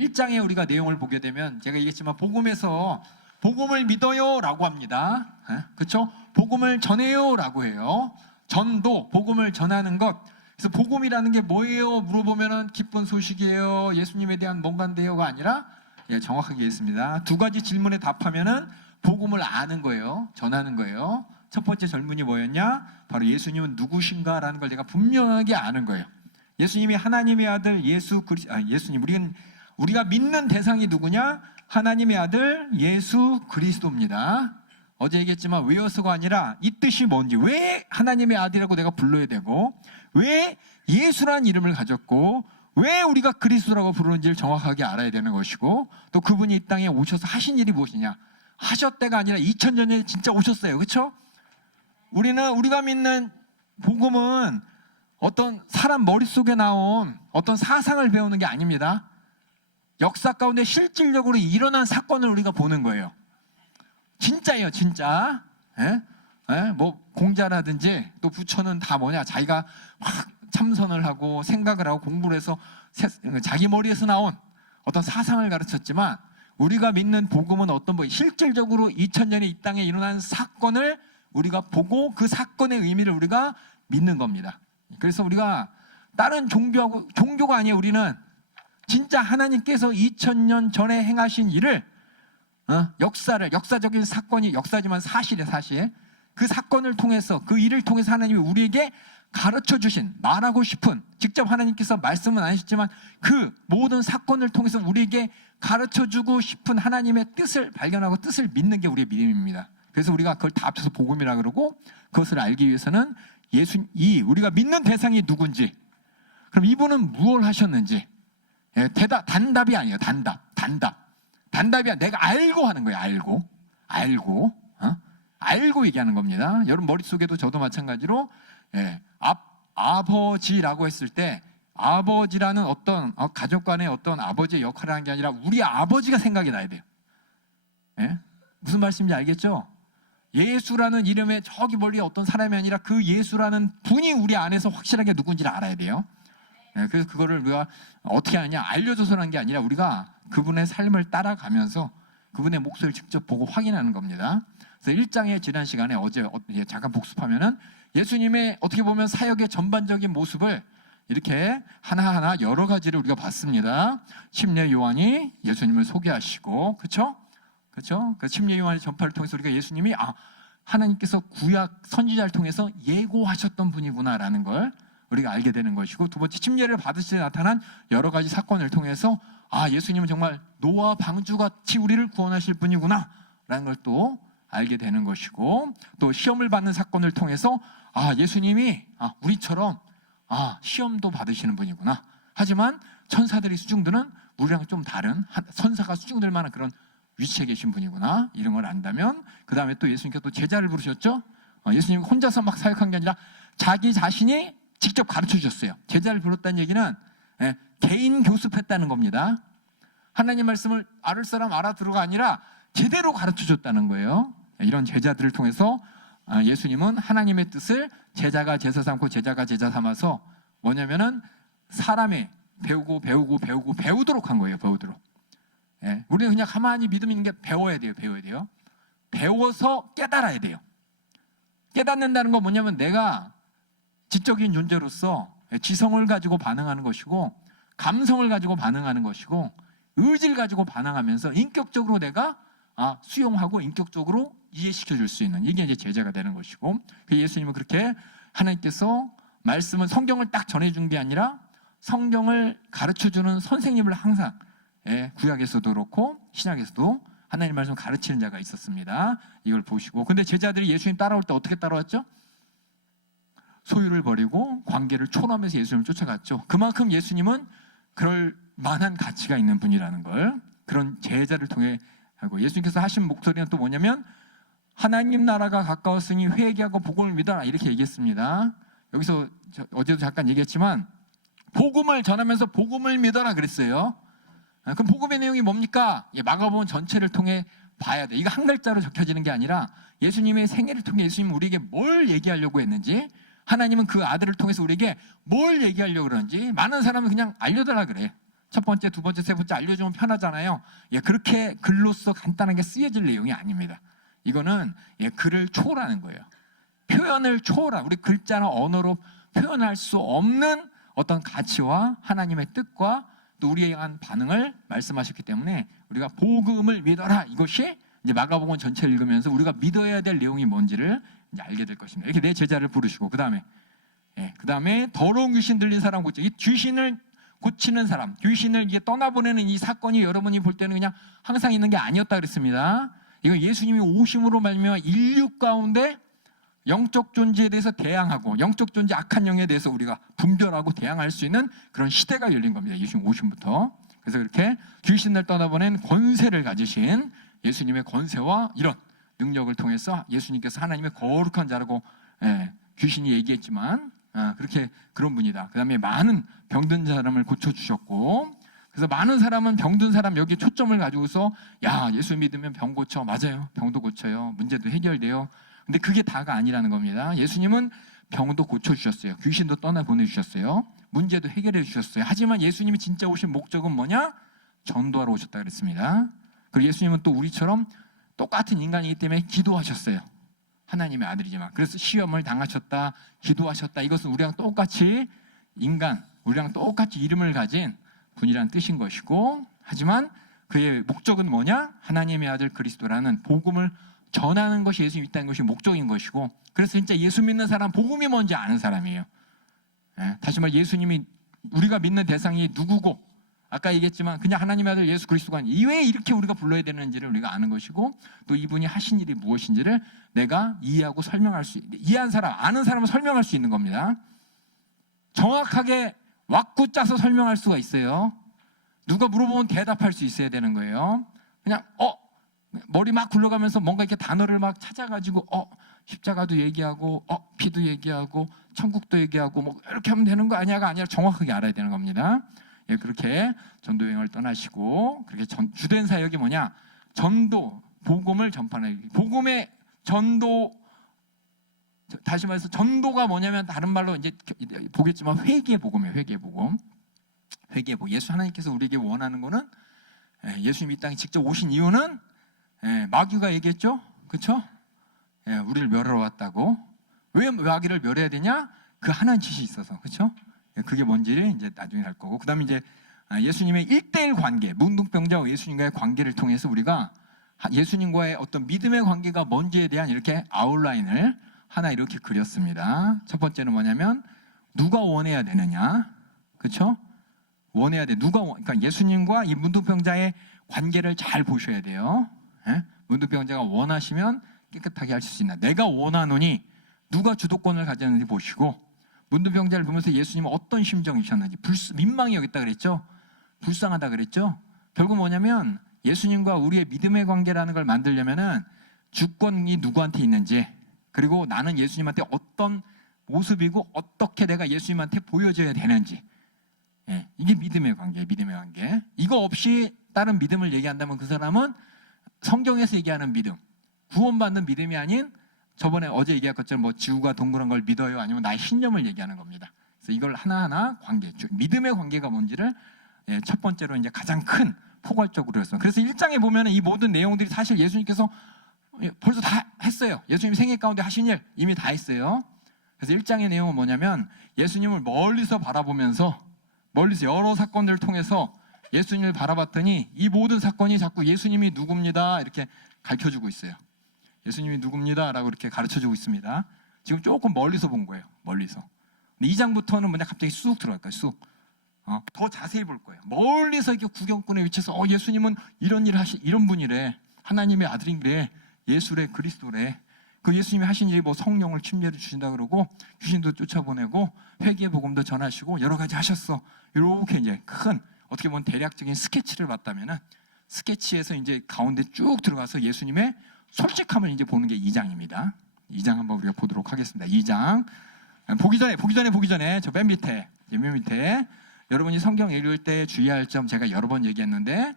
1장에 우리가 내용을 보게 되면 제가 얘기했지만 복음에서 복음을 믿어요 라고 합니다. 그렇죠? 복음을 전해요 라고 해요. 전도, 복음을 전하는 것. 그래서 복음이라는 게 뭐예요? 물어보면은 기쁜 소식이에요, 예수님에 대한 뭔가인데요가 아니라, 정확하게 얘기했습니다. 두 가지 질문에 답하면은 복음을 아는 거예요. 전하는 거예요. 첫 번째 질문이 뭐였냐? 바로 예수님은 누구신가 라는 걸 내가 분명하게 아는 거예요. 예수님이 하나님의 아들 예수님, 우리가 믿는 대상이 누구냐? 하나님의 아들 예수 그리스도입니다. 어제 얘기했지만 외워서가 아니라 이 뜻이 뭔지, 왜 하나님의 아들이라고 내가 불러야 되고, 왜 예수라는 이름을 가졌고, 왜 우리가 그리스도라고 부르는지를 정확하게 알아야 되는 것이고, 또 그분이 이 땅에 오셔서 하신 일이 무엇이냐? 하셨대가 아니라 2000년 전에 진짜 오셨어요. 그렇죠? 우리가 믿는 복음은 어떤 사람 머릿속에 나온 어떤 사상을 배우는 게 아닙니다. 역사 가운데 실질적으로 일어난 사건을 우리가 보는 거예요. 진짜예요, 진짜. 뭐 공자라든지 또 부처는 다 뭐냐, 자기가 막 참선을 하고 생각을 하고 공부를 해서 자기 머리에서 나온 어떤 사상을 가르쳤지만, 우리가 믿는 복음은 어떤 실질적으로 2000년에 이 땅에 일어난 사건을 우리가 보고 그 사건의 의미를 우리가 믿는 겁니다. 그래서 우리가 다른 종교가 아니에요. 우리는 진짜 하나님께서 2000년 전에 행하신 일을, 역사적인 사건이 역사지만 사실이에요, 사실. 그 사건을 통해서, 그 일을 통해서 하나님이 우리에게 가르쳐 주신, 말하고 싶은, 직접 하나님께서 말씀은 안 하셨지만 그 모든 사건을 통해서 우리에게 가르쳐 주고 싶은 하나님의 뜻을 발견하고 뜻을 믿는 게 우리의 믿음입니다. 그래서 우리가 그걸 다 합쳐서 복음이라 그러고, 그것을 알기 위해서는 우리가 믿는 대상이 누군지, 그럼 이분은 무엇을 하셨는지, 단답이 아니에요. 단답이야. 내가 알고 하는 거예요. 알고 얘기하는 겁니다. 여러분 머릿속에도 저도 마찬가지로, 아버지라고 했을 때, 아버지라는 어떤 가족 간의 어떤 아버지의 역할을 하는 게 아니라 우리 아버지가 생각이 나야 돼요. 무슨 말씀인지 알겠죠? 예수라는 이름의 저기 멀리 어떤 사람이 아니라 그 예수라는 분이 우리 안에서 확실하게 누군지를 알아야 돼요. 그래서 그거를 우리가 어떻게 하느냐, 알려줘서 하는 게 아니라 우리가 그분의 삶을 따라가면서 그분의 목소리를 직접 보고 확인하는 겁니다. 그래서 1장의 지난 시간에 어제 잠깐 복습하면은 예수님의 어떻게 보면 사역의 전반적인 모습을 이렇게 하나하나 여러 가지를 우리가 봤습니다. 침례 요한이 예수님을 소개하시고, 그렇죠? 그 침례 요한의 전파를 통해서 우리가 예수님이 하나님께서 구약 선지자를 통해서 예고하셨던 분이구나라는 걸 우리가 알게 되는 것이고, 두 번째, 침례를 받으실 때 나타난 여러 가지 사건을 통해서 예수님은 정말 노아 방주같이 우리를 구원하실 분이구나 라는 걸 또 알게 되는 것이고, 또 시험을 받는 사건을 통해서 예수님이 우리처럼 시험도 받으시는 분이구나. 하지만 천사들의 수중들은 우리랑 좀 다른, 천사가 수중들 만한 그런 위치에 계신 분이구나, 이런 걸 안다면, 그 다음에 또 예수님께서 또 제자를 부르셨죠. 예수님이 혼자서 막 사역한 게 아니라 자기 자신이 직접 가르쳐 주셨어요. 제자를 불렀다는 얘기는 개인 교습했다는 겁니다. 하나님 말씀을 알을 사람 알아들어가 아니라 제대로 가르쳐 줬다는 거예요. 이런 제자들을 통해서 예수님은 하나님의 뜻을 제자가 제사 삼고 제자가 제자 삼아서 뭐냐면은 사람의 배우도록 한 거예요. 배우도록. 우리는 그냥 가만히 믿음 있는 게 배워야 돼요. 배워서 깨달아야 돼요. 깨닫는다는 건 뭐냐면 내가 지적인 존재로서 지성을 가지고 반응하는 것이고, 감성을 가지고 반응하는 것이고, 의지를 가지고 반응하면서 인격적으로 내가 수용하고 인격적으로 이해시켜 줄 수 있는, 이게 이제 제자가 되는 것이고, 예수님은 그렇게 하나님께서 말씀을, 성경을 딱 전해준 게 아니라 성경을 가르쳐주는 선생님을 항상, 구약에서도 그렇고 신약에서도 하나님 말씀을 가르치는 자가 있었습니다. 이걸 보시고, 근데 제자들이 예수님 따라올 때 어떻게 따라왔죠? 소유를 버리고 관계를 초월하면서 예수님을 쫓아갔죠. 그만큼 예수님은 그럴 만한 가치가 있는 분이라는 걸, 그런 제자를 통해 하고, 예수님께서 하신 목소리는 또 뭐냐면 하나님 나라가 가까웠으니 회개하고 복음을 믿어라, 이렇게 얘기했습니다. 여기서 어제도 잠깐 얘기했지만 복음을 전하면서 복음을 믿어라 그랬어요. 그럼 복음의 내용이 뭡니까? 마가복음 전체를 통해 봐야 돼. 이거 한 글자로 적혀지는 게 아니라 예수님의 생애를 통해 예수님은 우리에게 뭘 얘기하려고 했는지, 하나님은 그 아들을 통해서 우리에게 뭘 얘기하려고 그러는지, 많은 사람은 그냥 알려달라 그래. 첫 번째, 두 번째, 세 번째 알려주면 편하잖아요. 그렇게 글로써 간단하게 쓰여질 내용이 아닙니다. 이거는 글을 초월하는 거예요. 표현을 초월한, 우리 글자나 언어로 표현할 수 없는 어떤 가치와 하나님의 뜻과 또 우리에 대한 반응을 말씀하셨기 때문에 우리가 복음을 믿어라, 이것이 이제 마가복음 전체를 읽으면서 우리가 믿어야 될 내용이 뭔지를 이제 알게 될 것입니다. 이렇게 내 제자를 부르시고 그 다음에 더러운 귀신 들린 사람 고쳐. 이 귀신을 고치는 사람, 귀신을 이게 떠나보내는 이 사건이 여러분이 볼 때는 그냥 항상 있는 게 아니었다 그랬습니다. 이거 예수님이 오심으로 말미암아 인류 가운데 영적 존재에 대해서 대항하고 영적 존재 악한 영에 대해서 우리가 분별하고 대항할 수 있는 그런 시대가 열린 겁니다. 예수님 오심부터. 그래서 그렇게 귀신을 떠나보낸 권세를 가지신 예수님의 권세와 이런 능력을 통해서 예수님께서 하나님의 거룩한 자라고 귀신이 얘기했지만 그렇게 그런 분이다. 그 다음에 많은 병든 사람을 고쳐주셨고, 그래서 많은 사람은 병든 사람 여기 초점을 가지고서 예수 믿으면 병 고쳐. 맞아요, 병도 고쳐요, 문제도 해결돼요. 근데 그게 다가 아니라는 겁니다. 예수님은 병도 고쳐주셨어요, 귀신도 떠나보내주셨어요, 문제도 해결해 주셨어요. 하지만 예수님이 진짜 오신 목적은 뭐냐? 전도하러 오셨다 그랬습니다. 그리고 예수님은 또 우리처럼 똑같은 인간이기 때문에 기도하셨어요. 하나님의 아들이지만. 그래서 시험을 당하셨다, 기도하셨다. 이것은 우리랑 똑같이 우리랑 똑같이 이름을 가진 분이란 뜻인 것이고, 하지만 그의 목적은 뭐냐? 하나님의 아들 그리스도라는 복음을 전하는 것이 예수님이 있다는 것이 목적인 것이고, 그래서 진짜 예수 믿는 사람, 복음이 뭔지 아는 사람이에요. 다시 말해 예수님이 우리가 믿는 대상이 누구고, 아까 얘기했지만 그냥 하나님의 아들 예수 그리스도가 아니라 왜 이렇게 우리가 불러야 되는지를 우리가 아는 것이고, 또 이분이 하신 일이 무엇인지를 내가 이해하고 설명할 수, 이해한 사람, 아는 사람은 설명할 수 있는 겁니다. 정확하게 왁구 짜서 설명할 수가 있어요. 누가 물어보면 대답할 수 있어야 되는 거예요. 그냥 머리 막 굴러가면서 뭔가 이렇게 단어를 막 찾아가지고 십자가도 얘기하고 피도 얘기하고 천국도 얘기하고 뭐 이렇게 하면 되는 거 아니야가 아니라 정확하게 알아야 되는 겁니다. 그렇게 전도 여행을 떠나시고, 그렇게 주된 사역이 뭐냐? 전도, 복음을 전파하는, 복음의 전도. 다시 말해서 전도가 뭐냐면 다른 말로 이제 보겠지만 회개의 복음이에요. 회개의 복음. 회개의 복음. 예수 하나님께서 우리에게 원하는 거는, 예수님이 이 땅에 직접 오신 이유는 마귀가 얘기했죠, 그렇죠? 우리를 멸하러 왔다고. 왜 마귀를 멸해야 되냐? 그 하나님 짓이 있어서, 그렇죠? 그게 뭔지를 이제 나중에 할 거고, 그다음에 이제 예수님의 1:1 관계, 문둥병자와 예수님과의 관계를 통해서 우리가 예수님과의 어떤 믿음의 관계가 뭔지에 대한 이렇게 아웃라인을 하나 이렇게 그렸습니다. 첫 번째는 뭐냐면 누가 원해야 되느냐, 그렇죠? 원해야 돼. 그러니까 예수님과 이 문둥병자의 관계를 잘 보셔야 돼요. 문둥병자가 원하시면 깨끗하게 하실 수 있나? 내가 원하노니 누가 주도권을 가졌는지 보시고, 문둥병자를 보면서 예수님은 어떤 심정이셨는지, 민망히 여겼다 그랬죠? 불쌍하다 그랬죠? 결국 뭐냐면 예수님과 우리의 믿음의 관계라는 걸 만들려면은 주권이 누구한테 있는지, 그리고 나는 예수님한테 어떤 모습이고 어떻게 내가 예수님한테 보여줘야 되는지, 이게 믿음의 관계예요. 믿음의 관계. 이거 없이 다른 믿음을 얘기한다면 그 사람은 성경에서 얘기하는 믿음, 구원받는 믿음이 아닌, 저번에 어제 얘기한 것처럼 뭐 지구가 동그란 걸 믿어요, 아니면 나의 신념을 얘기하는 겁니다. 그래서 이걸 하나하나 믿음의 관계가 뭔지를 첫 번째로 이제 가장 큰 포괄적으로 했어요. 그래서 1장에 보면 이 모든 내용들이 사실 예수님께서 벌써 다 했어요. 예수님 생애 가운데 하신 일 이미 다 했어요. 그래서 1장의 내용은 뭐냐면 예수님을 멀리서 바라보면서, 멀리서 여러 사건들을 통해서 예수님을 바라봤더니 이 모든 사건이 자꾸 예수님이 누굽니다 이렇게 가르쳐주고 있어요. 예수님이 누굽니다 라고 이렇게 가르쳐주고 있습니다. 지금 조금 멀리서 본 거예요. 멀리서. 근데 2장부터는 뭐냐, 갑자기 쑥 들어갈 거예요. 쑥. 더 자세히 볼 거예요. 멀리서 이렇게 구경꾼에 위치해서 예수님은 이런 일 이런 분이래, 하나님의 아들인데, 예수래, 그리스도래. 그 예수님이 하신 일이 뭐 성령을 침례를 주신다 그러고 귀신도 쫓아보내고 회개의 복음도 전하시고 여러 가지 하셨어. 이렇게 이제 큰, 어떻게 보면 대략적인 스케치를 봤다면은, 스케치에서 이제 가운데 쭉 들어가서 예수님의 솔직함을 이제 보는 게 2장입니다. 2장 한번 우리가 보도록 하겠습니다. 2장. 보기 전에 저 맨 밑에 여러분이 성경 읽을 때 주의할 점 제가 여러 번 얘기했는데,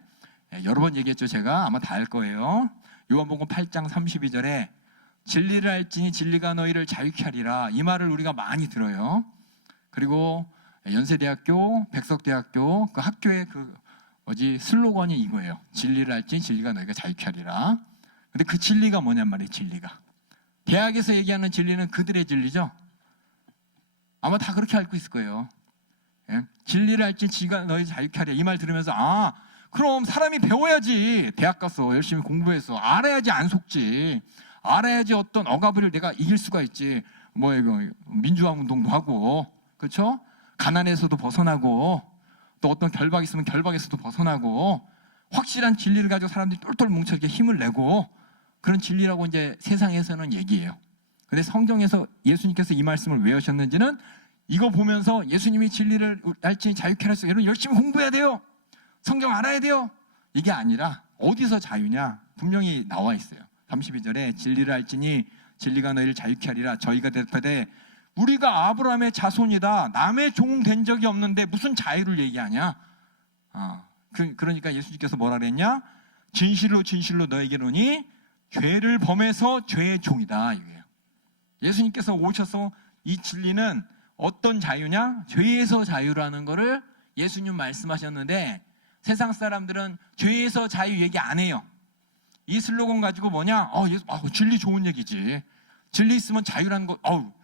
여러 번 얘기했죠. 제가 아마 다 알 거예요. 요한복음 8장 32절에 진리를 알지니 진리가 너희를 자유케 하리라, 이 말을 우리가 많이 들어요. 그리고 연세대학교, 백석대학교 그 학교의 그 슬로건이 이거예요. 진리를 알지 진리가 너희가 자유케 하리라. 근데 그 진리가 뭐냔 말이에요. 진리가. 대학에서 얘기하는 진리는 그들의 진리죠. 아마 다 그렇게 알고 있을 거예요. 예? 진리를 알지 진리가 너희 자유케 하리라. 이 말 들으면서 그럼 사람이 배워야지. 대학 가서 열심히 공부해서 알아야지 안 속지. 알아야지 어떤 억압을 내가 이길 수가 있지. 이거 민주화 운동도 하고, 그렇죠? 가난에서도 벗어나고, 또 어떤 결박이 있으면 결박에서도 벗어나고, 확실한 진리를 가지고 사람들이 똘똘 뭉쳐 이렇게 힘을 내고, 그런 진리라고 이제 세상에서는 얘기해요. 근데 성경에서 예수님께서 이 말씀을 왜 하셨는지는 이거 보면서 예수님이 진리를 알지 자유케 하라. 여러분 열심히 공부해야 돼요. 성경 알아야 돼요. 이게 아니라 어디서 자유냐? 분명히 나와 있어요. 32절에 진리를 알지니 진리가 너희를 자유케 하리라. 저희가 대답하되 우리가 아브라함의 자손이다. 남의 종 된 적이 없는데 무슨 자유를 얘기하냐? 그러니까 예수님께서 뭐라 그랬냐? 진실로 진실로 너에게 이르노니 죄를 범해서 죄의 종이다. 이거예요. 예수님께서 오셔서 이 진리는 어떤 자유냐? 죄에서 자유라는 거를 예수님 말씀하셨는데 세상 사람들은 죄에서 자유 얘기 안 해요. 이 슬로건 가지고 뭐냐? 진리 좋은 얘기지. 진리 있으면 자유라는 거.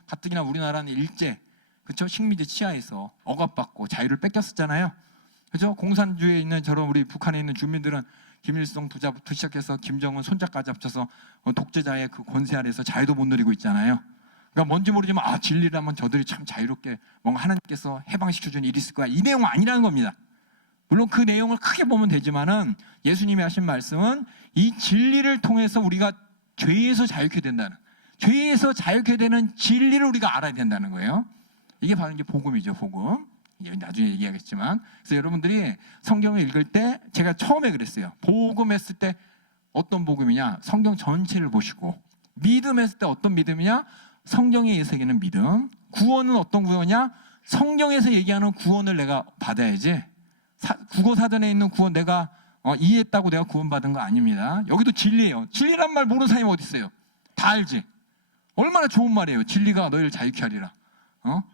가뜩이나 우리나라는 일제, 그렇죠? 식민지 치하에서 억압받고 자유를 뺏겼었잖아요. 그렇죠? 공산주의에 있는 저런 우리 북한에 있는 주민들은 김일성 부자부터 시작해서 김정은 손자까지 합쳐서 독재자의 그 권세 아래서 자유도 못 누리고 있잖아요. 그러니까 뭔지 모르지만 진리라면 저들이 참 자유롭게 뭔가 하나님께서 해방시켜준 일이 있을 거야. 이 내용은 아니라는 겁니다. 물론 그 내용을 크게 보면 되지만은 예수님이 하신 말씀은 이 진리를 통해서 우리가 죄에서 자유케 된다는, 죄에서 자유케 되는 진리를 우리가 알아야 된다는 거예요. 이게 바로 이제 복음이죠, 복음. 나중에 얘기하겠지만. 그래서 여러분들이 성경을 읽을 때 제가 처음에 그랬어요. 복음했을 때 어떤 복음이냐? 성경 전체를 보시고. 믿음했을 때 어떤 믿음이냐? 성경에 얘기하는 믿음. 구원은 어떤 구원이냐? 성경에서 얘기하는 구원을 내가 받아야지. 국어사전에 있는 구원 내가 이해했다고 내가 구원받은 거 아닙니다. 여기도 진리예요. 진리란 말 모르는 사람이 어디 있어요? 다 알지. 얼마나 좋은 말이에요. 진리가 너희를 자유케 하리라.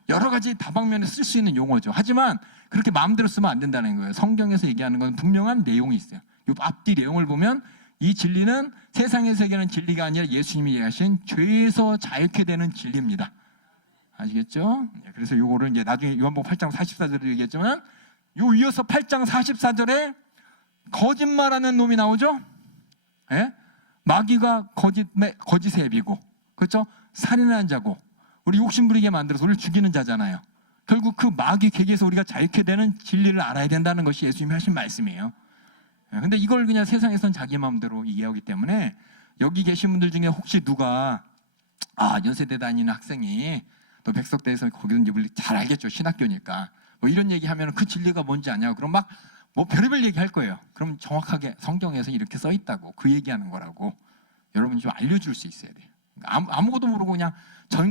여러 가지 다방면에 쓸 수 있는 용어죠. 하지만 그렇게 마음대로 쓰면 안 된다는 거예요. 성경에서 얘기하는 건 분명한 내용이 있어요. 이 앞뒤 내용을 보면 이 진리는 세상에서 얘기하는 진리가 아니라 예수님이 얘기하신 죄에서 자유케 되는 진리입니다. 아시겠죠? 그래서 요거를 이제 나중에 요한복음 8장 44절에 얘기했지만 요 이어서 8장 44절에 거짓말하는 놈이 나오죠? 예? 마귀가 거짓의 애비고, 그렇죠? 살인하는 자고, 우리 욕심부리게 만들어서 우리를 죽이는 자잖아요. 결국 그 마귀 계기에서 우리가 자유케 되는 진리를 알아야 된다는 것이 예수님이 하신 말씀이에요. 근데 이걸 그냥 세상에선 자기 마음대로 이해하기 때문에 여기 계신 분들 중에 혹시 누가 연세대 다니는 학생이 또 백석대에서 거기는 이제 잘 알겠죠. 신학교니까. 이런 얘기하면 그 진리가 뭔지 아냐고. 그럼 막 별의별 얘기 할 거예요. 그럼 정확하게 성경에서 이렇게 써 있다고 그 얘기하는 거라고 여러분이 좀 알려줄 수 있어야 돼요. 아무것도 모르고 그냥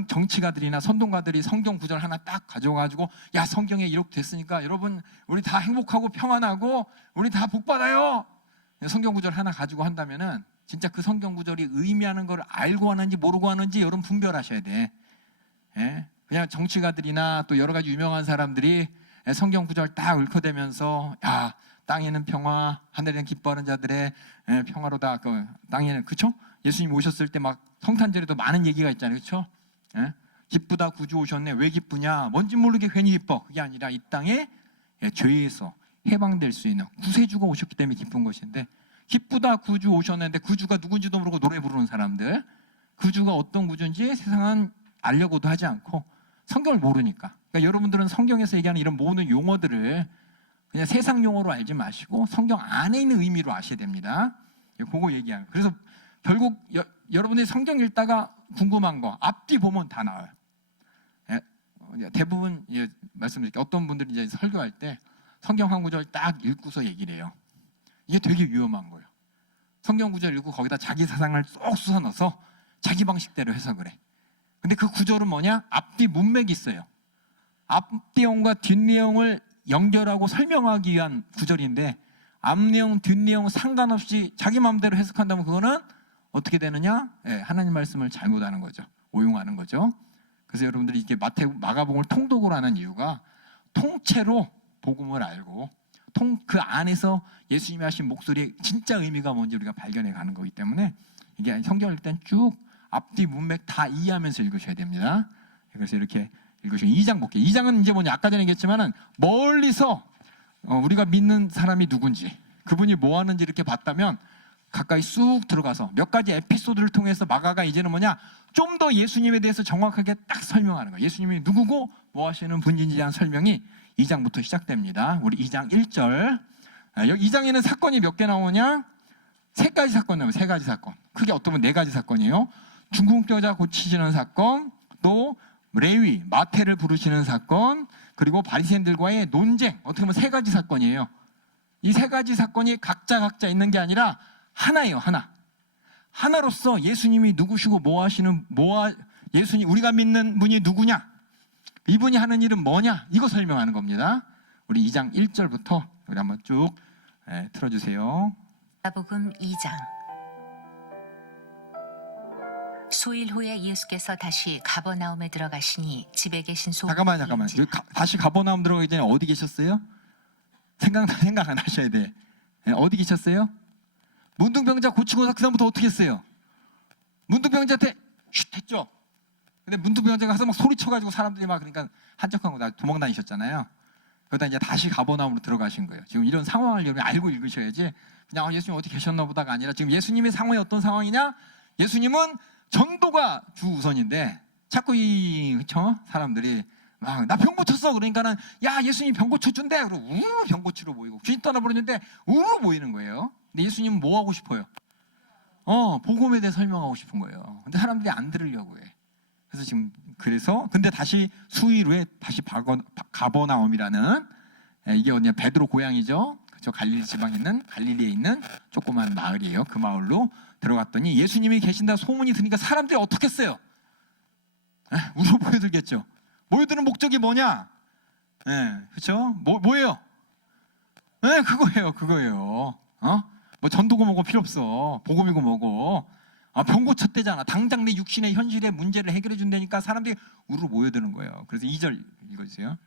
정치가들이나 선동가들이 성경 구절 하나 딱 가져가지고 야 성경에 이렇게 됐으니까 여러분 우리 다 행복하고 평안하고 우리 다 복받아요. 성경 구절 하나 가지고 한다면은 진짜 그 성경 구절이 의미하는 걸 알고 하는지 모르고 하는지 여러분 분별하셔야 돼. 예? 그냥 정치가들이나 또 여러 가지 유명한 사람들이 성경 구절 딱 읊어대면서 야 땅에는 평화, 하늘에는 기뻐하는 자들의 평화로다. 땅에는 그쵸? 예수님 오셨을 때 막 성탄절에도 많은 얘기가 있잖아요, 그렇죠? 기쁘다 구주 오셨네. 왜 기쁘냐? 뭔지 모르게 괜히 기뻐. 그게 아니라 이 땅에 죄에서 해방될 수 있는 구세주가 오셨기 때문에 기쁜 것인데 기쁘다 구주 오셨는데 구주가 누군지도 모르고 노래 부르는 사람들, 구주가 어떤 구주인지 세상은 알려고도 하지 않고 성경을 모르니까. 그러니까 여러분들은 성경에서 얘기하는 이런 모든 용어들을 그냥 세상 용어로 알지 마시고 성경 안에 있는 의미로 아셔야 됩니다. 그거 얘기하는. 그래서 결국 여러분들이 성경 읽다가 궁금한 거 앞뒤 보면 다 나와요. 대부분 말씀드릴게요. 어떤 분들이 이제 설교할 때 성경 한 구절 딱 읽고서 얘기를 해요. 이게 되게 위험한 거예요. 성경 구절 읽고 거기다 자기 사상을 쏙 쑤서 넣어서 자기 방식대로 해석을 해. 근데 그 구절은 뭐냐? 앞뒤 문맥이 있어요. 앞내용과 뒷내용을 연결하고 설명하기 위한 구절인데 앞내용, 뒷내용 상관없이 자기 마음대로 해석한다면 그거는 어떻게 되느냐? 하나님 말씀을 잘못하는 거죠. 오용하는 거죠. 그래서 여러분들이 이게 마가복음을 통독을 하는 이유가 통째로 복음을 알고 그 안에서 예수님이 하신 목소리의 진짜 의미가 뭔지 우리가 발견해 가는 거기 때문에 이게 성경을 읽을 땐 쭉 앞뒤 문맥 다 이해하면서 읽으셔야 됩니다. 그래서 이렇게 읽으시면 2장 볼게요. 2장은 이제 뭐냐, 아까 전에 얘기했지만은 멀리서 우리가 믿는 사람이 누군지, 그분이 뭐 하는지 이렇게 봤다면 가까이 쑥 들어가서 몇 가지 에피소드를 통해서 마가가 이제는 뭐냐, 좀 더 예수님에 대해서 정확하게 딱 설명하는 거예요. 예수님이 누구고 뭐 하시는 분인지에 대한 설명이 2장부터 시작됩니다. 우리 2장 1절. 여기 2장에는 사건이 몇 개 나오냐? 3가지 사건 나오면 3가지 사건. 크게 어떻게 보면 4가지 사건이에요. 중풍 여자 고치시는 사건, 또 레위, 마태를 부르시는 사건, 그리고 바리새인들과의 논쟁. 어떻게 보면 3가지 사건이에요. 이 3가지 사건이 각자 있는 게 아니라 하나예요, 하나. 하나로서 예수님이 누구시고 예수님, 우리가 믿는 분이 누구냐, 이분이 하는 일은 뭐냐, 이거 설명하는 겁니다. 우리 2장 1절부터 우리 한번 쭉 틀어주세요. 마가복음 2장. 수일 후에 예수께서 다시 가버나움에 들어가시니 집에 계신 잠깐만. 다시 가버나움 들어가기 전에 어디 계셨어요? 생각 안 하셔야 돼. 어디 계셨어요? 문둥병자 고치고 그 다음부터 어떻게 했어요? 문둥병자한테 쉿 했죠. 근데 문둥병자가 가서 막 소리쳐가지고 사람들이 막, 그러니까 한적하고 도망 다니셨잖아요. 그러다 이제 다시 가버나움으로 들어가신 거예요. 지금 이런 상황을 여러분이 알고 읽으셔야지 그냥 예수님 어디 계셨나 보다가 아니라, 지금 예수님의 상황이 어떤 상황이냐? 예수님은 전도가 주 우선인데 자꾸 그쵸? 사람들이 막 나 병 고쳤어 그러니까는 야 예수님 병 고쳐준대, 그리고 우르르 병 고치러 모이고 귀신 떠나버렸는데 우르르 모이는 거예요. 근데 예수님은 뭐 하고 싶어요? 복음에 대해 설명하고 싶은 거예요. 근데 사람들이 안 들으려고 해. 근데 다시 수일 후에 다시 가버나움이라는, 이게 어디냐, 베드로 고향이죠. 그렇죠. 갈릴리에 있는 조그만 마을이에요. 그 마을로 들어갔더니 예수님이 계신다 소문이 드니까 사람들이 어떻게 했어요? 우러 모여들겠죠. 모여드는 목적이 뭐냐? 그렇죠? 뭐예요? 그거예요. 뭐 전도고 뭐고 필요 없어. 복음이고 뭐고. 병 고쳤대잖아. 당장 내 육신의 현실의 문제를 해결해 준다니까 사람들이 우르르 모여드는 거예요. 그래서 2절 읽어주세요.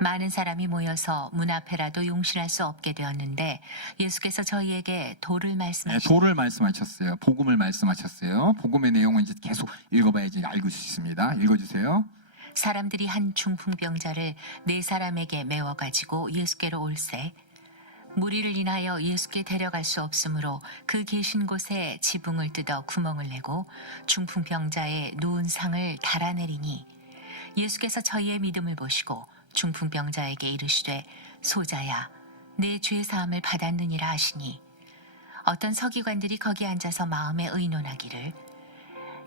많은 사람이 모여서 문 앞에라도 용실할 수 없게 되었는데 예수께서 저희에게 도를 말씀하셨어요. 도를 말씀하셨어요. 복음을 말씀하셨어요. 복음의 내용은 이제 계속 읽어봐야지 알고 있습니다. 읽어주세요. 사람들이 한 중풍병자를 4사람에게 메워 가지고 예수께로 올세 무리를 인하여 예수께 데려갈 수 없으므로 그 계신 곳에 지붕을 뜯어 구멍을 내고 중풍병자의 누운 상을 달아내리니 예수께서 저희의 믿음을 보시고 중풍병자에게 이르시되 소자야 내 죄 사함을 받았느니라 하시니 어떤 서기관들이 거기 앉아서 마음에 의논하기를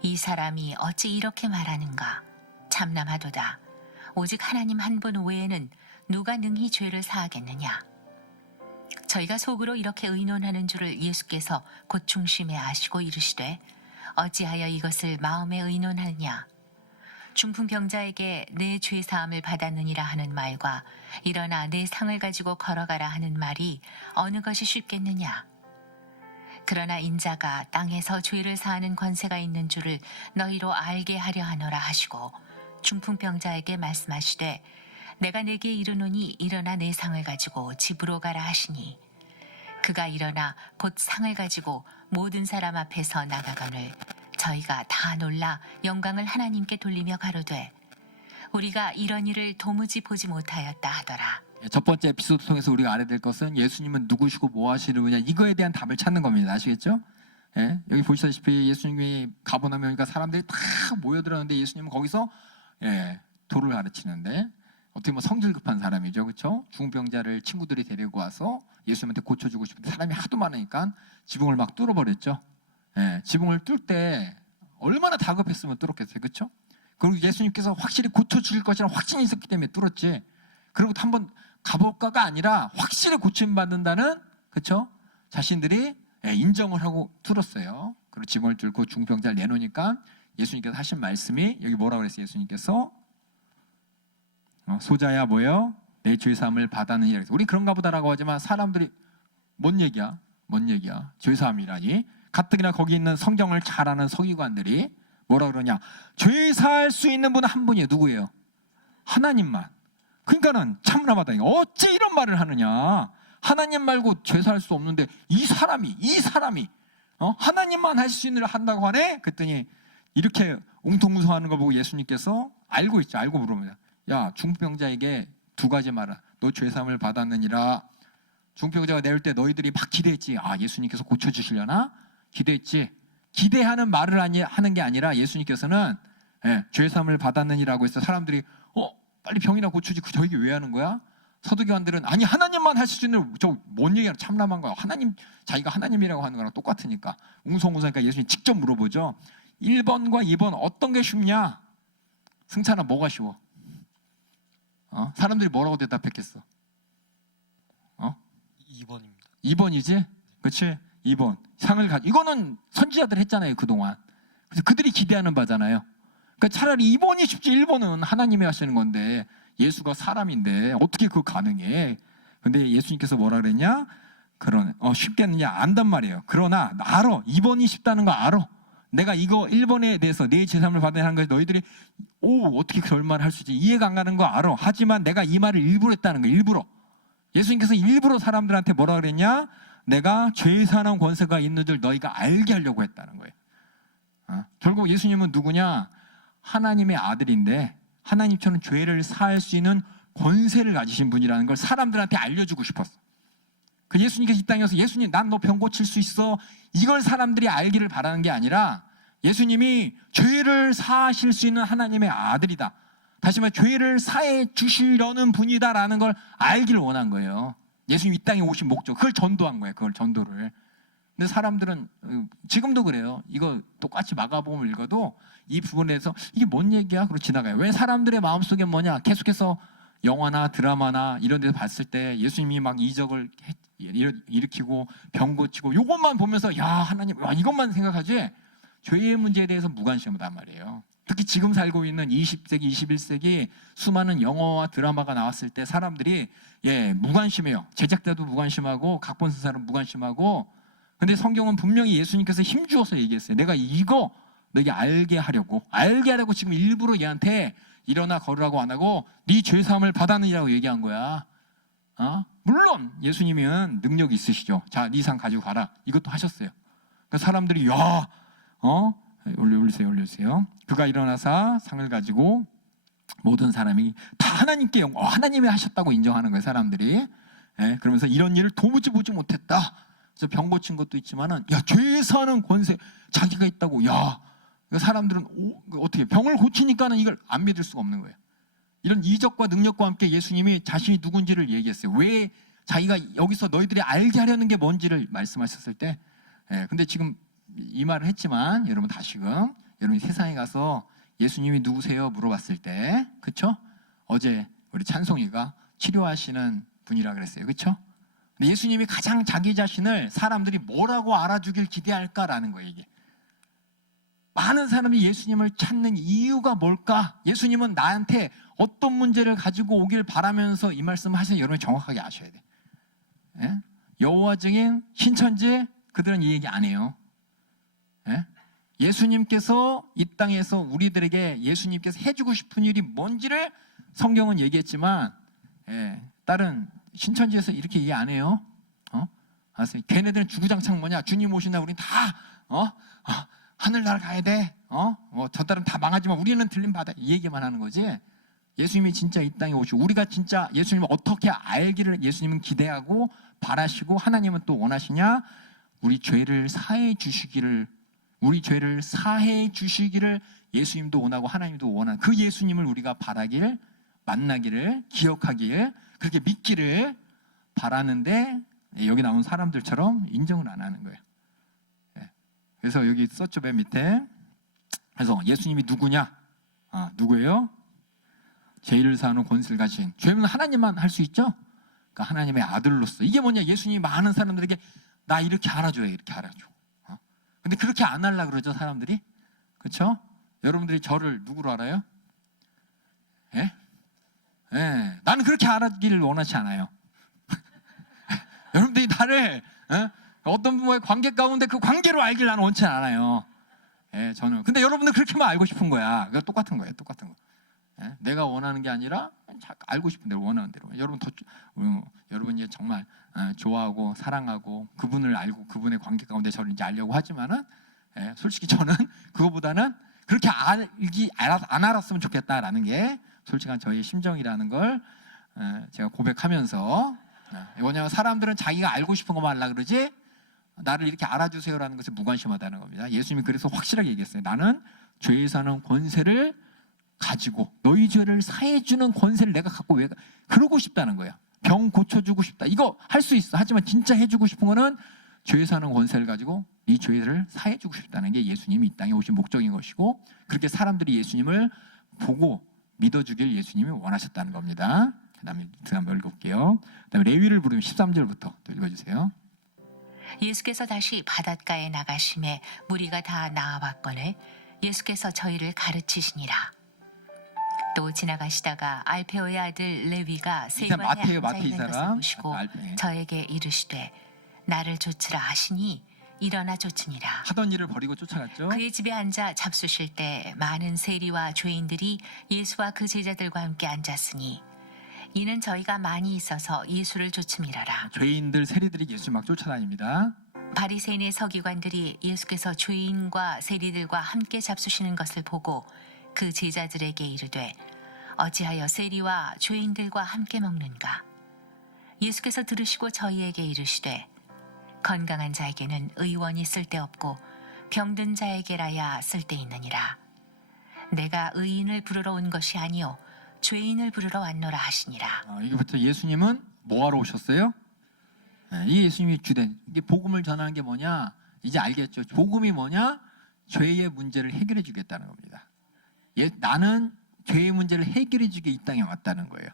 이 사람이 어찌 이렇게 말하는가 참남하도다. 오직 하나님 한 분 외에는 누가 능히 죄를 사하겠느냐. 저희가 속으로 이렇게 의논하는 줄을 예수께서 곧 중심에 아시고 이르시되 어찌하여 이것을 마음에 의논하느냐. 중풍병자에게 내 죄 사함을 받았느니라 하는 말과 일어나 내 상을 가지고 걸어가라 하는 말이 어느 것이 쉽겠느냐. 그러나 인자가 땅에서 죄를 사하는 권세가 있는 줄을 너희로 알게 하려 하노라 하시고 중풍병자에게 말씀하시되 내가 내게 이르노니 일어나 내 상을 가지고 집으로 가라 하시니 그가 일어나 곧 상을 가지고 모든 사람 앞에서 나가거늘 저희가 다 놀라 영광을 하나님께 돌리며 가로되 우리가 이런 일을 도무지 보지 못하였다 하더라. 첫 번째 에피소드 통해서 우리가 알아야 될 것은 예수님은 누구시고 뭐 하시는 분이냐, 이거에 대한 답을 찾는 겁니다. 아시겠죠? 여기 보시다시피 예수님이 가버나움에 오니까 사람들이 다 모여들었는데 예수님은 거기서 도를 가르치는데 어떻게 보면 성질 급한 사람이죠. 그렇죠? 중풍병자를 친구들이 데리고 와서 예수님한테 고쳐주고 싶은데 사람이 하도 많으니까 지붕을 막 뚫어버렸죠. 지붕을 뚫을 때 얼마나 다급했으면 뚫었겠어요. 그렇죠? 그리고 예수님께서 확실히 고쳐주실 것이라는 확신이 있었기 때문에 뚫었지. 그리고 한번 가볼까가 아니라 확실히 고침받는다는, 그렇죠? 자신들이 인정을 하고 뚫었어요. 그리고 지붕을 뚫고 중풍병자를 내놓으니까 예수님께서 하신 말씀이, 여기 뭐라고 그랬어요? 예수님께서 소자야 뭐요? 내 죄 사함을 받았느니라. 우리 그런가 보다라고 하지만 사람들이 뭔 얘기야? 죄 사함이라니. 가뜩이나 거기 있는 성경을 잘 아는 서기관들이 뭐라 그러냐? 죄 사할 수 있는 분은 한 분이에요. 누구예요? 하나님만. 그러니까는 참나마다 어찌 이런 말을 하느냐. 하나님 말고 죄사할 수 없는데 이 사람이 하나님만 할 수 있는 일을 한다고 하네? 그랬더니 이렇게 웅통무성하는 걸 보고 예수님께서 알고 있죠. 알고 물어봅니다. 야, 중풍병자에게 두 가지 말아. 너 죄사함을 받았느니라. 중풍병자가 내올 때 너희들이 막 기대했지. 아, 예수님께서 고쳐주시려나? 기대했지. 기대하는 말을 하는 게 아니라 예수님께서는 죄사함을 받았느니라고 해서 사람들이 빨리 병이나 고치지. 저 얘기 왜 하는 거야? 서두교관들은 아니 하나님만 할 수 있는 뭔 얘기야? 참남한 거야. 하나님, 자기가 하나님이라고 하는 거랑 똑같으니까. 웅성웅성하니까 예수님 직접 물어보죠. 1번과 2번 어떤 게 쉽냐? 승찬아, 뭐가 쉬워? 사람들이 뭐라고 대답했겠어? 2번입니다. 2번이지? 그렇지? 2번. 이거는 선지자들 했잖아요, 그동안. 그래서 그들이 기대하는 바잖아요. 그러니까 차라리 2번이 쉽지 1번은 하나님이 하시는 건데 예수가 사람인데 어떻게 그거 가능해? 근데 예수님께서 뭐라 그랬냐? 쉽겠느냐? 안단 말이에요. 그러나 알아. 2번이 쉽다는 거 알아. 내가 이거 1번에 대해서 내 죄사함을 받으라는 것에 너희들이 어떻게 그럴 말을 할 수 있지? 이해가 안 가는 거 알아. 하지만 내가 이 말을 일부러 했다는 거야. 일부러. 예수님께서 일부러 사람들한테 뭐라 그랬냐? 내가 죄사하는 권세가 있는 줄 너희가 알게 하려고 했다는 거예요. 결국 예수님은 누구냐? 하나님의 아들인데 하나님처럼 죄를 사할 수 있는 권세를 가지신 분이라는 걸 사람들한테 알려주고 싶었어. 그 예수님께서 이 땅에 와서 예수님, 난 너 병 고칠 수 있어. 이걸 사람들이 알기를 바라는 게 아니라 예수님이 죄를 사하실 수 있는 하나님의 아들이다. 다시 말해 죄를 사해 주시려는 분이다라는 걸 알기를 원한 거예요. 예수님 이 땅에 오신 목적, 그걸 전도한 거예요. 그걸 전도를. 근데 사람들은 지금도 그래요. 이거 똑같이 마가복음을 읽어도 이 부분에서 이게 뭔 얘기야? 그러고 지나가요. 왜 사람들의 마음속에 뭐냐? 계속해서 영화나 드라마나 이런 데서 봤을 때 예수님이 막 이적을 일으키고 병 고치고 이것만 보면서 야, 하나님, 이것만 생각하지 죄의 문제에 대해서 무관심하단 말이에요. 특히 지금 살고 있는 20세기, 21세기 수많은 영화와 드라마가 나왔을 때 사람들이 무관심해요. 제작자도 무관심하고 각본 쓴 사람 무관심하고. 근데 성경은 분명히 예수님께서 힘주어서 얘기했어요. 내가 이거 너에게 알게 하려고 지금 일부러 얘한테 일어나 걸으라고 안 하고 네 죄사함을 받았느니라고 얘기한 거야. 물론 예수님은 능력이 있으시죠. 자, 네 상 가지고 가라. 이것도 하셨어요. 그러니까 사람들이 올려주세요. 그가 일어나서 상을 가지고 모든 사람이 다 하나님께 하나님이 하셨다고 인정하는 거예요. 사람들이. 그러면서 이런 일을 도무지 보지 못했다. 그래서 병 고친 것도 있지만은 죄 사는 권세 자기가 있다고. 사람들은 어떻게 병을 고치니까는 이걸 안 믿을 수가 없는 거예요. 이런 이적과 능력과 함께 예수님이 자신이 누군지를 얘기했어요. 왜 자기가 여기서 너희들이 알게 하려는 게 뭔지를 말씀하셨을 때. 근데 지금 이 말을 했지만 여러분 다시금 여러분이 세상에 가서 예수님이 누구세요? 물어봤을 때, 그쵸? 어제 우리 찬송이가 치료하시는 분이라 그랬어요. 그쵸? 근데 예수님이 가장 자기 자신을 사람들이 뭐라고 알아주길 기대할까라는 거예요. 이게 많은 사람이 예수님을 찾는 이유가 뭘까? 예수님은 나한테 어떤 문제를 가지고 오길 바라면서 이 말씀을 하시는 여러분이 정확하게 아셔야 돼. 여호와 증인, 신천지 그들은 이 얘기 안 해요. 예수님께서 이 땅에서 우리들에게 예수님께서 해주고 싶은 일이 뭔지를 성경은 얘기했지만 다른 신천지에서 이렇게 얘기 안 해요. 아세요? 걔네들은 주구장창 뭐냐? 주님 오신다. 우린 다 하늘나라 가야 돼. 저 딸은 다 망하지만 우리는 들림 받아. 이 얘기만 하는 거지. 예수님이 진짜 이 땅에 오시고 우리가 진짜 예수님을 어떻게 알기를 예수님은 기대하고 바라시고 하나님은 또 원하시냐? 우리 죄를 사해 주시기를 예수님도 원하고 하나님도 원하는 그 예수님을 우리가 바라길, 만나기를, 기억하길, 그렇게 믿기를 바라는데 여기 나온 사람들처럼 인정을 안 하는 거예요. 그래서 여기 썼죠, 맨 밑에. 그래서 예수님이 누구냐? 누구예요? 죄를 사하는 권세를 가진. 죄는 하나님만 할 수 있죠? 그러니까 하나님의 아들로서. 이게 뭐냐? 예수님이 많은 사람들에게 나 이렇게 알아줘요. 이렇게 알아줘. 근데 그렇게 안 하려고 그러죠, 사람들이. 그렇죠? 여러분들이 저를 누구로 알아요? 나는 그렇게 알아주기를 원하지 않아요. 여러분들이 나를 어떤 분과의 관계 가운데 그 관계로 알기를 나는 원치 않아요. 저는. 근데 여러분들 그렇게만 알고 싶은 거야. 그거 똑같은 거예요. 똑같은 거. 예? 내가 원하는 게 아니라 알고 싶은 대로 원하는 대로. 여러분 이제 정말 좋아하고 사랑하고 그분을 알고 그분의 관계 가운데 저를 이제 알려고 하지만은 솔직히 저는 그거보다는 그렇게 안 알았으면 좋겠다라는 게 솔직한 저의 심정이라는 걸 제가 고백하면서 왜냐하면 사람들은 자기가 알고 싶은 것만 하려고 그러지 나를 이렇게 알아주세요라는 것에 무관심하다는 겁니다. 예수님이 그래서 확실하게 얘기했어요. 나는 죄에 사는 권세를 가지고 너희 죄를 사해주는 권세를 내가 갖고 왜 그러고 싶다는 거야. 병 고쳐주고 싶다. 이거 할 수 있어. 하지만 진짜 해주고 싶은 거는 죄에 사는 권세를 가지고 이 죄를 사해주고 싶다는 게 예수님이 이 땅에 오신 목적인 것이고 그렇게 사람들이 예수님을 보고 믿어주길 예수님이 원하셨다는 겁니다. 그 다음에 한번 읽어볼게요. 그 다음에 레위를 부르면 13절부터 또 읽어주세요. 예수께서 다시 바닷가에 나가심에 무리가 다 나와봤거늘 예수께서 저희를 가르치시니라. 또 지나가시다가 알페오의 아들 레위가 세관에 앉아 있는 것을 보시고 저에게 이르시되 나를 좇으라 하시니 일어나 좇으니라. 하던 일을 버리고 쫓아갔죠. 그의 집에 앉아 잡수실 때 많은 세리와 죄인들이 예수와 그 제자들과 함께 앉았으니 이는 저희가 많이 있어서 예수를 좇음이라라. 죄인들 세리들이 예수 막 쫓아다닙니다. 바리새인의 서기관들이 예수께서 죄인과 세리들과 함께 잡수시는 것을 보고 그 제자들에게 이르되 어찌하여 세리와 죄인들과 함께 먹는가? 예수께서 들으시고 저희에게 이르시되 건강한 자에게는 의원이 쓸데없고 병든 자에게라야 쓸데있느니라. 내가 의인을 부르러 온 것이 아니요 죄인을 부르러 왔노라 하시니라. 이게부터 예수님은 뭐하러 오셨어요? 이 예수님이 주된 이게 복음을 전하는 게 뭐냐? 이제 알겠죠. 복음이 뭐냐? 죄의 문제를 해결해 주겠다는 겁니다. 나는 죄의 문제를 해결해 주게 이 땅에 왔다는 거예요.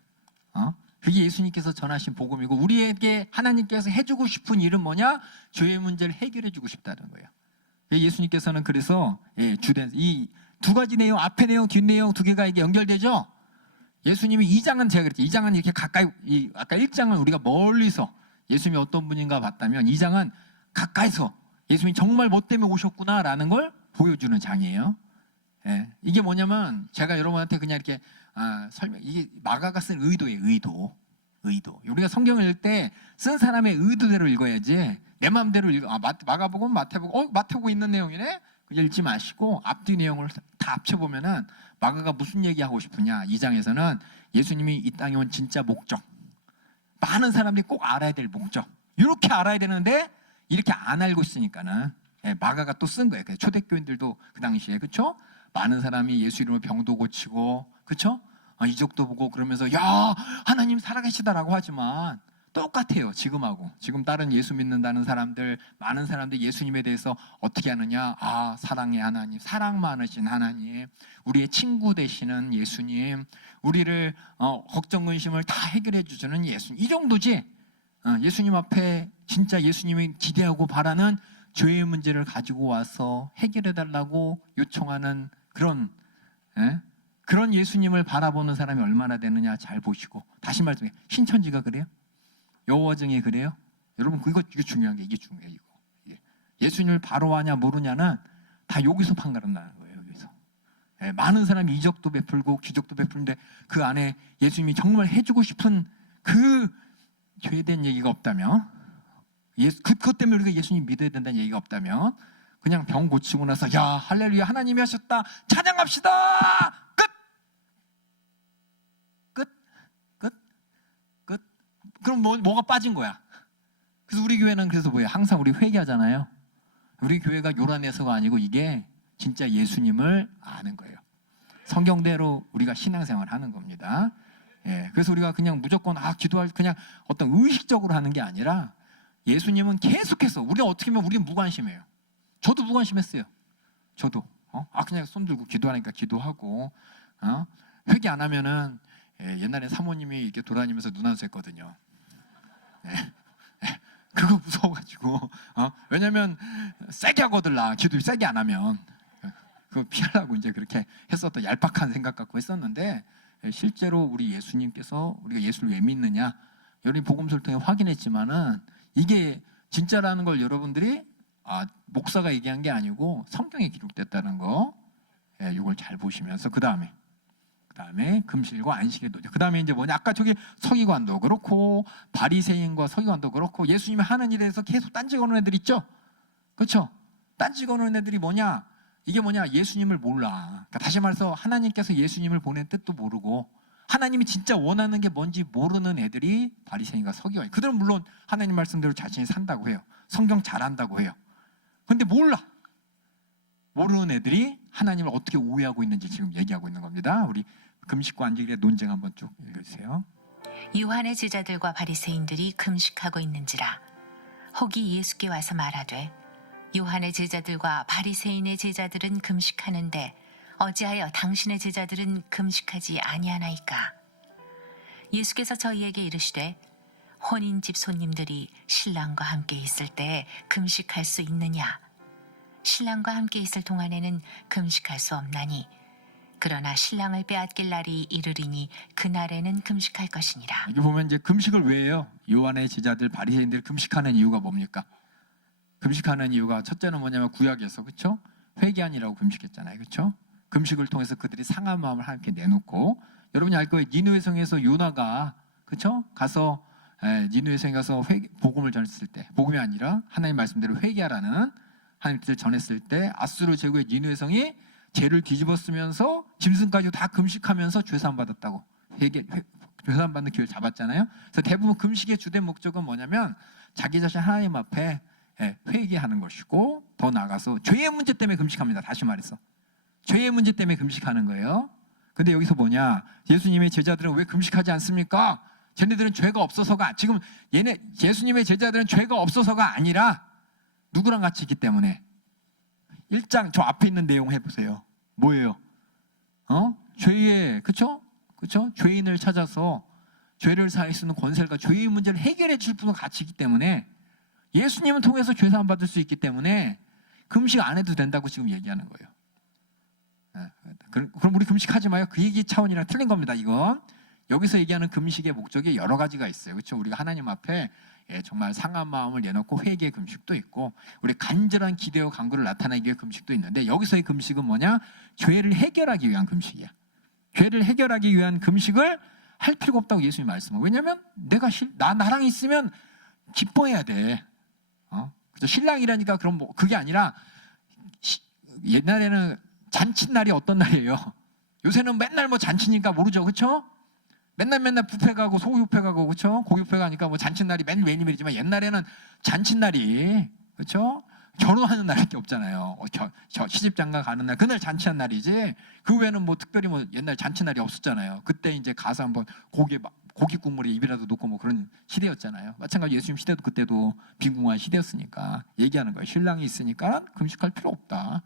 그게 예수님께서 전하신 복음이고 우리에게 하나님께서 해주고 싶은 일은 뭐냐? 죄의 문제를 해결해 주고 싶다는 거예요. 예수님께서는 그래서 주된 이 두 가지 내용, 앞에 내용, 뒷 내용 두 개가 이게 연결되죠. 예수님이 2장은 제가 그랬죠. 2장은 이렇게 가까이 아까 1장은 우리가 멀리서 예수님이 어떤 분인가 봤다면 2장은 가까이서 예수님이 정말 뭐 때문에 오셨구나라는 걸 보여주는 장이에요. 이게 뭐냐면 제가 여러분한테 그냥 이렇게 이게 마가가 쓴 의도예요. 의도. 우리가 성경을 읽을 때 쓴 사람의 의도대로 읽어야지 내 마음대로 마가복음, 마태복음 있는 내용이네. 읽지 마시고 앞뒤 내용을 다 합쳐보면은 마가가 무슨 얘기하고 싶으냐. 2장에서는 예수님이 이 땅에 온 진짜 목적, 많은 사람들이 꼭 알아야 될 목적, 이렇게 알아야 되는데 이렇게 안 알고 있으니까는 마가가 또 쓴 거예요. 초대교인들도 그 당시에 그렇죠? 많은 사람이 예수 이름으로 병도 고치고 그렇죠? 이적도 보고 그러면서 야 하나님 살아계시다라고 하지만 똑같아요. 지금 다른 예수 믿는다는 사람들 많은 사람들이 예수님에 대해서 어떻게 하느냐. 사랑의 하나님, 사랑 많으신 하나님, 우리의 친구 되시는 예수님, 우리를 걱정 근심을 다 해결해 주시는 예수님, 이 정도지. 예수님 앞에 진짜 예수님이 기대하고 바라는 죄의 문제를 가지고 와서 해결해 달라고 요청하는 그런 예수님을 바라보는 사람이 얼마나 되느냐 잘 보시고. 다시 말씀해, 신천지가 그래요? 여호와정이 그래요? 여러분 이게 중요한 게 이게 중요해요. 예수님을 바로 아냐 모르냐는 다 여기서 판가름나는 거예요. 여기서 많은 사람이 이적도 베풀고 기적도 베푸는데 그 안에 예수님이 정말 해주고 싶은 그 죄된 얘기가 없다면, 그것 때문에 우리가 예수님 믿어야 된다는 얘기가 없다면 그냥 병 고치고 나서 야 할렐루야 하나님이 하셨다 찬양합시다 끝. 그럼 뭐가 빠진 거야? 그래서 우리 교회는 그래서 뭐예요? 항상 우리 회개하잖아요. 우리 교회가 요란해서가 아니고 이게 진짜 예수님을 아는 거예요. 성경대로 우리가 신앙생활을 하는 겁니다. 그래서 우리가 그냥 무조건 기도할 그냥 어떤 의식적으로 하는 게 아니라 예수님은 계속해서 우리가 어떻게 보면 우리는 무관심해요. 저도 무관심했어요. 저도 그냥 손 들고 기도하니까 기도하고 회개 안 하면은 옛날에 사모님이 이렇게 돌아다니면서 눈 안 샜거든요. 그거 무서워가지고 왜냐면 세게 하거든 기도 세게 안 하면 그거 피하려고 이제 그렇게 했었던 얄팍한 생각 갖고 했었는데 실제로 우리 예수님께서 우리가 예수를 왜 믿느냐 여러분이 복음서를 통해 확인했지만은 이게 진짜라는 걸 여러분들이 목사가 얘기한 게 아니고 성경에 기록됐다는 거 이걸 잘 보시면서 그 다음에 그다음에 금실과 안식의 노제. 그다음에 이제 뭐냐? 아까 저기 서기관도 그렇고 바리새인과 서기관도 그렇고 예수님이 하는 일에 대해서 계속 딴지 거는 애들 있죠. 그렇죠? 딴지 거는 애들이 뭐냐? 이게 뭐냐? 예수님을 몰라. 그러니까 다시 말해서 하나님께서 예수님을 보낸 뜻도 모르고 하나님이 진짜 원하는 게 뭔지 모르는 애들이 바리새인과 서기관. 그들은 물론 하나님 말씀대로 자신이 산다고 해요. 성경 잘한다고 해요. 근데 몰라. 모르는 애들이 하나님을 어떻게 오해하고 있는지 지금 얘기하고 있는 겁니다. 우리 금식과 안식일의 논쟁 한번 쭉 읽어주세요. 요한의 제자들과 바리새인들이 금식하고 있는지라 혹이 예수께 와서 말하되 요한의 제자들과 바리새인의 제자들은 금식하는데 어찌하여 당신의 제자들은 금식하지 아니하나이까. 예수께서 저희에게 이르시되 혼인집 손님들이 신랑과 함께 있을 때 금식할 수 있느냐. 신랑과 함께 있을 동안에는 금식할 수 없나니 그러나 신랑을 빼앗길 날이 이르리니 그날에는 금식할 것이니라. 여기 보면 이제 금식을 왜 해요? 요한의 제자들 바리새인들이 금식하는 이유가 뭡니까? 금식하는 이유가 첫째는 뭐냐면 구약에서 그렇죠? 회개하니라고 금식했잖아요. 그렇죠? 금식을 통해서 그들이 상한 마음을 하나님께 내놓고 여러분이 알 거예요. 니느웨 성에서 요나가 그렇죠? 가서 니느웨 성에 가서 복음을 전했을 때 복음이 아니라 하나님 말씀대로 회개하라는 하나님 뜻을 전했을 때 아수르 제국의 니느웨 성이 죄를 뒤집었으면서 짐승까지 다 금식하면서 죄사함 받았다고 죄사함 받는 기회를 잡았잖아요. 그래서 대부분 금식의 주된 목적은 뭐냐면 자기 자신 하나님 앞에 회개하는 것이고 더 나아가서 죄의 문제 때문에 금식합니다. 다시 말해서 죄의 문제 때문에 금식하는 거예요. 근데 여기서 뭐냐? 예수님의 제자들은 왜 금식하지 않습니까? 쟤네들은 죄가 없어서가 지금 예수님의 제자들은 죄가 없어서가 아니라 누구랑 같이 있기 때문에 1장 저 앞에 있는 내용 해보세요. 뭐예요? 죄의 그쵸? 죄인을 찾아서 죄를 사할 수 있는 권세가 죄의 문제를 해결해 줄 분과 같이 있기 때문에 예수님을 통해서 죄 사함 받을 수 있기 때문에 금식 안 해도 된다고 지금 얘기하는 거예요. 그럼 우리 금식하지 마요. 그 얘기 차원이랑 틀린 겁니다. 이건 여기서 얘기하는 금식의 목적이 여러 가지가 있어요. 그렇죠? 우리가 하나님 앞에 정말 상한 마음을 내놓고 회개의 금식도 있고 우리 간절한 기대와 간구를 나타내기 위해 금식도 있는데 여기서의 금식은 뭐냐? 죄를 해결하기 위한 금식이야. 죄를 해결하기 위한 금식을 할 필요가 없다고 예수님이 말씀하고 왜냐하면 나랑 있으면 기뻐해야 돼. 그렇죠? 신랑이라니까 그럼 뭐 그게 아니라 옛날에는 잔칫날이 어떤 날이에요? 요새는 맨날 뭐 잔치니까 모르죠, 그렇죠? 맨날 뷔페 가고 소고기 뷔페 가고 그렇죠? 고기 뷔페 가니까 뭐 잔칫날이 매일매일이지만 옛날에는 잔칫날이 그렇죠? 결혼하는 날밖에 없잖아요. 저 시집장가 가는 날 그날 잔치한 날이지. 그 외에는 뭐 특별히 뭐 옛날 잔치날이 없었잖아요. 그때 이제 가서 한번 고기 국물에 입이라도 놓고 뭐 그런 시대였잖아요. 마찬가지로 예수님 시대도 그때도 빈궁한 시대였으니까 얘기하는 거예요. 신랑이 있으니까 금식할 필요 없다.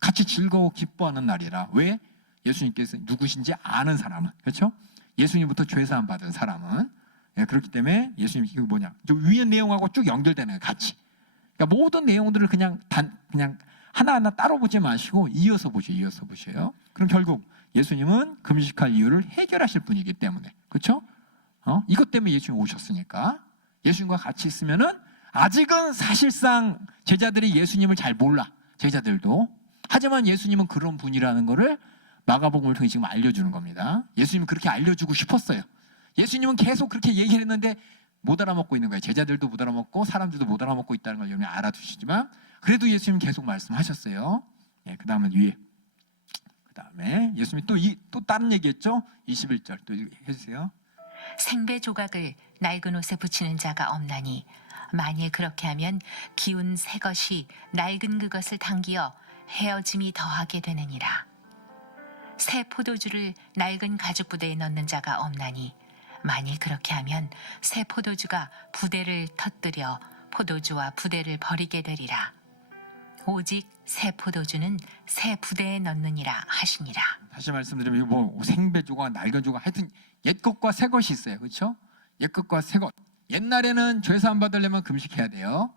같이 즐거워 기뻐하는 날이라. 왜? 예수님께서 누구신지 아는 사람은 그렇죠? 예수님부터 죄사함 받은 사람은 그렇기 때문에 예수님 이거 뭐냐? 저 위의 내용하고 쭉 연결되는 거예요. 같이. 그러니까 모든 내용들을 그냥 하나하나 따로 보지 마시고 이어서 보셔요. 그럼 결국 예수님은 금식할 이유를 해결하실 분이기 때문에 그렇죠? 이것 때문에 예수님이 오셨으니까 예수님과 같이 있으면은 아직은 사실상 제자들이 예수님을 잘 몰라. 제자들도. 하지만 예수님은 그런 분이라는 것을 마가복음을 통해 지금 알려주는 겁니다. 예수님은 그렇게 알려주고 싶었어요. 예수님은 계속 그렇게 얘기했는데 못 알아먹고 있는 거예요. 제자들도 못 알아먹고 사람들도 못 알아먹고 있다는 걸 여러분이 알아두시지만 그래도 예수님은 계속 말씀하셨어요. 그 다음은 위에 그 다음에 예수님이 또 다른 얘기했죠. 21절 또 해주세요. 생배 조각을 낡은 옷에 붙이는 자가 없나니 만일 그렇게 하면 기운 새 것이 낡은 그것을 당기어 헤어짐이 더하게 되느니라. 새 포도주를 낡은 가죽 부대에 넣는 자가 없나니 만일 그렇게 하면 새 포도주가 부대를 터뜨려 포도주와 부대를 버리게 되리라. 오직 새 포도주는 새 부대에 넣느니라 하시니라. 다시 말씀드리면 뭐 생배조각, 낡은 조각 하여튼 옛 것과 새 것이 있어요. 그렇죠? 옛 것과 새 것. 옛날에는 죄사함 받으려면 금식해야 돼요.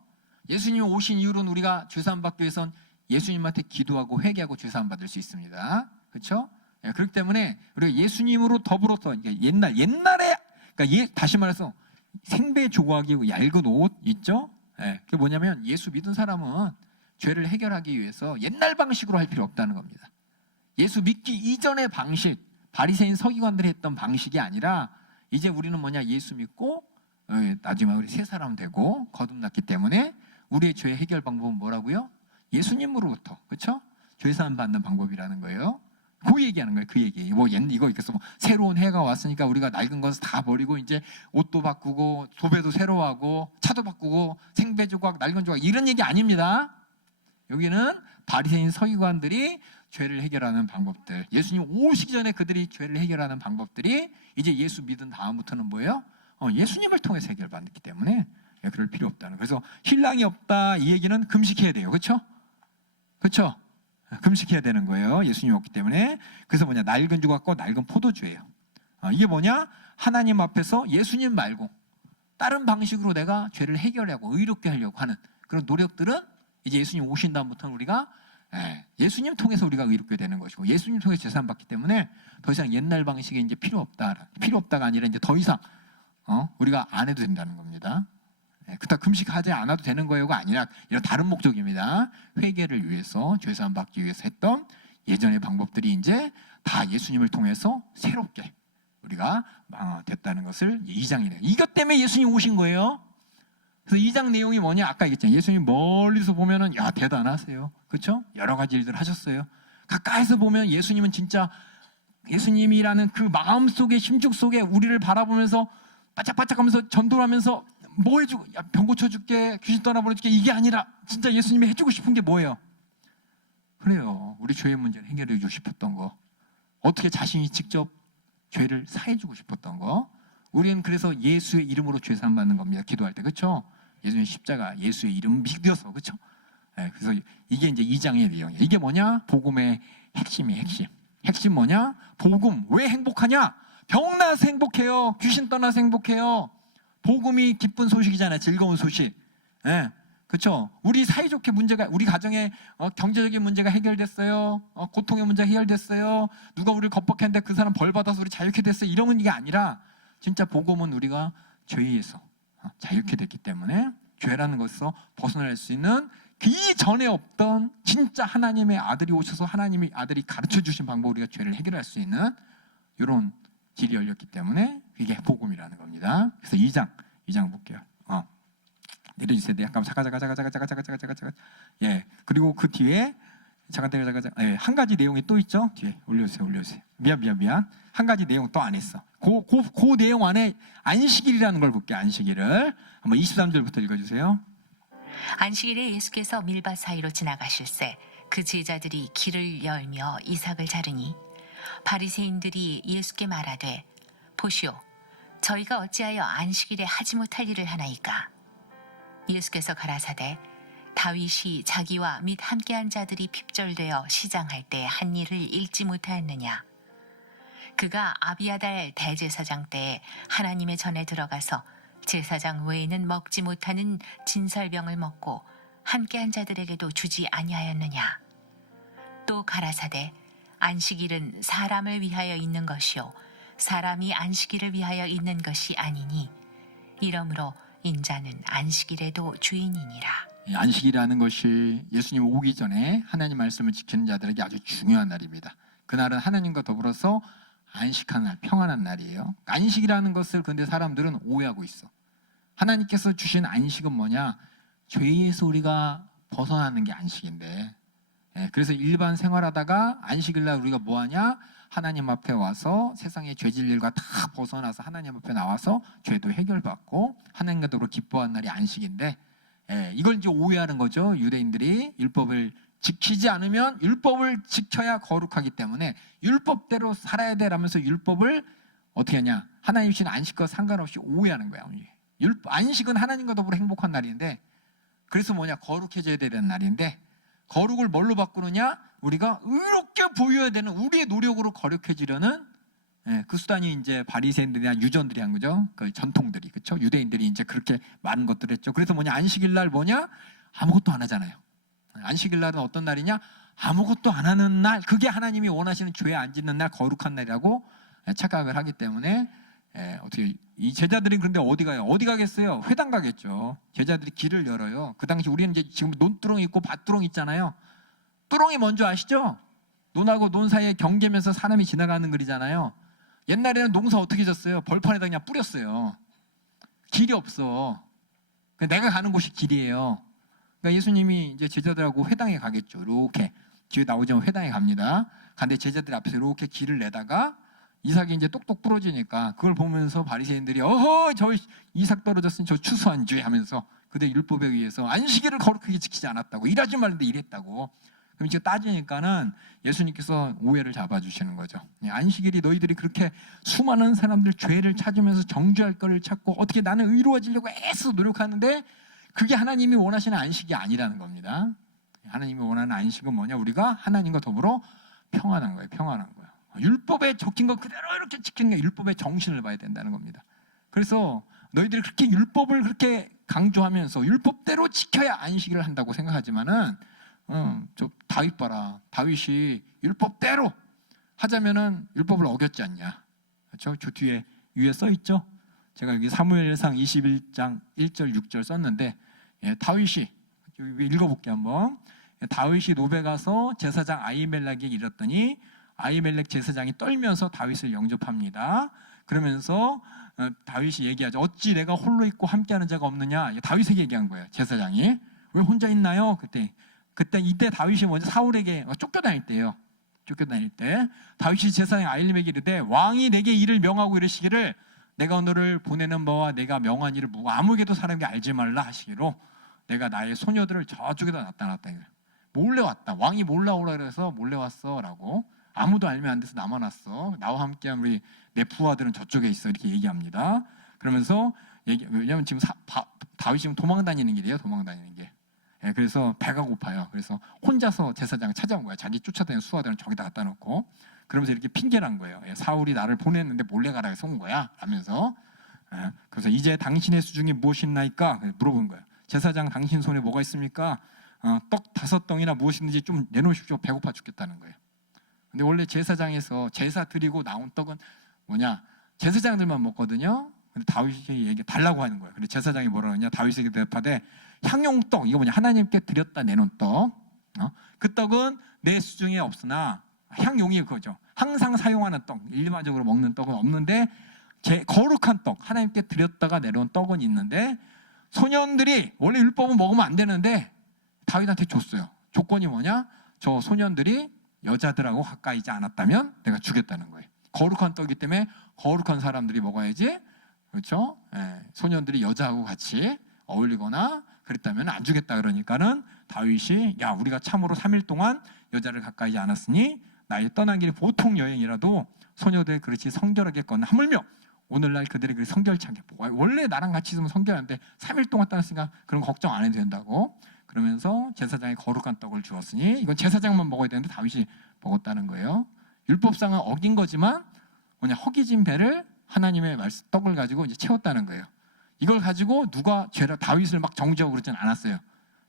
예수님 오신 이후로는 우리가 죄사함 받기 위해선 예수님한테 기도하고 회개하고 죄사함 받을 수 있습니다. 그렇죠? 그렇기 때문에 우리가 예수님으로 더불어서 옛날에 그러니까 다시 말해서 생배 조각이고 얇은 옷 있죠? 그게 뭐냐면 예수 믿은 사람은 죄를 해결하기 위해서 옛날 방식으로 할 필요 없다는 겁니다. 예수 믿기 이전의 방식, 바리새인 서기관들이 했던 방식이 아니라 이제 우리는 뭐냐, 예수 믿고 나중에 우리 새 사람 되고 거듭났기 때문에 우리의 죄 해결 방법은 뭐라고요? 예수님으로부터, 그렇죠? 죄 사함 받는 방법이라는 거예요. 그 얘기하는 거예요. 그 얘기. 뭐 이거 있겠어. 뭐 새로운 해가 왔으니까 우리가 낡은 것을 다 버리고 이제 옷도 바꾸고 도배도 새로 하고 차도 바꾸고 생배 조각, 낡은 조각, 이런 얘기 아닙니다. 여기는 바리새인 서기관들이 죄를 해결하는 방법들, 예수님 오시기 전에 그들이 죄를 해결하는 방법들이 이제 예수 믿은 다음부터는 뭐예요? 예수님을 통해서 해결받기 때문에 그럴 필요 없다는. 그래서 신랑이 없다 이 얘기는 금식해야 돼요. 그렇죠? 그렇죠? 금식해야 되는 거예요. 예수님이 없기 때문에. 그래서 뭐냐, 낡은 조각과 낡은 포도주예요. 이게 뭐냐, 하나님 앞에서 예수님 말고 다른 방식으로 내가 죄를 해결하고 의롭게 하려고 하는 그런 노력들은 이제 예수님 오신 다음부터는 우리가 예수님 통해서 우리가 의롭게 되는 것이고, 예수님 통해서 제사함 받기 때문에 더 이상 옛날 방식이 이제 필요 없다가 아니라 이제 더 이상 우리가 안 해도 된다는 겁니다. 그렇다 금식하지 않아도 되는 거예요가 아니라 이런 다른 목적입니다. 회개를 위해서, 죄사함 받기 위해서 했던 예전의 방법들이 이제 다 예수님을 통해서 새롭게 우리가 됐다는 것을 2장이네요. 이것 때문에 예수님 오신 거예요. 그래서 2장 내용이 뭐냐, 아까 얘기했잖아요. 예수님 멀리서 보면은 야 대단하세요, 그렇죠? 여러 가지 일들 하셨어요. 가까이서 보면 예수님은 진짜 예수님이라는 그 마음 속에, 심중 속에 우리를 바라보면서 바짝바짝하면서 전도를 하면서 뭐 해주고, 야, 병 고쳐줄게, 귀신 떠나보내줄게, 이게 아니라 진짜 예수님이 해주고 싶은 게 뭐예요? 그래요, 우리 죄의 문제를 해결해 주고 싶었던 거, 어떻게 자신이 직접 죄를 사해주고 싶었던 거. 우리는 그래서 예수의 이름으로 죄 사함 받는 겁니다. 기도할 때, 그렇죠? 예수님의 십자가, 예수의 이름 믿어서, 그렇죠? 그래서 이게 이제 2장의 내용이에요. 이게 뭐냐? 복음의 핵심이에요. 핵심 뭐냐? 복음. 왜 행복하냐? 병 나서 행복해요. 귀신 떠나서 행복해요. 복음이 기쁜 소식이잖아요. 즐거운 소식. 그렇죠? 우리 사이좋게 문제가, 우리 가정에 경제적인 문제가 해결됐어요. 고통의 문제가 해결됐어요. 누가 우리를 겁박했는데 그 사람 벌 받아서 우리 자유케 됐어요. 이런 게 아니라 진짜 복음은 우리가 죄에서 자유케 됐기 때문에 죄라는 것에서 벗어날 수 있는 그 이전에 없던 진짜 하나님의 아들이 오셔서 하나님의 아들이 가르쳐 주신 방법으로 우리가 죄를 해결할 수 있는 이런 길이 열렸기 때문에 이게 복음이라는 겁니다. 그래서 2장 볼게요. 내려주세요. 잠깐 잠깐. 예. 그리고 그 뒤에 잠깐. 예, 한 가지 내용이 또 있죠. 뒤에 올려주세요. 미안. 한 가지 내용 또 안 했어. 그 내용 안에 안식일이라는 걸 볼게요. 안식일을 한번 23절부터 읽어주세요. 안식일에 예수께서 밀밭 사이로 지나가실새 그 제자들이 길을 열며 이삭을 자르니 바리새인들이 예수께 말하되, 보시오, 저희가 어찌하여 안식일에 하지 못할 일을 하나이까? 예수께서 가라사대, 다윗이 자기와 및 함께한 자들이 핍절되어 시장할 때 한 일을 읽지 못하였느냐? 그가 아비아달 대제사장 때에 하나님의 전에 들어가서 제사장 외에는 먹지 못하는 진설병을 먹고 함께한 자들에게도 주지 아니하였느냐? 또 가라사대, 안식일은 사람을 위하여 있는 것이요 사람이 안식일을 위하여 있는 것이 아니니 이러므로 인자는 안식일에도 주인이니라. 안식이라는 것이 예수님 오기 전에 하나님 말씀을 지키는 자들에게 아주 중요한 날입니다. 그날은 하나님과 더불어서 안식하는 날, 평안한 날이에요. 안식이라는 것을 근데 사람들은 오해하고 있어. 하나님께서 주신 안식은 뭐냐? 죄에서 우리가 벗어나는 게 안식인데, 그래서 일반 생활하다가 안식일날 우리가 뭐하냐? 하나님 앞에 와서 세상의 죄질 일과 다 벗어나서 하나님 앞에 나와서 죄도 해결받고 하나님과 더불어 기뻐하는 날이 안식인데, 이걸 이제 오해하는 거죠. 유대인들이 율법을 지키지 않으면, 율법을 지켜야 거룩하기 때문에 율법대로 살아야 되라면서 율법을 어떻게 하냐? 하나님 주신 안식과 상관없이 오해하는 거야. 안식은 하나님과 더불어 행복한 날인데, 그래서 뭐냐? 거룩해져야 되는 날인데, 거룩을 뭘로 바꾸느냐? 우리가 의롭게 보여야 되는, 우리의 노력으로 거룩해지려는 그 수단이 이제 바리새인들이나 유전들이 한 거죠. 그 전통들이, 그렇죠? 유대인들이 이제 그렇게 많은 것들을 했죠. 그래서 뭐냐? 안식일 날 뭐냐? 아무것도 안 하잖아요. 안식일 날은 어떤 날이냐? 아무것도 안 하는 날, 그게 하나님이 원하시는 죄 안 짓는 날, 거룩한 날이라고 착각을 하기 때문에 어떻게 이 제자들이 그런데 어디 가요? 어디 가겠어요? 회당 가겠죠. 제자들이 길을 열어요. 그 당시 우리는 이제 지금 논두렁 있고 밭두렁 있잖아요. 뚜렁이 뭔지 아시죠? 논하고 논 사이에 경계면서 사람이 지나가는 글이잖아요. 옛날에는 농사 어떻게 졌어요? 벌판에다 그냥 뿌렸어요. 길이 없어. 내가 가는 곳이 길이에요. 그러니까 예수님이 이제 제자들하고 회당에 가겠죠. 이렇게 뒤에 나오자면 회당에 갑니다. 근데 제자들 앞에서 이렇게 길을 내다가 이삭이 이제 똑똑 부러지니까 그걸 보면서 바리새인들이 어허 저 이삭 떨어졌으니 저 추수한 죄 하면서 그들 율법에 의해서 안식일을 거룩하게 지키지 않았다고, 일하지 말는데 일했다고. 그럼 이제 따지니까는 예수님께서 오해를 잡아주시는 거죠. 안식일이 너희들이 그렇게 수많은 사람들 죄를 찾으면서 정죄할 거를 찾고 어떻게 나는 의로워지려고 애써 노력하는데 그게 하나님이 원하시는 안식이 아니라는 겁니다. 하나님이 원하는 안식은 뭐냐? 우리가 하나님과 더불어 평안한 거예요. 평안한 거예요. 율법에 적힌 거 그대로 이렇게 지키는 게 율법의 정신을 봐야 된다는 겁니다. 그래서 너희들이 그렇게 율법을 그렇게 강조하면서 율법대로 지켜야 안식일을 한다고 생각하지만은 저 다윗 봐라. 다윗이 율법대로 하자면은 율법을 어겼지 않냐. 그렇죠? 저 뒤에 위에 써 있죠. 제가 여기 사무엘상 21장 1절 6절 썼는데 다윗이 읽어볼게요 한번. 다윗이 노베 가서 제사장 아히멜렉에게 이르렀더니 아히멜렉 제사장이 떨면서 다윗을 영접합니다. 그러면서 다윗이 얘기하죠. 어찌 내가 홀로 있고 함께하는 자가 없느냐. 다윗에게 얘기한 거예요. 제사장이 왜 혼자 있나요? 이때 다윗이 먼저 사울에게 쫓겨다닐 때예요. 쫓겨다닐 때 다윗이 제사장 아히멜렉에게 이르되 왕이 내게 일을 명하고 이르시기를 내가 너를 보내는 바와 내가 명한 일을 아무에게도 사람에게 알지 말라 하시기로 내가 나의 소녀들을 저쪽에다 나타났다. 몰래 왔다. 왕이 몰라 오라 그래서 몰래 왔어라고. 아무도 알면 안 돼서 나만 왔어. 나와 함께한 우리 내 부하들은 저쪽에 있어. 이렇게 얘기합니다. 그러면서 왜냐하면 지금 다윗이 지금 도망 다니는 길이에요. 도망 다니는 길. 그래서 배가 고파요. 그래서 혼자서 제사장을 찾아온 거야. 자기 쫓아다니는 수하들은 저기다 갖다 놓고. 그러면서 이렇게 핑계를 한 거예요. 사울이 나를 보냈는데 몰래 가라 해서 온 거야. 라면서. 그래서 이제 당신의 수중이 무엇이나이까 물어본 거예요. 제사장 당신 손에 뭐가 있습니까? 떡 5덩이나 무엇이든지 좀 내놓으십시오. 배고파 죽겠다는 거예요. 근데 원래 제사장에서 제사 드리고 나온 떡은 뭐냐? 제사장들만 먹거든요. 근데 다윗이 얘기 달라고 하는 거예요. 근데 제사장이 뭐라 하냐? 다윗에게 대답하되 향용떡, 이거 뭐냐? 하나님께 드렸다 내놓은 떡. 그 떡은 내 수중에 없으나 향용이 그거죠. 항상 사용하는 떡, 일반적으로 먹는 떡은 없는데 거룩한 떡, 하나님께 드렸다가 내려온 떡은 있는데 소년들이 원래 율법은 먹으면 안 되는데 다윗한테 줬어요. 조건이 뭐냐? 저 소년들이 여자들하고 가까이 있지 않았다면 내가 주겠다는 거예요. 거룩한 떡이기 때문에 거룩한 사람들이 먹어야지. 그렇죠? 소년들이 여자하고 같이 어울리거나 그랬다면 안 주겠다. 그러니까는 다윗이 야 우리가 참으로 3일 동안 여자를 가까이 있지 않았으니 나의 떠난 길이 보통 여행이라도 소녀들 그렇지 성결하게 건 하물며 오늘날 그들이 그리 성결치 않게 보고 원래 나랑 같이 있으면 성결한데 3일 동안 떠났으니까 그런 걱정 안 해도 된다고. 그러면서 제사장이 거룩한 떡을 주었으니 이건 제사장만 먹어야 되는데 다윗이 먹었다는 거예요. 율법상은 어긴 거지만 뭐냐 허기진 배를 하나님의 말씀 떡을 가지고 이제 채웠다는 거예요. 이걸 가지고 누가 다윗을 막 정죄하고 그러진 않았어요.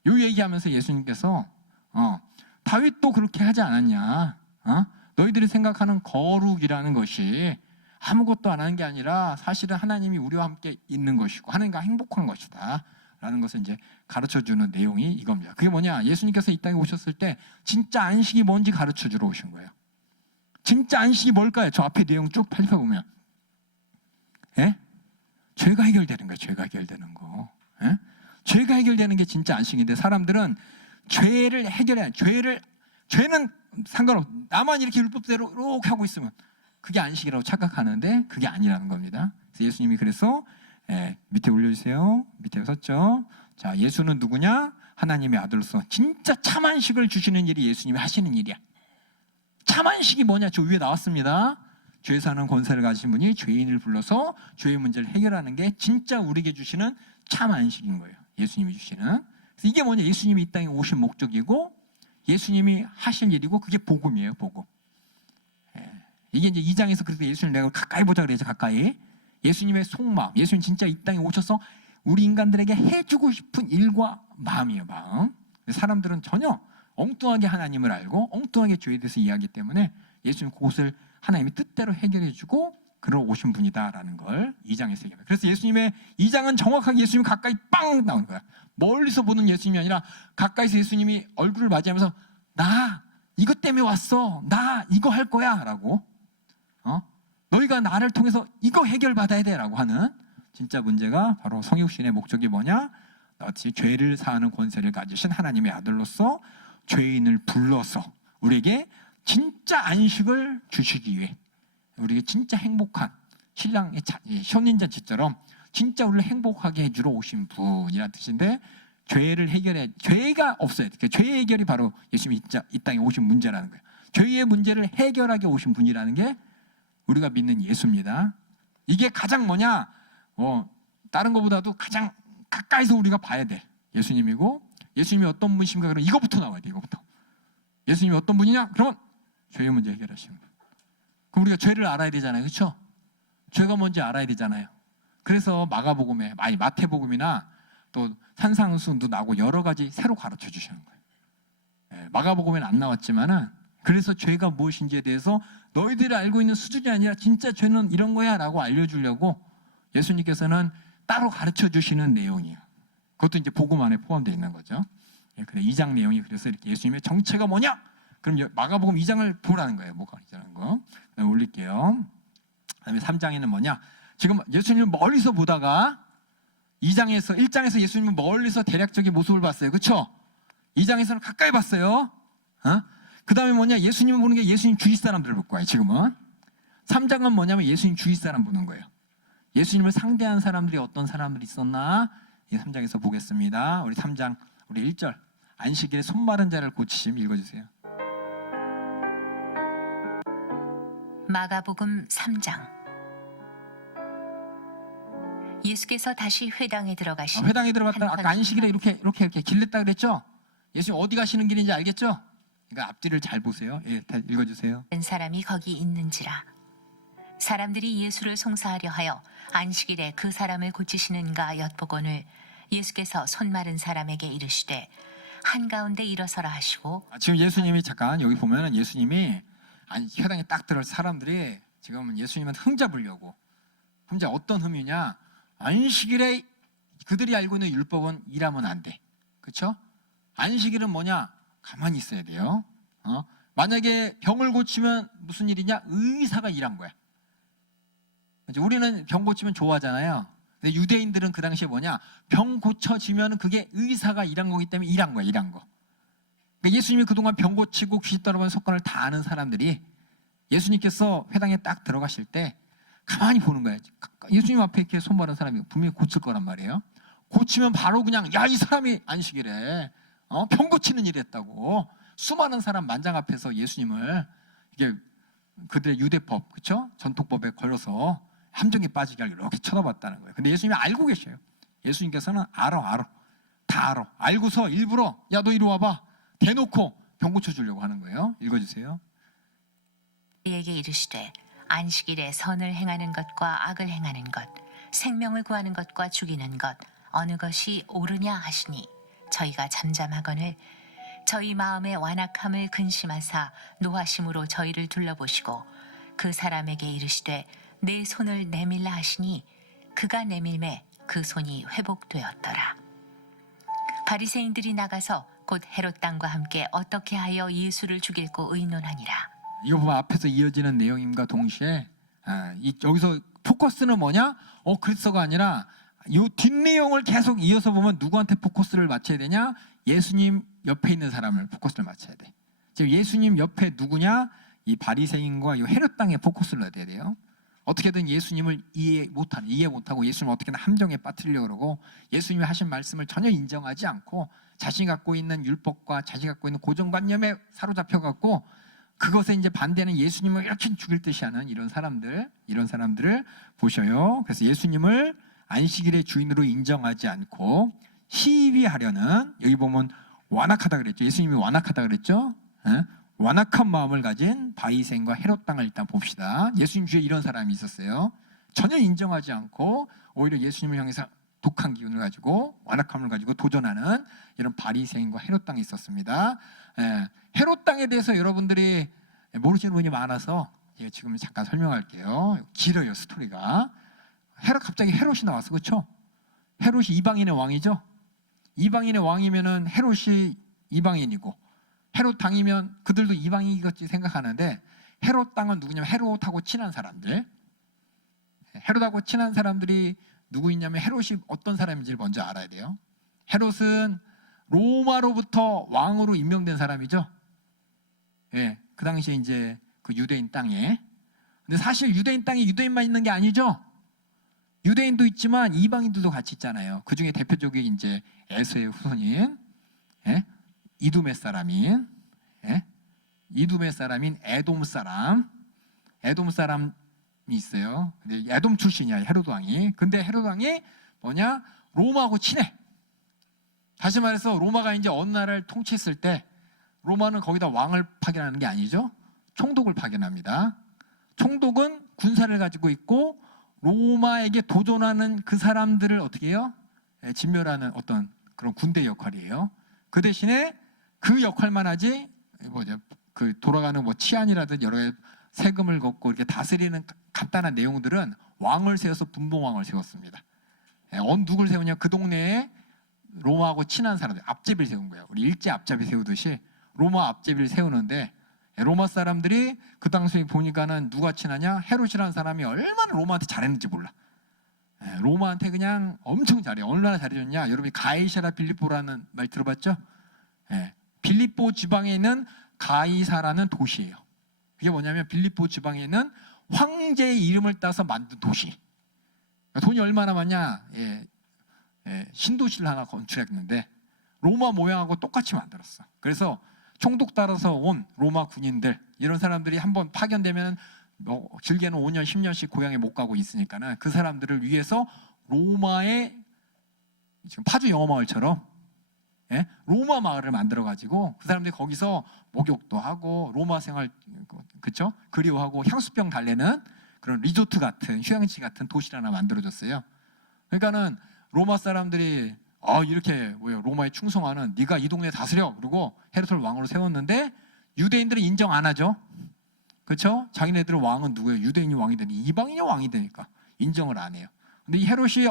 요 얘기하면서 예수님께서 다윗도 그렇게 하지 않았냐? 너희들이 생각하는 거룩이라는 것이 아무것도 안 하는 게 아니라 사실은 하나님이 우리와 함께 있는 것이고 하나님과 행복한 것이다 라는 것을 이제 가르쳐주는 내용이 이겁니다. 그게 뭐냐? 예수님께서 이 땅에 오셨을 때 진짜 안식이 뭔지 가르쳐주러 오신 거예요. 진짜 안식이 뭘까요? 저 앞에 내용 쭉 살펴보면 죄가 해결되는 거예요. 죄가 해결되는 거. 죄가 해결되는 게 진짜 안식인데 사람들은 죄를 해결해야 죄는 상관없어. 나만 이렇게 율법대로 이렇게 하고 있으면 그게 안식이라고 착각하는데 그게 아니라는 겁니다. 그래서 예수님이 그래서 밑에 올려주세요. 밑에 섰죠. 자, 예수는 누구냐? 하나님의 아들로서 진짜 참 안식을 주시는 일이 예수님이 하시는 일이야. 참 안식이 뭐냐? 저 위에 나왔습니다. 죄 사는 권세를 가지신 분이 죄인을 불러서 죄의 문제를 해결하는 게 진짜 우리에게 주시는 참 안식인 거예요. 예수님이 주시는. 그래서 이게 뭐냐? 예수님이 이 땅에 오신 목적이고 예수님이 하실 일이고 그게 복음이에요. 복음. 이게 이제 2장에서 그래서 예수님 내가 가까이 보자 그래야죠. 가까이. 예수님의 속마음. 예수님 진짜 이 땅에 오셔서 우리 인간들에게 해주고 싶은 일과 마음이에요. 마음. 사람들은 전혀 엉뚱하게 하나님을 알고 엉뚱하게 죄에 대해서 이해하기 때문에 예수님 그것을 하나님이 뜻대로 해결해주고 그러 오신 분이다라는 걸 2장에서 얘기합니다. 그래서 예수님의 2장은 정확하게 예수님이 가까이 빵 나오는 거야. 멀리서 보는 예수님이 아니라 가까이서 예수님이 얼굴을 맞이하면서 나 이것 때문에 왔어. 나 이거 할 거야 라고, 너희가 나를 통해서 이거 해결받아야 돼 라고 하는 진짜 문제가 바로 성육신의 목적이 뭐냐? 너같이 죄를 사하는 권세를 가지신 하나님의 아들로서 죄인을 불러서 우리에게 진짜 안식을 주시기 위해, 우리에게 진짜 행복한 신랑의 혼인잔치처럼 진짜 우리를 행복하게 해주러 오신 분이라는 뜻인데, 죄를 해결해, 죄가 없어야 돼. 죄 해결이 바로 예수님이 이 땅에 오신 문제라는 거예요. 죄의 문제를 해결하게 오신 분이라는 게 우리가 믿는 예수입니다. 이게 가장 뭐냐? 다른 것보다도 가장 가까이서 우리가 봐야 돼. 예수님이고, 예수님이 어떤 분이신가? 그러면 이거부터 나와야 돼. 이거부터. 예수님이 어떤 분이냐? 그러면 죄의 문제 해결하시는 분. 그럼 우리가 죄를 알아야 되잖아요. 그렇죠? 죄가 뭔지 알아야 되잖아요. 그래서 마태복음이나 또 산상수훈도 나오고 여러 가지 새로 가르쳐 주시는 거예요. 마가복음에는 안 나왔지만은, 그래서 죄가 무엇인지에 대해서 너희들이 알고 있는 수준이 아니라 진짜 죄는 이런 거야 라고 알려주려고 예수님께서는 따로 가르쳐 주시는 내용이에요. 그것도 이제 복음 안에 포함되어 있는 거죠. 그래, 2장 내용이 그래서 이렇게 예수님의 정체가 뭐냐? 그럼 마가복음 2장을 보라는 거예요. 뭐가 있다는 거. 그다음에 올릴게요. 그다음에 3장에는 뭐냐? 지금 예수님을 멀리서 보다가 1장에서 예수님은 멀리서 대략적인 모습을 봤어요. 그렇죠? 2장에서는 가까이 봤어요. 그 다음에 뭐냐? 예수님을 보는 게 예수님 주위 사람들을 볼 거예요. 지금은 3장은 뭐냐면 예수님 주위 사람 보는 거예요. 예수님을 상대한 사람들이 어떤 사람들이 있었나? 3장에서 보겠습니다. 우리 3장 우리 1절, 안식일에 손 마른 자를 고치심 읽어주세요. 마가복음 3장. 예수께서 다시 회당에 들어가시니, 회당에 들어갔다 아까 안식일에 이렇게 길랬다 그랬죠? 예수님 어디 가시는 길인지 알겠죠? 그러니까 앞뒤를 잘 보세요. 다 읽어주세요. 사람이 거기 있는지라. 사람들이 예수를 송사하려 하여 안식일에 그 사람을 고치시는가 엿보거늘 예수께서 손 마른 사람에게 이르시되 한가운데 일어서라 하시고. 지금 예수님이 잠깐 여기 보면은 예수님이 회당에 딱 들어올 사람들이 지금 예수님은 흠잡으려고. 어떤 흠이냐? 안식일에 그들이 알고 있는 율법은 일하면 안 돼. 그렇죠? 안식일은 뭐냐? 가만히 있어야 돼요. 만약에 병을 고치면 무슨 일이냐? 의사가 일한 거야. 우리는 병 고치면 좋아하잖아요. 근데 유대인들은 그 당시에 뭐냐? 병 고쳐지면 그게 의사가 일한 거기 때문에 일한 거야. 그러니까 예수님이 그동안 병 고치고 귀신 떠나보는 사건을 다 아는 사람들이 예수님께서 회당에 딱 들어가실 때 가만히 보는 거예요. 예수님 앞에 이렇게 손 마른 사람이 분명히 고칠 거란 말이에요. 고치면 바로 그냥 야, 이 사람이 안식일에 병 고치는 일 했다고 수많은 사람 만장 앞에서 예수님을 이게 그들의 유대법, 그렇죠? 전통법에 걸려서 함정에 빠지게 하려고 이렇게 쳐다봤다는 거예요. 근데 예수님이 알고 계셔요. 예수님께서는 알아. 다 알아. 알고서 일부러 야, 너 이리 와봐. 대놓고 병 고쳐주려고 하는 거예요. 읽어주세요. 그에게 이르시되 안식일에 선을 행하는 것과 악을 행하는 것, 생명을 구하는 것과 죽이는 것 어느 것이 옳으냐 하시니 저희가 잠잠하거늘 저희 마음의 완악함을 근심하사 노하심으로 저희를 둘러보시고 그 사람에게 이르시되 내 손을 내밀라 하시니 그가 내밀매 그 손이 회복되었더라. 바리새인들이 나가서 곧 헤롯 땅과 함께 어떻게 하여 예수를 죽일고 의논하니라. 이거 보면 앞에서 이어지는 내용임과 동시에 여기서 포커스는 뭐냐? 그리스도가 아니라 이 뒷내용을 계속 이어서 보면 누구한테 포커스를 맞춰야 되냐? 예수님 옆에 있는 사람을 포커스를 맞춰야 돼. 지금 예수님 옆에 누구냐? 이 바리새인과 이 헤롯 땅에 포커스를 놔야 돼요. 어떻게든 예수님을 이해 못하고 예수님을 어떻게든 함정에 빠뜨리려고 그러고 예수님이 하신 말씀을 전혀 인정하지 않고 자신이 갖고 있는 율법과 자신이 갖고 있는 고정관념에 사로잡혀 갖고 그것에 이제 반대는 예수님을 이렇게 죽일 듯이 하는 이런 사람들을 보셔요. 그래서 예수님을 안식일의 주인으로 인정하지 않고 시위하려는, 여기 보면 완악하다 그랬죠. 예수님이 완악하다 그랬죠. 완악한 마음을 가진 바리새인과 헤롯 땅을 일단 봅시다. 예수님 주위에 이런 사람이 있었어요. 전혀 인정하지 않고 오히려 예수님을 향해서 독한 기운을 가지고 완악함을 가지고 도전하는 이런 바리새인과 헤롯 땅이 있었습니다. 헤롯 땅에 대해서 여러분들이 모르시는 분이 많아서 제가 지금 잠깐 설명할게요. 길어요, 스토리가. 갑자기 헤롯이 나왔어, 그렇죠? 헤롯이 이방인의 왕이죠. 이방인의 왕이면은 헤롯이 이방인이고 헤롯 땅이면 그들도 이방인이겠지 생각하는데 헤롯 땅은 누구냐면 헤롯하고 친한 사람들. 헤롯하고 친한 사람들이 누구 있냐면 헤롯이 어떤 사람인지를 먼저 알아야 돼요. 헤롯은 로마로부터 왕으로 임명된 사람이죠. 예, 그 당시에 이제 그 유대인 땅에. 근데 사실 유대인 땅에 유대인만 있는 게 아니죠. 유대인도 있지만 이방인들도 같이 있잖아요. 그 중에 대표적인 이제 에서의 후손인, 예? 이두메 사람인, 예? 이두메 사람인 에돔 사람이 있어요. 근데 에돔 출신이야 헤롯 왕이. 근데 헤롯 왕이 뭐냐? 로마하고 친해. 다시 말해서 로마가 이제 어느 나라를 통치했을 때 로마는 거기다 왕을 파견하는 게 아니죠. 총독을 파견합니다. 총독은 군사를 가지고 있고 로마에게 도전하는 그 사람들을 어떻게 해요? 진멸하는 어떤 그런 군대 역할이에요. 그 대신에 그 역할만 하지 뭐죠? 그 돌아가는 뭐 치안이라든지 여러 가지 세금을 걷고 이렇게 다스리는 간단한 내용들은 왕을 세워서 분봉왕을 세웠습니다. 누굴 세우냐? 그 동네에 로마하고 친한 사람들, 앞제비를 세운 거예요. 우리 일제 앞잡이 세우듯이 로마 앞제비를 세우는데 로마 사람들이 그 당시에 보니까는 누가 친하냐? 헤롯이라는 사람이 얼마나 로마한테 잘했는지 몰라. 로마한테 그냥 엄청 잘해. 얼마나 잘해줬냐? 여러분이 가이사라 빌립보라는 말 들어봤죠? 빌립보 지방에 있는 가이사라는 도시예요. 그게 뭐냐면 빌립보 지방에 있는 황제의 이름을 따서 만든 도시. 돈이 얼마나 많냐? 신도시를 하나 건축했는데 로마 모양하고 똑같이 만들었어. 그래서 총독 따라서 온 로마 군인들 이런 사람들이 한번 파견되면 길게는 5년 10년씩 고향에 못 가고 있으니까는 그 사람들을 위해서 로마의 지금 파주 영어마을처럼 로마 마을을 만들어 가지고 그 사람들이 거기서 목욕도 하고 로마 생활 그쵸? 그리워하고 향수병 달래는 그런 리조트 같은 휴양지 같은 도시를 하나 만들어줬어요. 그러니까는 로마 사람들이 이렇게 뭐요 로마에 충성하는 네가 이 동네 다스려 그리고 헤롯을 왕으로 세웠는데 유대인들은 인정 안 하죠. 그렇죠? 자기네들은 왕은 누구예요? 유대인이 왕이 되니 이방인이 왕이 되니까 인정을 안 해요. 근데 이 헤롯이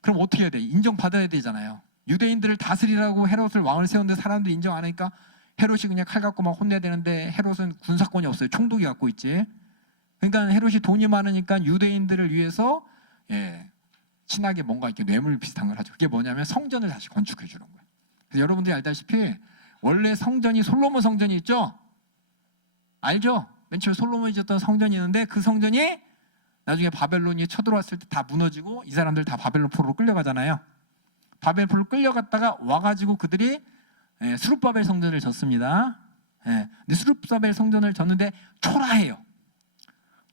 그럼 어떻게 해야 돼? 인정받아야 되잖아요. 유대인들을 다스리라고 헤롯을 왕을 세웠는데 사람들이 인정 안 하니까 헤롯이 그냥 칼 갖고 막 혼내야 되는데 헤롯은 군사권이 없어요. 총독이 갖고 있지. 그러니까 헤롯이 돈이 많으니까 유대인들을 위해서 친하게 뭔가 이렇게 뇌물 비슷한 걸 하죠. 그게 뭐냐면 성전을 다시 건축해 주는 거예요. 그래서 여러분들이 알다시피 원래 성전이 솔로몬 성전이 있죠? 알죠? 맨 처음에 솔로몬이 지었던 성전이 있는데 그 성전이 나중에 바벨론이 쳐들어왔을 때 다 무너지고 이 사람들 다 바벨론 포로로 끌려가잖아요. 바벨론 포로로 끌려갔다가 와가지고 그들이 스룹바벨 성전을 졌습니다. 근데 스룹바벨 성전을 졌는데 초라해요.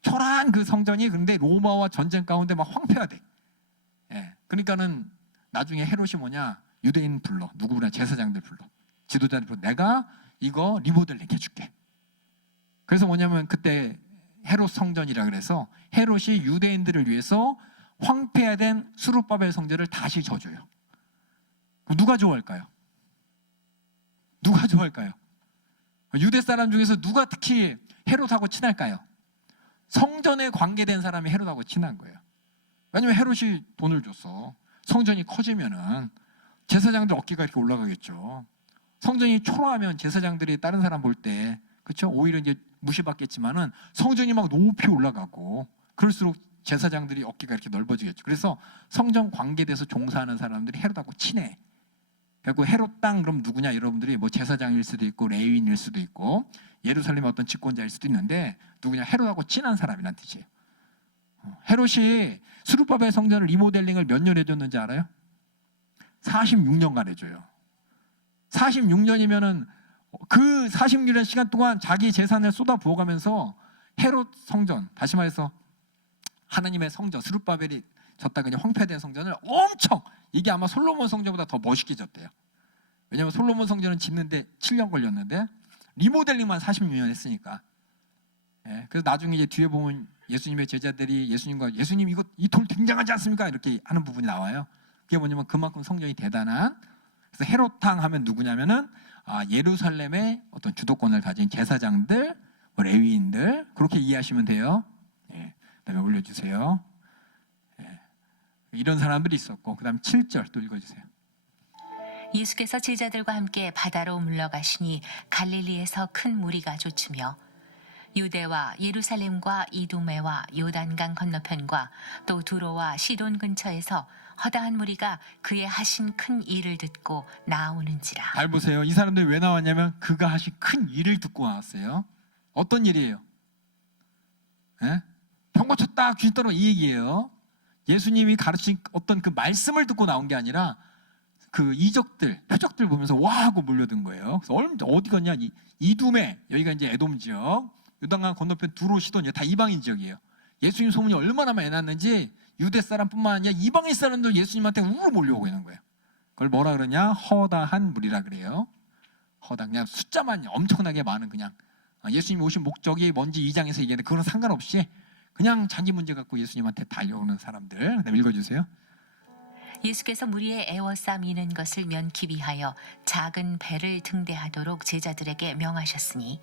초라한 그 성전이 근데 로마와 전쟁 가운데 막 황폐화돼. 그러니까는 나중에 헤롯이 뭐냐? 유대인 불러, 누구나 제사장들 불러, 지도자들 불러. 내가 이거 리모델링 해줄게. 그래서 뭐냐면 그때 헤롯 성전이라 그래서 헤롯이 유대인들을 위해서 황폐화된 스룹바벨 성전을 다시 져줘요. 그럼 누가 좋아할까요? 누가 좋아할까요? 유대 사람 중에서 누가 특히 헤롯하고 친할까요? 성전에 관계된 사람이 헤롯하고 친한 거예요. 왜냐면 헤롯이 돈을 줬어. 성전이 커지면은 제사장들 어깨가 이렇게 올라가겠죠. 성전이 초라하면 제사장들이 다른 사람 볼 때 그렇죠? 오히려 이제 무시받겠지만은 성전이 막 높이 올라가고 그럴수록 제사장들이 어깨가 이렇게 넓어지겠죠. 그래서 성전 관계돼서 종사하는 사람들이 헤롯하고 친해. 그리고 헤롯 땅 그럼 누구냐? 여러분들이 뭐 제사장일 수도 있고 레위인일 수도 있고 예루살렘의 어떤 집권자일 수도 있는데 누구냐? 헤롯하고 친한 사람이란 뜻이에요. 헤롯이 스룹바벨 성전을 리모델링을 몇 년 해줬는지 알아요? 46년간 해줘요. 46년이면은 그 46년 시간 동안 자기 재산을 쏟아 부어가면서 헤롯 성전, 다시 말해서 하나님의 성전, 스룹바벨이 졌다 그냥 황폐된 성전을 엄청 이게 아마 솔로몬 성전보다 더 멋있게 졌대요. 왜냐하면 솔로몬 성전은 짓는데 7년 걸렸는데 리모델링만 46년 했으니까. 그래서 나중에 이제 뒤에 보면 예수님의 제자들이 예수님 이거 이 돌 굉장하지 않습니까? 이렇게 하는 부분이 나와요. 그게 뭐냐면 그만큼 성전이 대단한. 그래서 헤롯탕 하면 누구냐면은 예루살렘의 어떤 주도권을 가진 제사장들, 레위인들 그렇게 이해하시면 돼요. 그다음에 올려주세요. 이런 사람들이 있었고 그다음 7절 또 읽어주세요. 예수께서 제자들과 함께 바다로 물러가시니 갈릴리에서 큰 무리가 쫓으며 유대와 예루살렘과 이두메와 요단강 건너편과 또 두로와 시돈 근처에서 허다한 무리가 그의 하신 큰 일을 듣고 나오는지라. 잘 보세요. 이 사람들이 왜 나왔냐면 그가 하신 큰 일을 듣고 나왔어요. 어떤 일이에요? 예? 병 고쳤다, 귀신 떨어, 이 얘기예요. 예수님이 가르친 어떤 그 말씀을 듣고 나온 게 아니라 그 이적들, 표적들 보면서 와 하고 몰려든 거예요. 그래서 어디 갔냐? 이두메, 여기가 이제 에돔 지역, 요단강 건너편 두로, 시돈, 다 이방인 지역이에요. 예수님 소문이 얼마나 많이 났는지 유대 사람뿐만 아니라 이방인 사람들 예수님한테 우르르 몰려오고 있는 거예요. 그걸 뭐라 그러냐? 허다한 무리라 그래요. 허다, 그냥 숫자만 엄청나게 많은, 그냥 예수님이 오신 목적이 뭔지 2장에서 얘기했는데 그거는 상관없이 그냥 자기 문제 갖고 예수님한테 달려오는 사람들. 그다음 읽어주세요. 예수께서 무리의 애워싸 미는 것을 면키 위하여 작은 배를 등대하도록 제자들에게 명하셨으니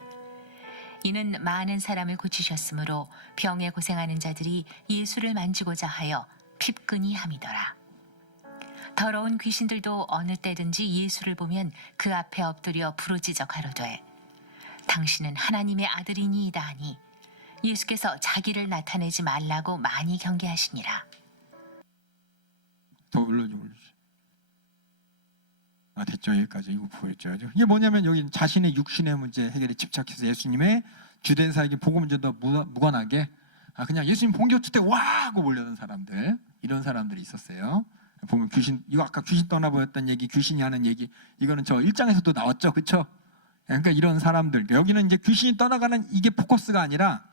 이는 많은 사람을 고치셨으므로 병에 고생하는 자들이 예수를 만지고자 하여 핍근히 함이더라. 더러운 귀신들도 어느 때든지 예수를 보면 그 앞에 엎드려 부르짖어 가로되 당신은 하나님의 아들이니이다 하니 예수께서 자기를 나타내지 말라고 많이 경계하시니라. 더 올려주세요. 됐죠. 여기까지. 이거 보였죠. 이게 뭐냐면 여기 자신의 육신의 문제 해결에 집착해서 예수님의 주된 사역에 복음 전도 무관하게 그냥 예수님 봉교초 때 와 하고 몰려든 사람들, 이런 사람들이 있었어요. 보면 귀신, 이거 아까 귀신 떠나보였던 얘기, 귀신이 하는 얘기, 이거는 저 1장에서도 나왔죠. 그렇죠? 그러니까 이런 사람들, 여기는 이제 귀신이 떠나가는 이게 포커스가 아니라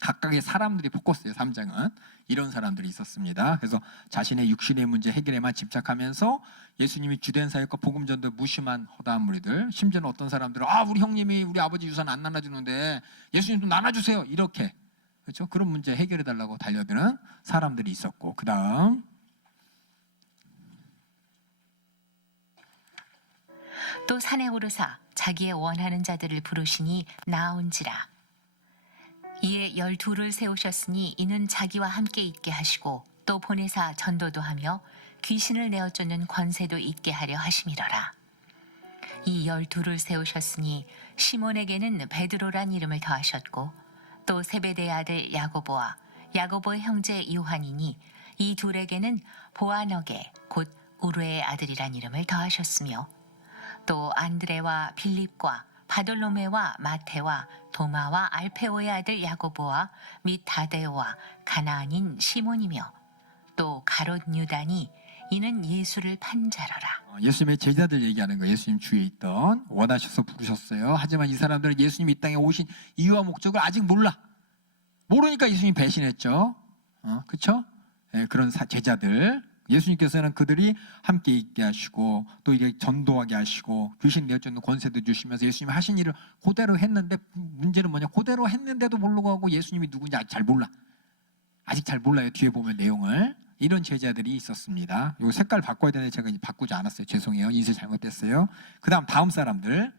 각각의 사람들이 포커스예요. 3장은 이런 사람들이 있었습니다. 그래서 자신의 육신의 문제 해결에만 집착하면서 예수님이 주된 사역과 복음 전도 무심한 허다한 무리들, 심지어는 어떤 사람들은 우리 형님이 우리 아버지 유산 안 나눠주는데 예수님 좀 나눠주세요, 이렇게, 그렇죠? 그런 문제 해결해 달라고 달려드는 사람들이 있었고, 그 다음 또 산에 오르사 자기의 원하는 자들을 부르시니 나온지라. 이에 12를 세우셨으니 이는 자기와 함께 있게 하시고 또 보내사 전도도 하며 귀신을 내어 쫓는 권세도 있게 하려 하심이러라. 이 12를 세우셨으니 시몬에게는 베드로란 이름을 더하셨고 또 세베대의 아들 야고보와 야고보의 형제 요한이니 이 둘에게는 보아너게 곧 우르의 아들이란 이름을 더하셨으며 또 안드레와 빌립과 바돌로메와 마테와 도마와 알페오의 아들 야고보와 및 다데오와 가나안인 시몬이며 또 가롯 유다니 이는 예수를 판 자러라. 예수님의 제자들 얘기하는 거예요. 예수님 주위에 있던, 원하셔서 부르셨어요. 하지만 이 사람들은 예수님이 이 땅에 오신 이유와 목적을 아직 모르니까 예수님 배신했죠. 그렇죠? 그런 제자들, 예수님께서는 그들이 함께 있게 하시고 또 이게 전도하게 하시고 귀신 내쫓는 권세도 주시면서 예수님이 하신 일을 그대로 했는데, 문제는 뭐냐? 그대로 했는데도 모르고 하고 예수님이 누군지 아직 잘 몰라요. 뒤에 보면 내용을. 이런 제자들이 있었습니다. 요 색깔 바꿔야 되는데 제가 이제 바꾸지 않았어요. 죄송해요. 인쇄 잘못됐어요. 그 다음 사람들.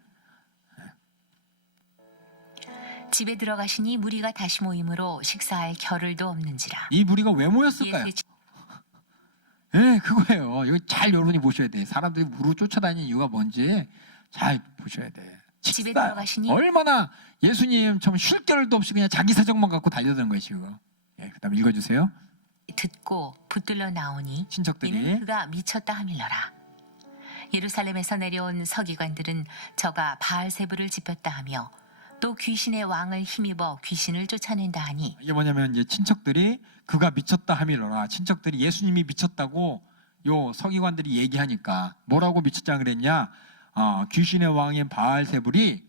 집에 들어가시니 무리가 다시 모이므로 식사할 겨를도 없는지라. 이 무리가 왜 모였을까요? 그거예요. 이거 잘 여러분이 보셔야 돼. 사람들이 무루 쫓아다니는 이유가 뭔지 잘 보셔야 돼. 집에 들어가시니 얼마나 예수님 좀 쉴 겨를도 없이 그냥 자기 사정만 갖고 달려드는 거예요 지금. 그다음 읽어주세요. 듣고 붙들러 나오니 친척들이 이는 그가 미쳤다 함일러라. 예루살렘에서 내려온 서기관들은 저가 바알세불을 집혔다 하며 또 귀신의 왕을 힘입어 귀신을 쫓아낸다 하니, 이게 뭐냐면 이제 친척들이 그가 미쳤다 함이로라. 친척들이 예수님이 미쳤다고 요 서기관들이 얘기하니까 뭐라고 미쳤다 그랬냐? 귀신의 왕인 바알세불이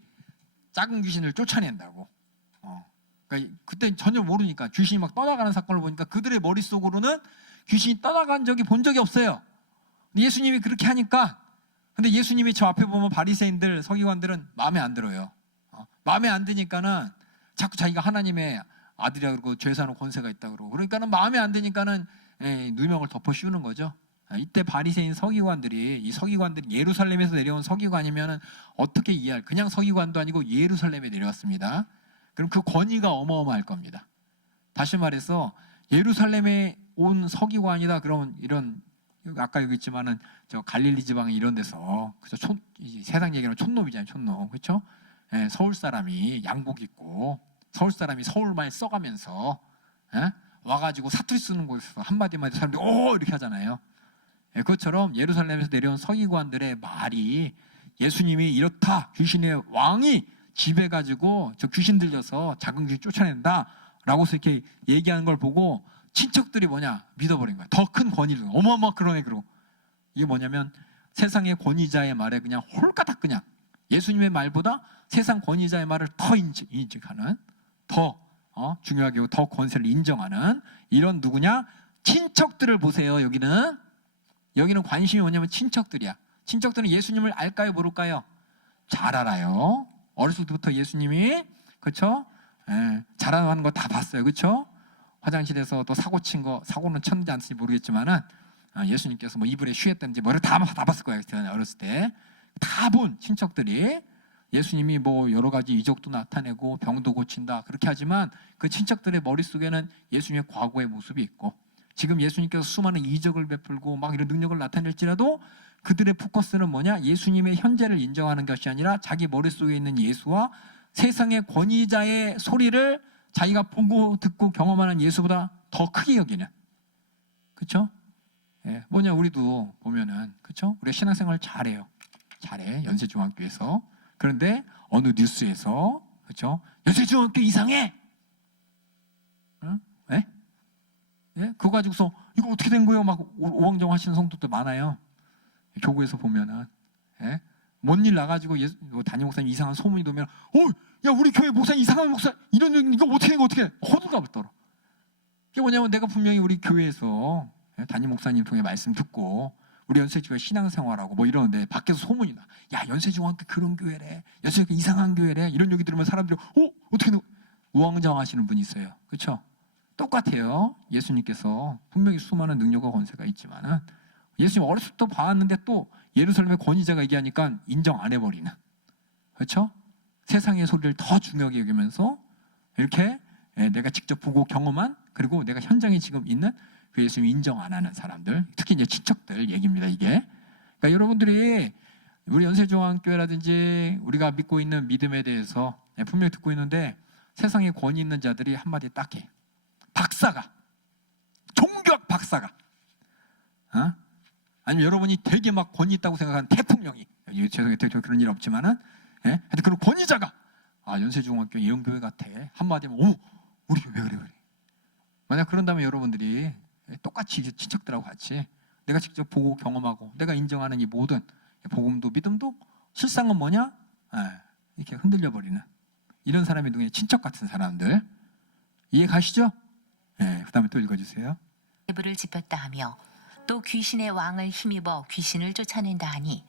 작은 귀신을 쫓아낸다고. 그러니까 그때 전혀 모르니까 귀신이 막 떠나가는 사건을 보니까 그들의 머릿속으로는 귀신이 떠나간 적이 본 적이 없어요. 근데 예수님이 그렇게 하니까, 근데 예수님이 저 앞에 보면 바리새인들, 서기관들은 마음에 안 들어요. 마음에 안 드니까는 자꾸 자기가 하나님의 아들이라 그러고 죄 사는 권세가 있다 그러고, 그러니까는 마음에 안 드니까는 누명을 덮어 씌우는 거죠. 이때 바리새인 서기관들이, 이 서기관들이 예루살렘에서 내려온 서기관이면은 어떻게 이해할, 그냥 서기관도 아니고 예루살렘에 내려왔습니다. 그럼 그 권위가 어마어마할 겁니다. 다시 말해서 예루살렘에 온 서기관이다 그러면 이런 아까 여기 있지만은 저 갈릴리 지방 이런 데서 그죠? 세상 얘기는 촌놈이잖아요, 촌놈. 그렇죠? 예, 서울 사람이 양복 입고 서울 사람이 서울말 써가면서 예? 와가지고 사투리 쓰는 곳에서 한마디만 해도 사람들이 오 이렇게 하잖아요. 예, 그것처럼 예루살렘에서 내려온 서기관들의 말이 예수님이 이렇다, 귀신의 왕이 지배가지고 저 귀신 들려서 작은 귀신 쫓아낸다 라고서 이렇게 얘기하는 걸 보고 친척들이 뭐냐 믿어버린 거야. 더 큰 권위를 어마어마 그러네. 그러고 이게 뭐냐면 세상의 권위자의 말에 그냥 홀가닥 그냥 예수님의 말보다 세상 권위자의 말을 더 인식하는, 더 중요하게 더 권세를 인정하는 이런 누구냐? 친척들을 보세요. 여기는 관심이 뭐냐면 친척들이야. 친척들은 예수님을 알까요, 모를까요? 잘 알아요. 어렸을 때부터 예수님이 그렇죠? 자랑하는 거 다 봤어요. 그렇죠? 화장실에서 또 사고 친 거, 사고는 쳤는지 안 쳤는지 모르겠지만은 예수님께서 뭐 이불에 쉬었든지 뭐를 다 봤을 거예요. 어렸을 때 다 본 친척들이 예수님이 뭐 여러 가지 이적도 나타내고 병도 고친다 그렇게 하지만 그 친척들의 머릿속에는 예수님의 과거의 모습이 있고 지금 예수님께서 수많은 이적을 베풀고 막 이런 능력을 나타낼지라도 그들의 포커스는 뭐냐? 예수님의 현재를 인정하는 것이 아니라 자기 머릿속에 있는 예수와 세상의 권위자의 소리를 자기가 보고 듣고 경험하는 예수보다 더 크게 여기는, 그렇죠? 뭐냐, 우리도 보면은 그렇죠? 우리가 신앙생활 잘해 연세중학교에서. 그런데 어느 뉴스에서 그렇죠? 연세중학교 이상해. 그거 가지고서 이거 어떻게 된 거예요? 막 오왕정 하시는 성도들 많아요. 교구에서 보면은 뭔 일 나가지고 담임 목사님 이상한 소문이 돌면 야 우리 교회 목사 이상한 목사 이런 이거 어떻게 호들갑을 떨어. 이게 뭐냐면 내가 분명히 우리 교회에서 담임 목사님 통해 말씀 듣고 우리 연세중학교 신앙생활하고 뭐 이러는데 밖에서 소문이 나. 야 연세중학교 그런 교회래, 연세중학교 이상한 교회래, 이런 얘기 들으면 사람들이 어떻게 우왕좌왕 하시는 분이 있어요. 그렇죠? 똑같아요. 예수님께서 분명히 수많은 능력과 권세가 있지만은 예수님 어렸을 때 봐왔는데 또 예루살렘의 권위자가 얘기하니까 인정 안 해버리는, 그렇죠? 세상의 소리를 더 중요하게 여기면서 이렇게 내가 직접 보고 경험한, 그리고 내가 현장에 지금 있는 그 예수님 인정 안 하는 사람들, 특히 이제 친척들 얘기입니다. 이게 그러니까 여러분들이 우리 연세중앙교회라든지 우리가 믿고 있는 믿음에 대해서 분명히 듣고 있는데 세상에 권위 있는 자들이 한마디 딱 해. 박사가, 종교학 박사가, 아니면 여러분이 되게 막 권위 있다고 생각하는 대통령이, 죄송해요 그런 일 없지만은 하여튼 그런 권위자가 연세중학교 예언교회 같아 한마디면 우리 교회 왜 그래. 만약 그런다면 여러분들이 똑같이 친척들하고 같이 내가 직접 보고 경험하고 내가 인정하는 이 모든 복음도 믿음도 실상은 뭐냐? 이렇게 흔들려 버리는 이런 사람이 누구냐? 친척 같은 사람들. 이해 가시죠? 그 다음에 또 읽어주세요. 대부를 짚었다 하며 또 귀신의 왕을 힘입어 귀신을 쫓아낸다 하니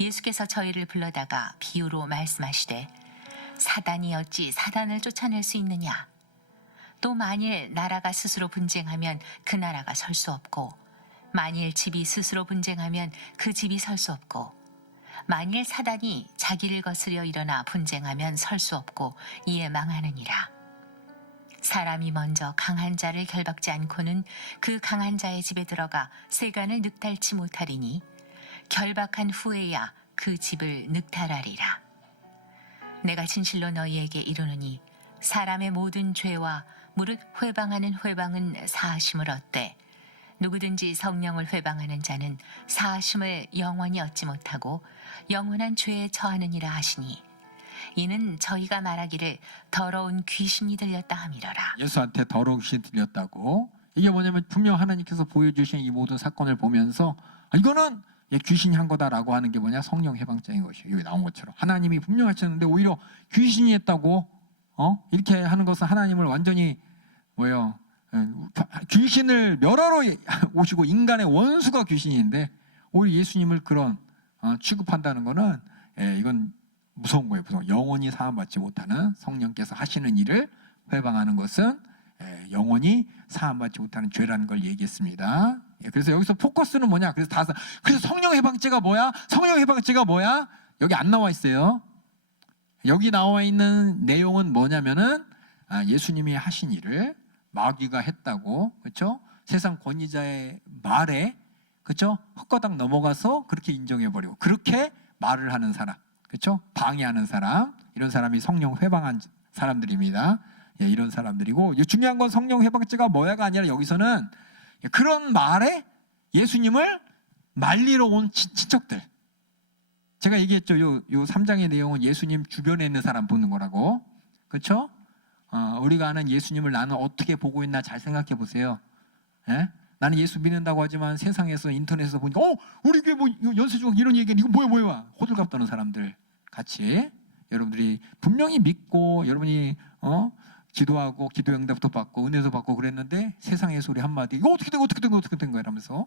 예수께서 저희를 불러다가 비유로 말씀하시되 사단이 어찌 사단을 쫓아낼 수 있느냐? 또 만일 나라가 스스로 분쟁하면 그 나라가 설 수 없고 만일 집이 스스로 분쟁하면 그 집이 설 수 없고 만일 사단이 자기를 거스려 일어나 분쟁하면 설 수 없고 이에 망하느니라. 사람이 먼저 강한 자를 결박지 않고는 그 강한 자의 집에 들어가 세간을 늑탈치 못하리니 결박한 후에야 그 집을 늑탈하리라. 내가 진실로 너희에게 이르노니 사람의 모든 죄와 무릇 회방하는 회방은 사하심을 얻되 누구든지 성령을 회방하는 자는 사하심을 영원히 얻지 못하고 영원한 죄에 처하느니라 하시니 이는 저희가 말하기를 더러운 귀신이 들렸다 함이러라. 예수한테 더러운 귀신이 들렸다고. 이게 뭐냐면 분명 하나님께서 보여주신 이 모든 사건을 보면서 이거는 귀신이 한 거다라고 하는 게 뭐냐? 성령 해방자인 것이에요. 여기 나온 것처럼 하나님이 분명하셨는데 오히려 귀신이 했다고 이렇게 하는 것은 하나님을 완전히 귀신을 멸하러 오시고 인간의 원수가 귀신인데 오히려 예수님을 그런 취급한다는 거는 이건 무서운 거예요. 무서워. 영원히 사함받지 못하는 성령께서 하시는 일을 회방하는 것은 영원히 사함받지 못하는 죄라는 걸 얘기했습니다. 그래서 여기서 포커스는 뭐냐? 그래서 성령 해방죄가 뭐야? 성령 해방죄가 뭐야? 여기 안 나와 있어요. 여기 나와 있는 내용은 뭐냐면은 예수님이 하신 일을 마귀가 했다고, 그렇죠? 세상 권위자의 말에 그렇죠? 헛가닥 넘어가서 그렇게 인정해버리고 그렇게 말을 하는 사람, 그렇죠? 방해하는 사람, 이런 사람이 성령 회방한 사람들입니다. 예, 이런 사람들이고, 중요한 건 성령 회방죄가 뭐야가 아니라 여기서는 그런 말에 예수님을 말리러 온 친척들. 제가 얘기했죠. 요 3장의 내용은 예수님 주변에 있는 사람 보는 거라고. 그렇죠? 우리가 아는 예수님을 나는 어떻게 보고 있나 잘 생각해 보세요. 예? 나는 예수 믿는다고 하지만 세상에서 인터넷에서 보니까 우리 교회 뭐 연세조각 이런 얘기는 이거 뭐야 호들갑 떠는 사람들 같이 여러분들이 분명히 믿고 여러분이 기도하고 기도 응답도 받고 은혜도 받고 그랬는데 세상의 소리 한마디 이거 어떻게 된 거야 이러면서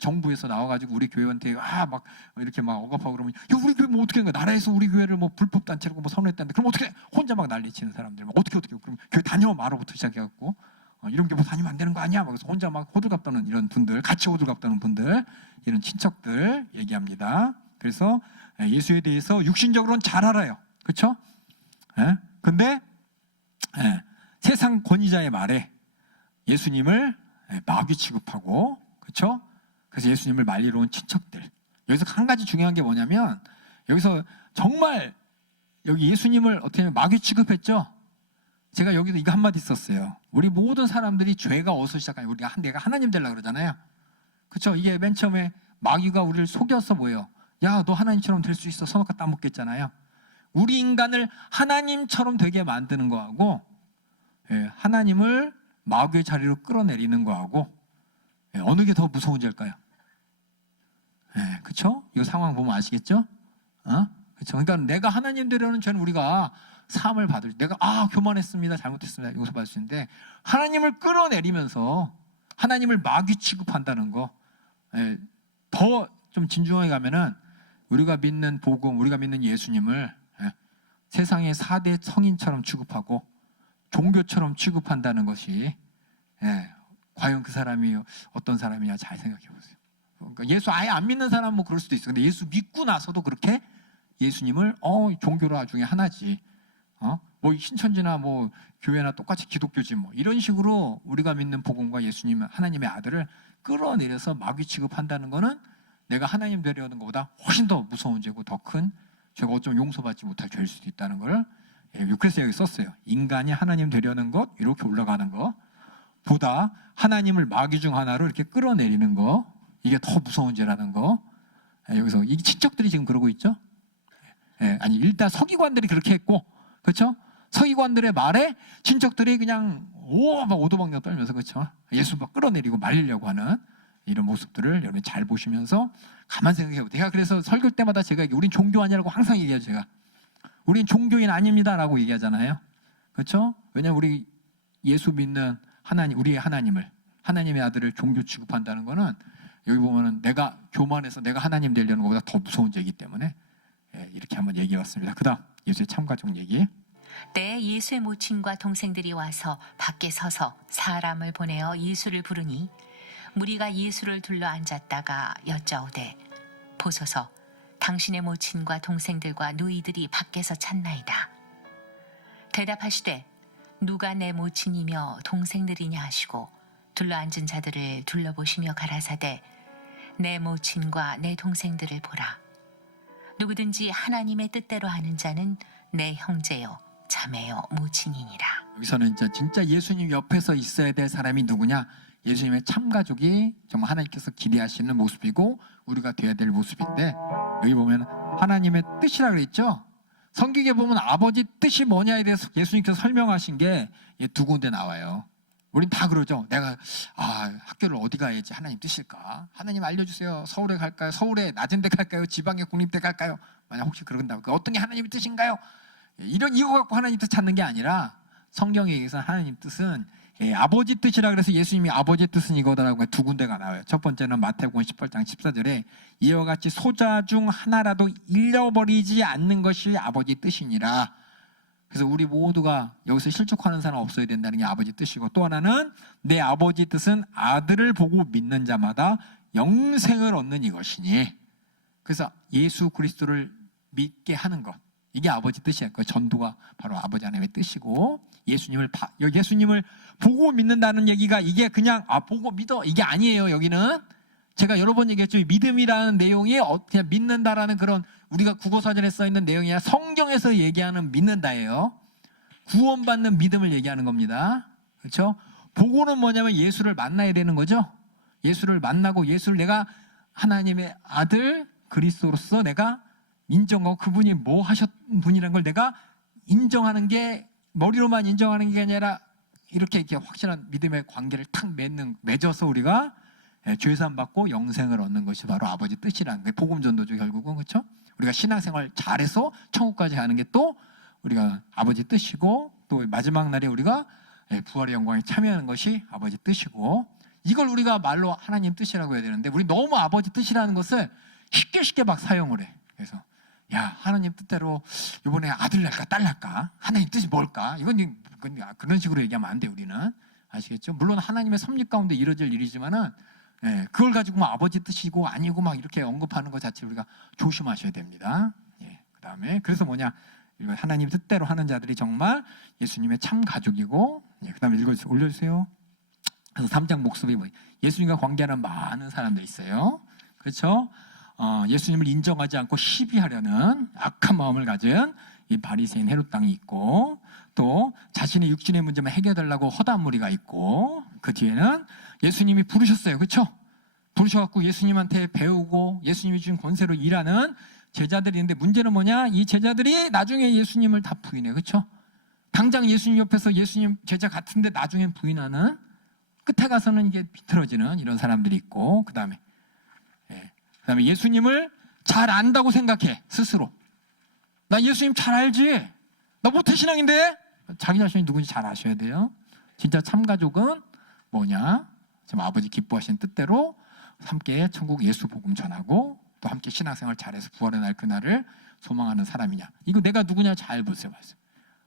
정부에서 나와가지고 우리 교회한테 막 이렇게 막 억압하고 그러면 야, 우리 교회 뭐 어떻게 된 거야? 나라에서 우리 교회를 뭐 불법 단체라고 뭐 선언했다는데 그럼 어떻게 혼자 막 난리치는 사람들 막 어떻게 그럼 교회 다녀 말로부터 시작해갖고 이런 게 뭐 다니면 안 되는 거 아니야? 막 그래서 혼자 막 호들갑 떠는 이런 분들, 같이 호들갑 떠는 분들, 이런 친척들 얘기합니다. 그래서 예수에 대해서 육신적으로는 잘 알아요, 그렇죠? 근데 세상 권위자의 말에 예수님을 마귀 취급하고, 그렇죠? 그래서 예수님을 말리러 온 친척들. 여기서 한 가지 중요한 게 뭐냐면 여기서 정말 여기 예수님을 어떻게 보면 마귀 취급했죠. 제가 여기도 이거 한마디 썼어요. 우리 모든 사람들이 죄가 어디서 시작하냐? 내가 하나님 되려고 그러잖아요. 그렇죠? 이게 맨 처음에 마귀가 우리를 속여서 뭐예요? 야, 너 하나님처럼 될 수 있어. 선악과 따먹겠잖아요. 우리 인간을 하나님처럼 되게 만드는 거하고 하나님을 마귀의 자리로 끌어내리는 거하고 어느 게 더 무서운 죄일까요? 그렇죠? 이 상황 보면 아시겠죠? 그렇죠? 그러니까 내가 하나님 되려는 죄는 우리가 사함을 받을 때 내가 교만했습니다, 잘못했습니다, 용서받을 수 있는데 하나님을 끌어내리면서 하나님을 마귀 취급한다는 거 더 좀 진중하게 가면은 우리가 믿는 복음, 우리가 믿는 예수님을 세상의 4대 성인처럼 취급하고 종교처럼 취급한다는 것이 과연 그 사람이 어떤 사람이냐 잘 생각해 보세요. 그러니까 예수 아예 안 믿는 사람은 뭐 그럴 수도 있어요. 근데 예수 믿고 나서도 그렇게 예수님을 종교로 나중에 하나지. 뭐 신천지나 뭐 교회나 똑같이 기독교지 뭐 이런 식으로 우리가 믿는 복음과 예수님 하나님의 아들을 끌어내려서 마귀 취급한다는 거는 내가 하나님 되려는 것보다 훨씬 더 무서운 죄고 더 큰 죄가 어쩌면 용서받지 못할 죄일 수도 있다는 걸 그래서 여기 썼어요. 인간이 하나님 되려는 것 이렇게 올라가는 거 보다 하나님을 마귀 중 하나로 이렇게 끌어내리는 거 이게 더 무서운 죄라는 거 여기서 이 친척들이 지금 그러고 있죠. 아니 일단 서기관들이 그렇게 했고 그렇죠? 서기관들의 말에 친척들이 그냥 막 오도방정 떨면서 그렇죠? 예수 막 끌어내리고 말리려고 하는 이런 모습들을 여러분 잘 보시면서 가만 생각해 보세요. 제가 그래서 설교 때마다 제가 우린 종교 아니라고 항상 얘기하죠. 제가 우린 종교인 아닙니다라고 얘기하잖아요. 그렇죠? 왜냐하면 우리 예수 믿는 하나님, 우리의 하나님을 하나님의 아들을 종교 취급한다는 거는 여기 보면은 내가 교만해서 내가 하나님 되려는 것보다 더 무서운 죄이기 때문에 이렇게 한번 얘기해봤습니다. 그다음 예수의 참가적 얘기. 때에 예수의 모친과 동생들이 와서 밖에 서서 사람을 보내어 예수를 부르니 무리가 예수를 둘러 앉았다가 여짜오되 보소서 당신의 모친과 동생들과 누이들이 밖에서 찾나이다. 대답하시되 누가 내 모친이며 동생들이냐 하시고 둘러앉은 자들을 둘러보시며 가라사대 내 모친과 내 동생들을 보라. 누구든지 하나님의 뜻대로 하는 자는 내 형제요 자매요 모친이니라. 여기서는 진짜 예수님 옆에서 있어야 될 사람이 누구냐? 예수님의 참가족이 정말 하나님께서 기대하시는 모습이고 우리가 돼야 될 모습인데 여기 보면 하나님의 뜻이라 그랬죠. 성경에 보면 아버지 뜻이 뭐냐에 대해서 예수님께서 설명하신 게 두 군데 나와요. 우린 다 그러죠. 내가 학교를 어디 가야지 하나님 뜻일까? 하나님 알려주세요. 서울에 갈까요? 서울에 낮은 데 갈까요? 지방의 국립대 갈까요? 만약 혹시 그런다면 어떤 게 하나님의 뜻인가요? 이거 갖고 하나님 뜻 찾는 게 아니라 성경에 의해서 하나님 뜻은 아버지 뜻이라 그래서 예수님이 아버지 뜻은 이거다라고 두 군데가 나와요. 첫 번째는 마태복음 18장 14절에 이와 같이 소자 중 하나라도 잃어버리지 않는 것이 아버지 뜻이니라. 그래서 우리 모두가 여기서 실족하는 사람 없어야 된다는 게 아버지 뜻이고 또 하나는 내 아버지 뜻은 아들을 보고 믿는 자마다 영생을 얻는 이것이니 그래서 예수 그리스도를 믿게 하는 것 이게 아버지 뜻이에요. 그 전도가 바로 아버지 하나님의 뜻이고 예수님을 보고 믿는다는 얘기가 이게 그냥 보고 믿어 이게 아니에요. 여기는 제가 여러 번 얘기했죠. 이 믿음이라는 내용이 그냥 믿는다라는 그런 우리가 국어사전에 써 있는 내용이 아니라 성경에서 얘기하는 믿는다예요. 구원받는 믿음을 얘기하는 겁니다. 그렇죠? 복음은 뭐냐면 예수를 만나야 되는 거죠. 예수를 만나고 예수를 내가 하나님의 아들 그리스도로서 내가 인정하고 그분이 뭐 하셨 분이라는 걸 내가 인정하는 게 머리로만 인정하는 게 아니라 이렇게 확실한 믿음의 관계를 탁 맺어서 우리가 죄산 받고 영생을 얻는 것이 바로 아버지 뜻이라는 거예요. 복음 전도죠, 결국은. 그렇죠? 우리가 신앙생활 잘해서 천국까지 가는 게 또 우리가 아버지 뜻이고, 또 마지막 날에 우리가 부활의 영광에 참여하는 것이 아버지 뜻이고, 이걸 우리가 말로 하나님 뜻이라고 해야 되는데 우리 너무 아버지 뜻이라는 것을 쉽게 막 사용을 해. 그래서 야, 하나님 뜻대로 이번에 아들 날까 딸 날까? 하나님 뜻이 뭘까? 이건 그런 식으로 얘기하면 안 돼. 우리는 아시겠죠? 물론 하나님의 섭리 가운데 이루어질 일이지만은 그걸 가지고 막 아버지 뜻이고 아니고 막 이렇게 언급하는 것 자체를 우리가 조심하셔야 됩니다. 그다음에 그래서 뭐냐? 하나님 뜻대로 하는 자들이 정말 예수님의 참 가족이고, 그다음에 올려주세요. 그래서 3장 목숨이 뭐예요? 예수님과 관계하는 많은 사람들이 있어요. 그렇죠? 예수님을 인정하지 않고 시비하려는 악한 마음을 가진 이 바리새인 헤롯 당이 있고, 또 자신의 육신의 문제만 해결하려고 허다한 무리가 있고, 그 뒤에는 예수님이 부르셨어요. 그렇죠? 부르셔갖고 예수님한테 배우고 예수님이 주신 권세로 일하는 제자들이 있는데, 문제는 뭐냐? 이 제자들이 나중에 예수님을 다 부인해요. 그렇죠? 당장 예수님 옆에서 예수님 제자 같은데 나중에 부인하는, 끝에 가서는 이게 비틀어지는 이런 사람들이 있고, 그 다음에 예수님을 잘 안다고 생각해. 스스로 나 예수님 잘 알지, 나 모태신앙인데. 자기 자신이 누군지 잘 아셔야 돼요. 진짜 참가족은 뭐냐? 지금 아버지 기뻐하시는 뜻대로 함께 천국 예수 복음 전하고 또 함께 신앙생활 잘해서 부활의 날 그날을 소망하는 사람이냐. 이거 내가 누구냐 잘 보세요.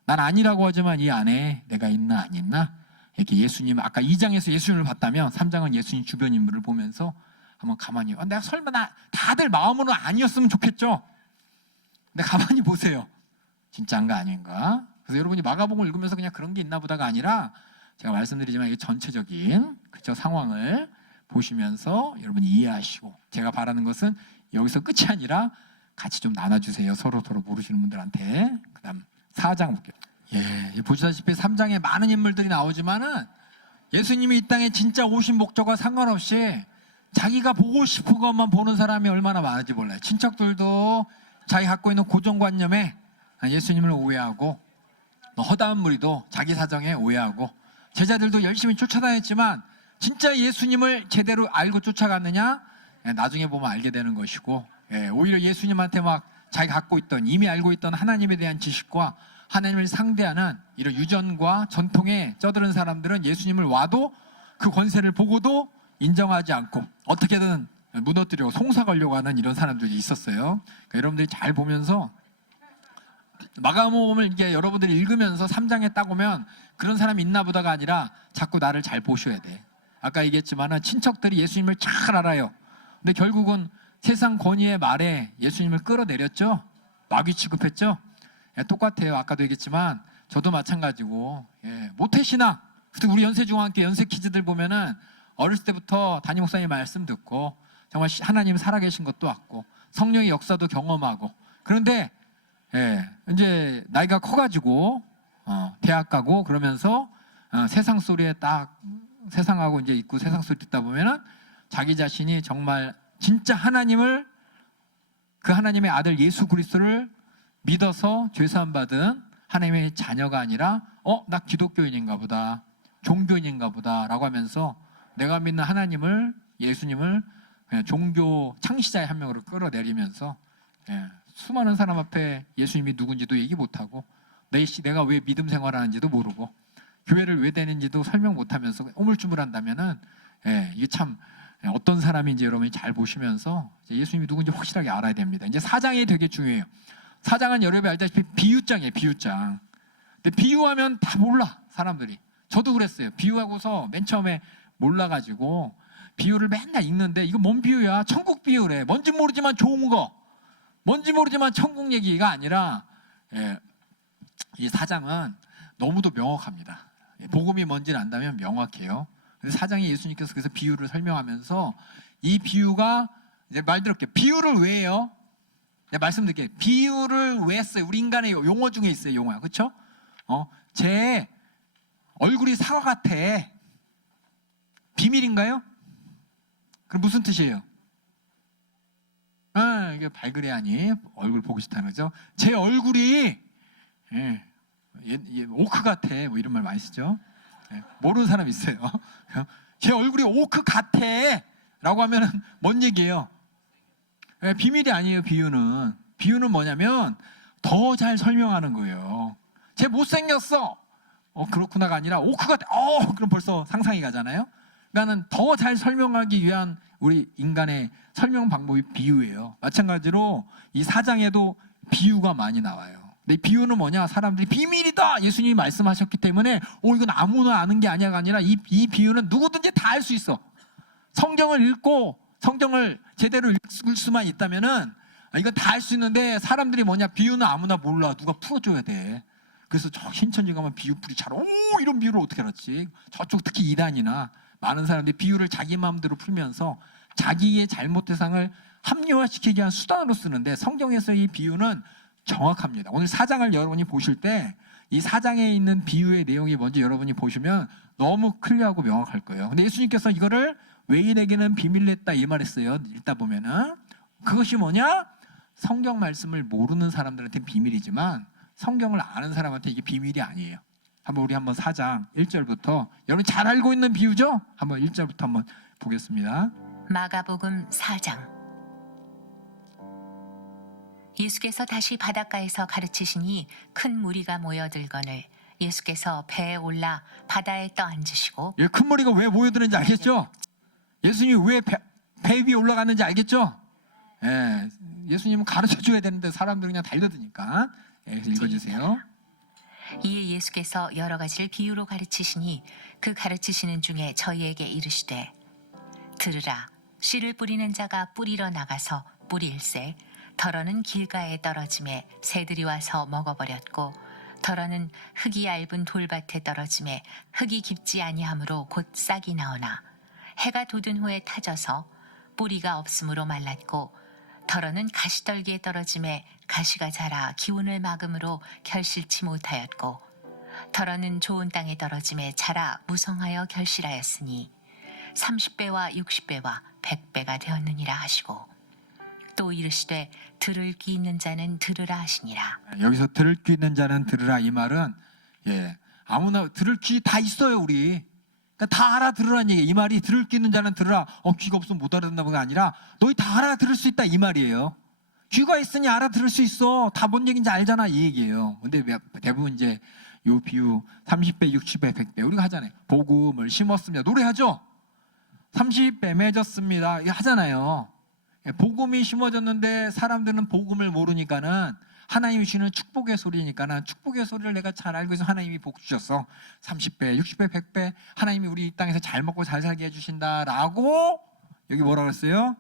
난 아니라고 하지만 이 안에 내가 있나 안 있나, 이렇게 예수님, 아까 2장에서 예수님을 봤다면 3장은 예수님 주변 인물을 보면서 한번 가만히, 내가 설마 다들 마음으로 아니었으면 좋겠죠. 근데 가만히 보세요. 진짜인가 아닌가. 그래서 여러분이 마가복음을 읽으면서 그냥 그런 게 있나 보다가 아니라, 제가 말씀드리지만 이게 전체적인 그쵸 상황을 보시면서 여러분이 이해하시고, 제가 바라는 것은 여기서 끝이 아니라 같이 좀 나눠주세요. 서로 모르시는 분들한테. 그 다음 4장 볼게요. 보시다시피 3장에 많은 인물들이 나오지만은 예수님이 이 땅에 진짜 오신 목적과 상관없이 자기가 보고 싶은 것만 보는 사람이 얼마나 많은지 몰라요. 친척들도 자기 갖고 있는 고정관념에 예수님을 오해하고, 또 허다한 무리도 자기 사정에 오해하고, 제자들도 열심히 쫓아다녔지만 진짜 예수님을 제대로 알고 쫓아갔느냐? 나중에 보면 알게 되는 것이고, 오히려 예수님한테 막 자기 갖고 있던, 이미 알고 있던 하나님에 대한 지식과 하나님을 상대하는 이런 유전과 전통에 쩌드는 사람들은 예수님을 와도 그 권세를 보고도 인정하지 않고 어떻게든 무너뜨리고 송사가려고 하는 이런 사람들이 있었어요. 그러니까 여러분들이 잘 보면서 마가복음을 이게 여러분들이 읽으면서 3장에 딱 오면 그런 사람이 있나 보다가 아니라 자꾸 나를 잘 보셔야 돼. 아까 얘기했지만은 친척들이 예수님을 잘 알아요. 근데 결국은 세상 권위의 말에 예수님을 끌어내렸죠. 마귀 취급했죠. 똑같아요. 아까도 얘기했지만 저도 마찬가지고, 모태신앙. 우리 연세중앙교회 연세 키즈들 보면은 어렸을 때부터 담임 목사님 말씀 듣고 정말 하나님 살아계신 것도 같고 성령의 역사도 경험하고, 그런데 이제 나이가 커가지고 대학 가고 그러면서 세상 소리에 딱 세상하고 이제 있고 세상 소리 듣다 보면은 자기 자신이 정말 진짜 하나님을, 그 하나님의 아들 예수 그리스도를 믿어서 죄사함 받은 하나님의 자녀가 아니라 나 기독교인인가 보다, 종교인인가 보다 라고 하면서 내가 믿는 하나님을, 예수님을 그냥 종교 창시자의 한 명으로 끌어내리면서 수많은 사람 앞에 예수님이 누군지도 얘기 못하고, 내가 왜 믿음 생활하는지도 모르고 교회를 왜 다니는지도 설명 못하면서 우물쭈물한다면은 이게 참 어떤 사람인지 여러분이 잘 보시면서 예수님이 누군지 확실하게 알아야 됩니다. 이제 4장이 되게 중요해요. 4장은 여러분이 알다시피 비유장이에요. 비유장. 근데 비유하면 다 몰라 사람들이. 저도 그랬어요. 비유하고서 맨 처음에 몰라가지고 비유를 맨날 읽는데 이거 뭔 비유야? 천국 비유래. 뭔지 모르지만 좋은 거, 뭔지 모르지만 천국 얘기가 아니라, 이 4장은 너무도 명확합니다. 복음이 뭔지를 안다면 명확해요. 그래서 4장에 예수님께서 그래서 비유를 설명하면서 이 비유가 이제 말 들을게요. 비유를 왜 해요? 내가 말씀드릴게요. 비유를 왜 했어요? 우리 인간의 용어 중에 있어요. 용어야. 그렇죠? 제 얼굴이 사과 같아. 비밀인가요? 그럼 무슨 뜻이에요? 이게 발그레하니 얼굴 보고 싶다는 거죠. 제 얼굴이 오크 같아. 뭐 이런 말 많이 쓰죠. 모르는 사람 있어요. 제 얼굴이 오크 같아 라고 하면은 뭔 얘기예요? 비밀이 아니에요. 비유는 뭐냐면 더 잘 설명하는 거예요. 쟤 못생겼어. 그렇구나가 아니라 오크 같아. 그럼 벌써 상상이 가잖아요. 그러니까는 더 잘 설명하기 위한 우리 인간의 설명 방법이 비유예요. 마찬가지로 이 사장에도 비유가 많이 나와요. 근데 이 비유는 뭐냐? 사람들이 비밀이다! 예수님이 말씀하셨기 때문에 이건 아무나 아는 게 아니야가 아니라 이 비유는 누구든지 다 알 수 있어. 성경을 읽고 성경을 제대로 읽을 수만 있다면은 이건 다 알 수 있는데 사람들이 뭐냐? 비유는 아무나 몰라. 누가 풀어줘야 돼. 그래서 저 신천지 가면 비유풀이 잘 이런 비유를 어떻게 알았지? 저쪽 특히 이단이나 많은 사람들이 비유를 자기 마음대로 풀면서 자기의 잘못 대상을 합리화시키기 위한 수단으로 쓰는데 성경에서 이 비유는 정확합니다. 오늘 4장을 여러분이 보실 때 이 4장에 있는 비유의 내용이 뭔지 여러분이 보시면 너무 클리어하고 명확할 거예요. 근데 예수님께서 이거를 외인에게는 비밀로 했다 이 말했어요. 읽다 보면은 그것이 뭐냐? 성경 말씀을 모르는 사람들한테 비밀이지만 성경을 아는 사람한테 이게 비밀이 아니에요. 우리 한번 4장 1절부터 여러분 잘 알고 있는 비유죠? 한번 1절부터 한번 보겠습니다. 마가복음 4장. 예수께서 다시 바닷가에서 가르치시니 큰 무리가 모여들거늘 예수께서 배에 올라 바다에 떠앉으시고 큰 무리가 왜 모여드는지 알겠죠? 예수님이 왜 배 위에 올라갔는지 알겠죠? 예수님은 가르쳐줘야 되는데 사람들이 그냥 달려드니까. 그래서 읽어주세요. 이에 예수께서 여러 가지를 비유로 가르치시니 그 가르치시는 중에 저희에게 이르시되 들으라 씨를 뿌리는 자가 뿌리러 나가서 뿌릴새 덜어는 길가에 떨어짐에 새들이 와서 먹어버렸고 덜어는 흙이 얇은 돌밭에 떨어짐에 흙이 깊지 아니하므로 곧 싹이 나오나 해가 돋은 후에 타져서 뿌리가 없으므로 말랐고 덜어는 가시떨기에 떨어짐에 가시가 자라 기운을 막음으로 결실치 못하였고 덜어는 좋은 땅에 떨어짐에 자라 무성하여 결실하였으니 30배와 60배와 100배가 되었느니라 하시고 또 이르시되 들을 귀 있는 자는 들으라 하시니라. 여기서 들을 귀 있는 자는 들으라 이 말은 아무나 들을 귀 다 있어요 우리. 그러니까 다 알아들으라는 얘기예요. 이 말이 들을 귀 있는 자는 들으라. 귀가 없으면 못 알아듣는다가 아니라 너희 다 알아들을 수 있다 이 말이에요. 귀가 있으니 알아들을 수 있어. 다 뭔 얘기인지 알잖아 이 얘기예요. 근데 대부분 이제 요 비유 30배, 60배, 100배 우리가 하잖아요. 복음을 심었습니다. 노래하죠. 30배 맺었습니다. 이거 하잖아요. 복음이 심어졌는데 사람들은 복음을 모르니까는 하나님이 주시는 축복의 소리니까는 축복의 소리를 내가 잘 알고 있어. 하나님이 복 주셨어. 30배, 60배, 100배 하나님이 우리 이 땅에서 잘 먹고 잘 살게 해주신다라고 여기 뭐라 그랬어요?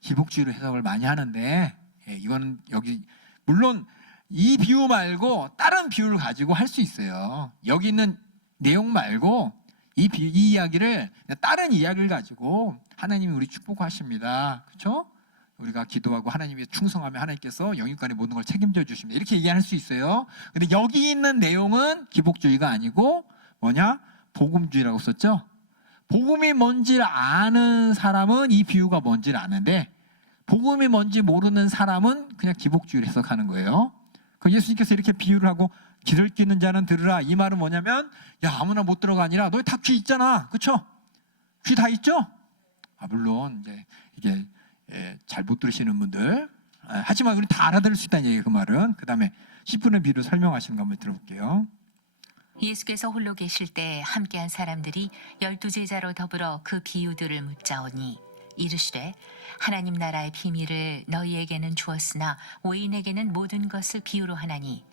기복주의로 해석을 많이 하는데 이거는 여기 물론 이 비유 말고 다른 비유를 가지고 할 수 있어요. 여기 있는 내용 말고 이 이야기를 다른 이야기를 가지고 하나님이 우리 축복하십니다. 그렇죠? 우리가 기도하고 하나님에 충성하면 하나님께서 영육간의 모든 걸 책임져 주십니다. 이렇게 얘기할 수 있어요. 근데 여기 있는 내용은 기복주의가 아니고 뭐냐? 복음주의라고 썼죠? 복음이 뭔지를 아는 사람은 이 비유가 뭔지를 아는데 복음이 뭔지 모르는 사람은 그냥 기복주의를 해석하는 거예요. 그 예수님께서 이렇게 비유를 하고 귀를 끼는 자는 들으라. 이 말은 뭐냐면 아무나 못 들어가 아니라 너희 다 귀 있잖아. 그렇죠? 귀 다 있죠? 물론 이제 이게 잘 못 들으시는 분들 하지만 우리 다 알아들을 수 있다는 얘기예요. 그 말은. 그 다음에 10분의 비유로 설명하시는 거 한번 들어볼게요. 예수께서 홀로 계실 때 함께한 사람들이 12제자로 더불어 그 비유들을 묻자오니 이르시되 하나님 나라의 비밀을 너희에게는 주었으나 외인에게는 모든 것을 비유로 하나니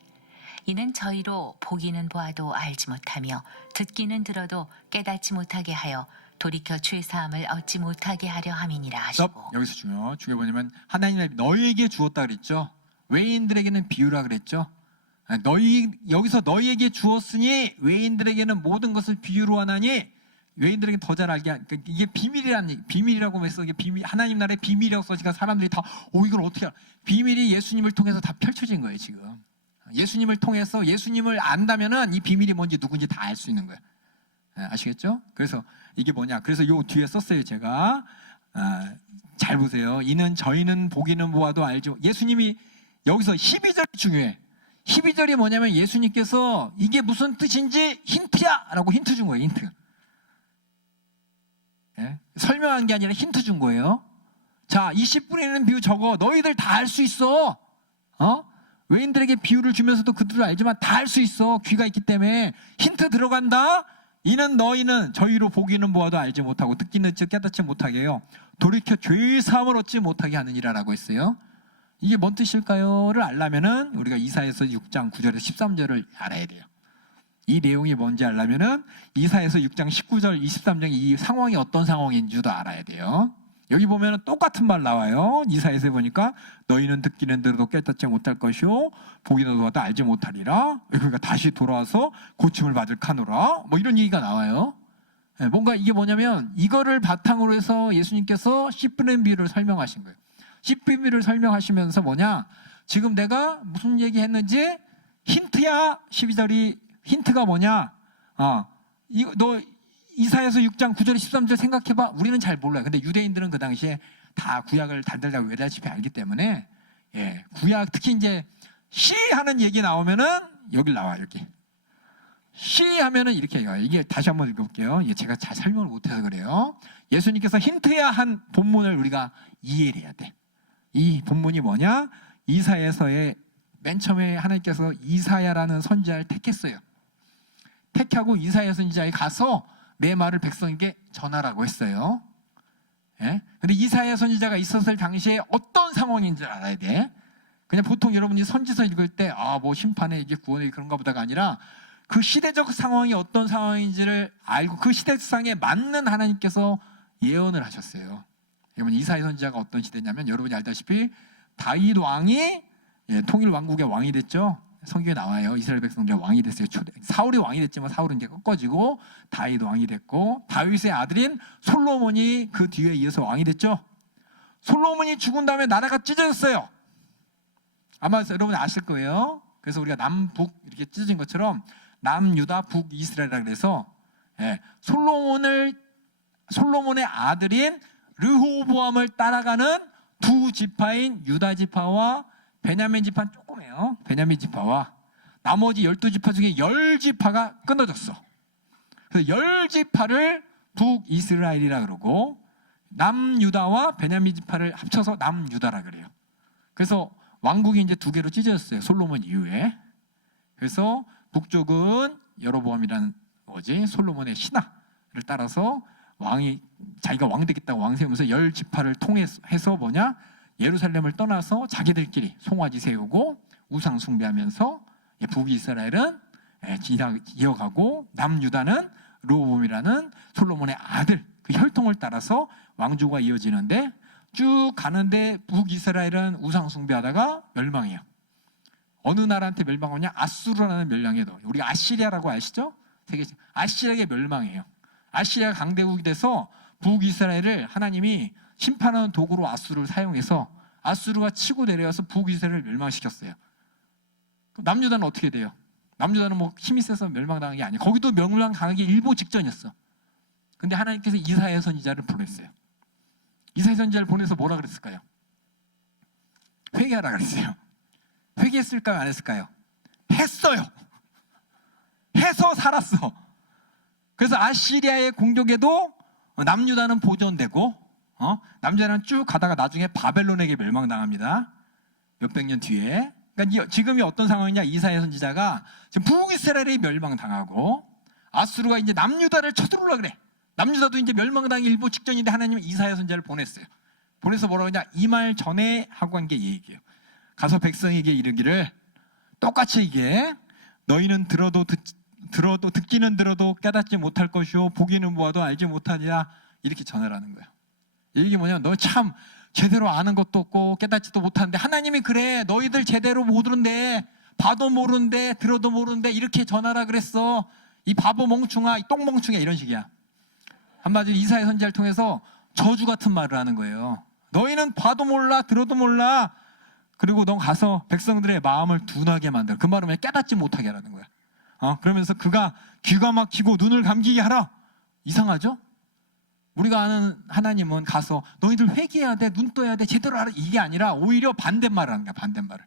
이는 저희로 보기는 보아도 알지 못하며 듣기는 들어도 깨닫지 못하게 하여 돌이켜 죄 사함을 얻지 못하게 하려 함이니라 하시고. 여기서 중요해 뭐냐면 하나님이 너희에게 주었다 그랬죠. 외인들에게는 비유라 그랬죠. 여기서 너희에게 주었으니 외인들에게는 모든 것을 비유로 하나니 외인들에게 더 잘 알게 그러니까 이게 비밀이라고 해서 이게 비밀 하나님 나라의 비밀이라고 써지니까 사람들이 다 이걸 어떻게 알아? 비밀이 예수님을 통해서 다 펼쳐진 거예요 지금. 예수님을 통해서 예수님을 안다면은 이 비밀이 뭔지 누군지 다 알 수 있는 거예요. 아시겠죠? 그래서 이게 뭐냐? 그래서 요 뒤에 썼어요 제가. 잘 보세요. 이는 저희는 보기는 보아도 알죠. 예수님이 여기서 12절이 중요해. 12절이 뭐냐면 예수님께서 이게 무슨 뜻인지 힌트야! 라고 힌트 준 거예요. 힌트. 예? 설명한 게 아니라 힌트 준 거예요. 자, 이 씨 뿌리는 비유 저거 너희들 다 알 수 있어. 외인들에게 비유를 주면서도 그들을 알지만 다 알 수 있어. 귀가 있기 때문에 힌트 들어간다. 이는 너희는 저희로 보기는 보아도 알지 못하고 듣기는 깨닫지 못하게 해요. 돌이켜 죄의 사함을 얻지 못하게 하느니라라고 했어요. 이게 뭔 뜻일까요?를 알려면은 우리가 이사야서 6장 9절에서 13절을 알아야 돼요. 이 내용이 뭔지 알려면은 이사야서 6장 19절 23장 이 상황이 어떤 상황인지도 알아야 돼요. 여기 보면은 똑같은 말 나와요. 이사야서에 보니까 너희는 듣기는 들어도 깨닫지 못할 것이요 보기는 보아도 알지 못하리라. 그러니까 다시 돌아와서 고침을 받을 카노라. 뭐 이런 얘기가 나와요. 뭔가 이게 뭐냐면 이거를 바탕으로 해서 예수님께서 씨 뿌리는 비유를 설명하신 거예요. 씨 뿌리는 비유를 설명하시면서 뭐냐? 지금 내가 무슨 얘기했는지 힌트야. 12절이 힌트가 뭐냐? 이거 너 이사야서 6장 9절 13절 생각해봐. 우리는 잘 몰라요. 근데 유대인들은 그 당시에 다 구약을 달달달 외다시피 알기 때문에 구약 특히 이제 씨 하는 얘기 나오면은 여기 나와요. 이렇게 씨 하면은 이렇게 해요. 이게 다시 한번 읽어볼게요. 이게 제가 잘 설명을 못해서 그래요. 예수님께서 힌트야 한 본문을 우리가 이해를 해야 돼. 이 본문이 뭐냐? 이사야서의 맨 처음에 하나님께서 이사야라는 선지자를 택했어요. 택하고 이사야 선지자에 가서 내 말을 백성에게 전하라고 했어요. 근데 이사야 선지자가 있었을 당시에 어떤 상황인지 알아야 돼. 그냥 보통 여러분이 선지서 읽을 때 뭐 심판에 이게 구원에 그런가 보다가 아니라 그 시대적 상황이 어떤 상황인지를 알고 그 시대적 상황에 맞는 하나님께서 예언을 하셨어요. 여러분 이사야 선지자가 어떤 시대냐면 여러분이 알다시피 다윗 왕이 통일 왕국의 왕이 됐죠. 성경에 나와요. 이스라엘 백성들이 왕이 됐어요. 사울이 왕이 됐지만 사울은 이제 꺾어지고 다윗 왕이 됐고 다윗의 아들인 솔로몬이 그 뒤에 이어서 왕이 됐죠. 솔로몬이 죽은 다음에 나라가 찢어졌어요. 아마 여러분 아실 거예요. 그래서 우리가 남북 이렇게 찢어진 것처럼 남유다 북이스라엘이라 그래서 솔로몬의 아들인 르호보암을 따라가는 두 지파인 유다 지파와 베냐민 지파는 조금해요. 베냐민 지파와 나머지 12지파 중에 10지파가 끊어졌어. 그래서 10지파를 북이스라엘이라 그러고 남유다와 베냐민 지파를 합쳐서 남유다라 그래요. 그래서 왕국이 이제 두 개로 찢어졌어요. 솔로몬 이후에. 그래서 북쪽은 여로보암이라는 솔로몬의 신하를 따라서 왕이 자기가 왕 되겠다고 왕 세우면서 10지파를 통해서 뭐냐? 예루살렘을 떠나서 자기들끼리 송아지 세우고 우상 숭배하면서 북이스라엘은 이어가고 남유다는 르호보암이라는 솔로몬의 아들 그 혈통을 따라서 왕조가 이어지는데 쭉 가는데 북이스라엘은 우상 숭배하다가 멸망해요. 어느 나라한테 멸망하냐? 아수르라는 멸망에도 우리 아시리아라고 아시죠? 아시리아에게 멸망해요. 아시리아가 강대국이 돼서 북이스라엘을 하나님이 심판하는 도구로 아수르를 사용해서 아수르가 치고 내려와서 북이스라엘을 멸망시켰어요. 그럼 남유다는 어떻게 돼요? 남유다는 뭐 힘이 세서 멸망당한 게 아니에요. 거기도 멸망당하기 일보 직전이었어. 근데 하나님께서 이사야 선지자를 보냈어요. 이사야 선지자를 보내서 뭐라 그랬을까요? 회개하라 그랬어요. 회개했을까요? 안 했을까요? 했어요. 해서 살았어. 그래서 아시리아의 공격에도 남유다는 보존되고 남유다는 쭉 가다가 나중에 바벨론에게 멸망당합니다. 몇백 년 뒤에. 그러니까 지금이 어떤 상황이냐? 이사야 선지자가 지금 북이스라엘이 멸망당하고 아수르가 이제 남유다를 쳐들어오려고 그래. 남유다도 이제 멸망당하기 일보 직전인데 하나님은 이사야 선지자를 보냈어요. 보내서 뭐라고 하냐? 이 말 전에 하고 한 게 이 얘기예요. 가서 백성에게 이르기를 똑같이 이게 너희는 들어도 듣기는 들어도 깨닫지 못할 것이요 보기는 보아도 알지 못하니라 이렇게 전하라는 거예요. 이게 뭐냐면 너 참 제대로 아는 것도 없고 깨닫지도 못하는데 하나님이 그래 너희들 제대로 모르는데 봐도 모르는데 들어도 모르는데 이렇게 전하라 그랬어. 이 바보 멍충아 이 똥멍충아 이런 식이야. 한마디로 이사야 선지자를 통해서 저주 같은 말을 하는 거예요. 너희는 봐도 몰라, 들어도 몰라. 그리고 넌 가서 백성들의 마음을 둔하게 만들어. 그 말은 깨닫지 못하게 하라는 거야. 그러면서 그가 귀가 막히고 눈을 감기게 하라. 이상하죠? 우리가 아는 하나님은 가서 너희들 회개해야 돼, 눈 떠야 돼, 제대로 알아. 이게 아니라 오히려 반대말을 하는 거야. 반대말을.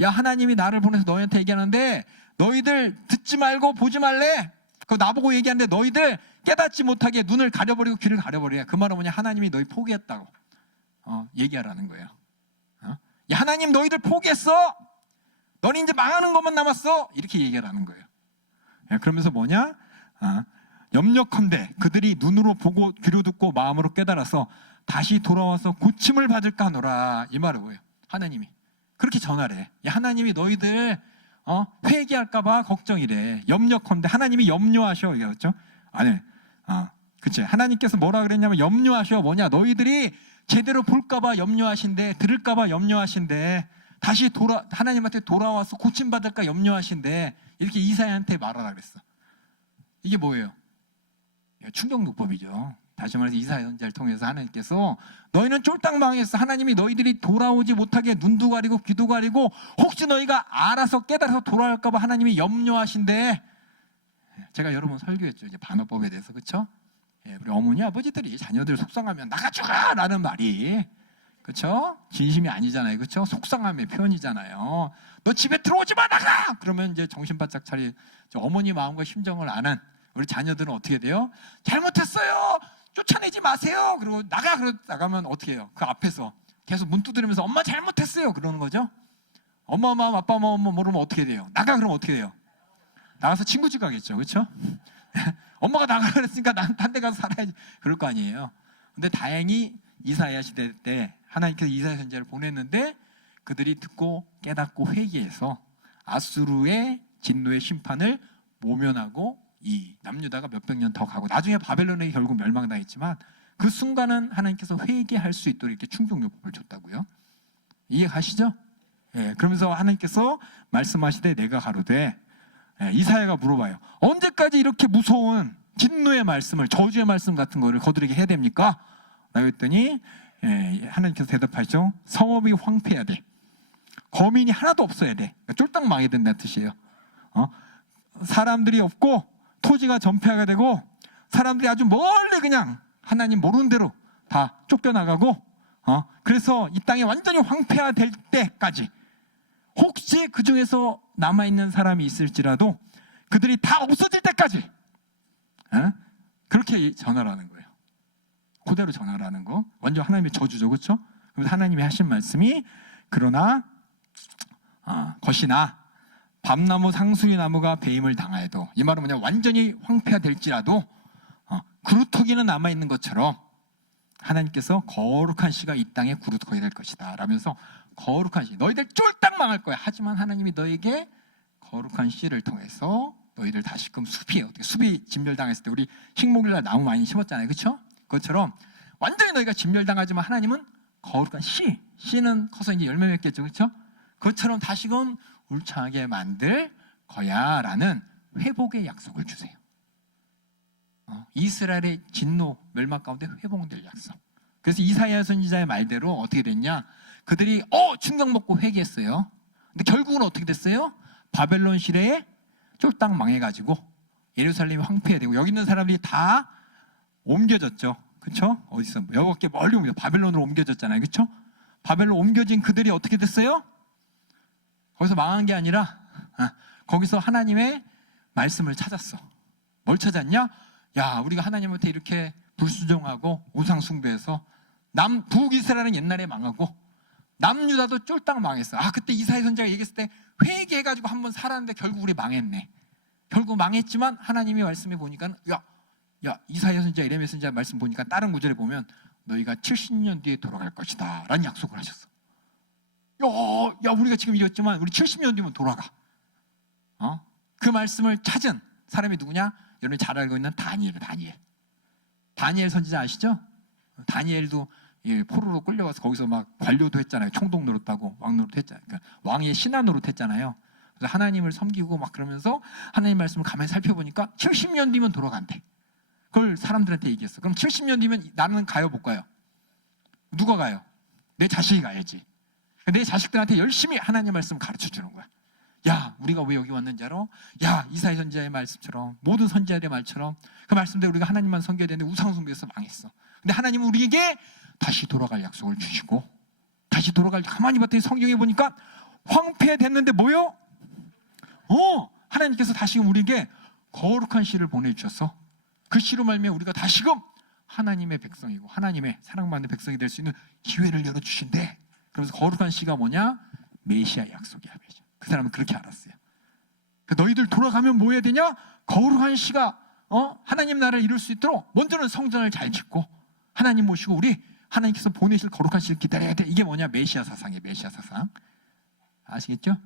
야, 하나님이 나를 보내서 너희한테 얘기하는데 너희들 듣지 말고 보지 말래. 그 나보고 얘기하는데 너희들 깨닫지 못하게 눈을 가려버리고 귀를 가려버려. 그 말은 뭐냐? 하나님이 너희 포기했다고 얘기하라는 거예요. 야, 하나님 너희들 포기했어. 너는 이제 망하는 것만 남았어. 이렇게 얘기하라는 거예요. 그러면서 뭐냐? 염려컨대 그들이 눈으로 보고 귀로 듣고 마음으로 깨달아서 다시 돌아와서 고침을 받을까 하노라. 이 말을 뭐예요? 하나님이 그렇게 전하래. 야, 하나님이 너희들 회개할까봐 걱정이래. 염려컨대 하나님이 염려하셔. 이거죠? 아니, 그치. 하나님께서 뭐라 그랬냐면 염려하셔. 뭐냐? 너희들이 제대로 볼까봐 염려하신대, 들을까봐 염려하신대, 다시 하나님한테 돌아와서 고침받을까 염려하신대. 이렇게 이사야한테 말하라 그랬어. 이게 뭐예요? 충격요법이죠. 다시 말해서 이사야 선지자를 통해서 하나님께서 너희는 쫄딱 망했어. 하나님이 너희들이 돌아오지 못하게 눈도 가리고 귀도 가리고 혹시 너희가 알아서 깨달아서 돌아올까봐 하나님이 염려하신대. 제가 여러 번 설교했죠. 이제 반어법에 대해서. 그렇죠? 우리 어머니 아버지들이 자녀들 속상하면 나가줘라 라는 말이, 그렇죠? 진심이 아니잖아요. 그렇죠? 속상함의 표현이잖아요. 너 집에 들어오지 마, 나가! 그러면 이제 정신 바짝 차린 어머니 마음과 심정을 아는 우리 자녀들은 어떻게 돼요? 잘못했어요. 쫓아내지 마세요. 그리고 나가. 그러고 나가면 어떻게 해요? 그 앞에서 계속 문 두드리면서 엄마 잘못했어요. 그러는 거죠. 엄마 마음, 아빠 마음 모르면 어떻게 돼요? 나가. 그러면 어떻게 돼요? 나가서 친구 집 가겠죠. 그렇죠? 엄마가 나가라 그랬으니까 난 딴 데 가서 살아야지. 그럴 거 아니에요. 근데 다행히 이사야 시대 때 하나님께서 이사야 선지자를 보냈는데 그들이 듣고 깨닫고 회개해서 아수르의 진노의 심판을 모면하고 이 남유다가 몇백 년 더 가고 나중에 바벨론에 결국 멸망당했지만 그 순간은 하나님께서 회개할 수 있도록 이렇게 충족요법을 줬다고요. 이해 가시죠? 그러면서 하나님께서 말씀하시되 내가 가로되, 이사야가 물어봐요. 언제까지 이렇게 무서운 진노의 말씀을, 저주의 말씀 같은 거를 거들에게 해야 됩니까? 라고 했더니 하나님께서 대답하시죠. 성읍이 황폐해야 돼. 거민이 하나도 없어야 돼. 그러니까 쫄딱 망해야 된다는 뜻이에요. 사람들이 없고 토지가 전폐하게 되고 사람들이 아주 멀리 그냥 하나님 모르는 대로 다 쫓겨나가고 그래서 이 땅이 완전히 황폐화될 때까지 혹시 그 중에서 남아있는 사람이 있을지라도 그들이 다 없어질 때까지 그렇게 전하라는 거예요. 그대로 전하라는 거. 완전 하나님의 저주죠. 그렇죠? 그래서 하나님이 하신 말씀이 그러나 것이나 밤나무 상수리 나무가 배임을 당하여도, 이 말은 뭐냐, 완전히 황폐화될지라도 그루터기는 남아있는 것처럼 하나님께서 거룩한 씨가 이 땅에 그루터기 될 것이다 라면서 거룩한 씨, 너희들 쫄딱 망할 거야. 하지만 하나님이 너에게 거룩한 씨를 통해서 너희들 다시금 숲이 진멸당했을 때 우리 식목일날 나무 많이 심었잖아요. 그렇죠? 그것처럼 완전히 너희가 진멸당하지만 하나님은 거룩한 씨는 커서 이제 열매 맺겠죠. 그렇죠? 그것처럼 다시금 울창하게 만들 거야 라는 회복의 약속을 주세요. 이스라엘의 진노 멸망 가운데 회복될 약속. 그래서 이사야 선지자의 말대로 어떻게 됐냐, 그들이 충격 먹고 회개했어요. 근데 결국은 어떻게 됐어요? 바벨론 시대에 쫄딱 망해가지고 예루살렘이 황폐해되고 여기 있는 사람들이 다 옮겨졌죠. 그렇죠? 어디서 여기 멀리 바벨론으로 옮겨졌잖아요. 그렇죠? 바벨론 옮겨진 그들이 어떻게 됐어요? 거기서 망한 게 아니라 거기서 하나님의 말씀을 찾았어. 뭘 찾았냐? 야, 우리가 하나님한테 이렇게 불순종하고 우상 숭배해서 북이스라엘은 옛날에 망하고 남유다도 쫄딱 망했어. 그때 이사야 선지자가 얘기했을 때 회개해가지고 한번 살았는데 결국 우리 망했네. 결국 망했지만 하나님이 말씀해 보니까 야 이사야 선지자, 예레미야 선지자 말씀 보니까 다른 구절에 보면 너희가 70년 뒤에 돌아갈 것이다 라는 약속을 하셨어. 야 우리가 지금 이겼지만 우리 70년 뒤면 돌아가. 그 말씀을 찾은 사람이 누구냐? 여러분이 잘 알고 있는 다니엘 선지자 아시죠? 다니엘도 포로로 끌려가서 거기서 막 관료도 했잖아요. 총독 노릇하고 왕 노릇 했잖아요. 그러니까 왕의 신하 노릇 했잖아요. 그래서 하나님을 섬기고 막 그러면서 하나님 말씀을 가만히 살펴보니까 70년 뒤면 돌아간대. 그걸 사람들한테 얘기했어. 그럼 70년 뒤면 나는 가요, 못 가요? 누가 가요? 내 자식이 가야지. 내 자식들한테 열심히 하나님 말씀 가르쳐 주는 거야. 야, 우리가 왜 여기 왔는지 알아? 야, 이사야 선지자의 말씀처럼, 모든 선지자들의 말처럼 그 말씀대로 우리가 하나님만 섬겨야 되는데 우상숭배에서 망했어. 근데 하나님은 우리에게 다시 돌아갈 약속을 주시고, 다시 돌아갈, 가만히 봤더니 성경에 보니까 황폐됐는데 뭐요? 하나님께서 다시금 우리에게 거룩한 씨를 보내주셔서 그 씨로 말미암아 우리가 다시금 하나님의 백성이고 하나님의 사랑받는 백성이 될 수 있는 기회를 열어주신대. 그래서 거룩한 씨가 뭐냐? 메시아 약속이야. 그 사람은 그렇게 알았어요. 너희들 돌아가면 뭐 해야 되냐? 거룩한 씨가 하나님 나라를 이룰 수 있도록 먼저는 성전을 잘 짓고 하나님 모시고 우리 하나님께서 보내실 거룩한 씨를 기다려야 돼. 이게 뭐냐? 메시아 사상이에요. 메시아 사상. 아시겠죠?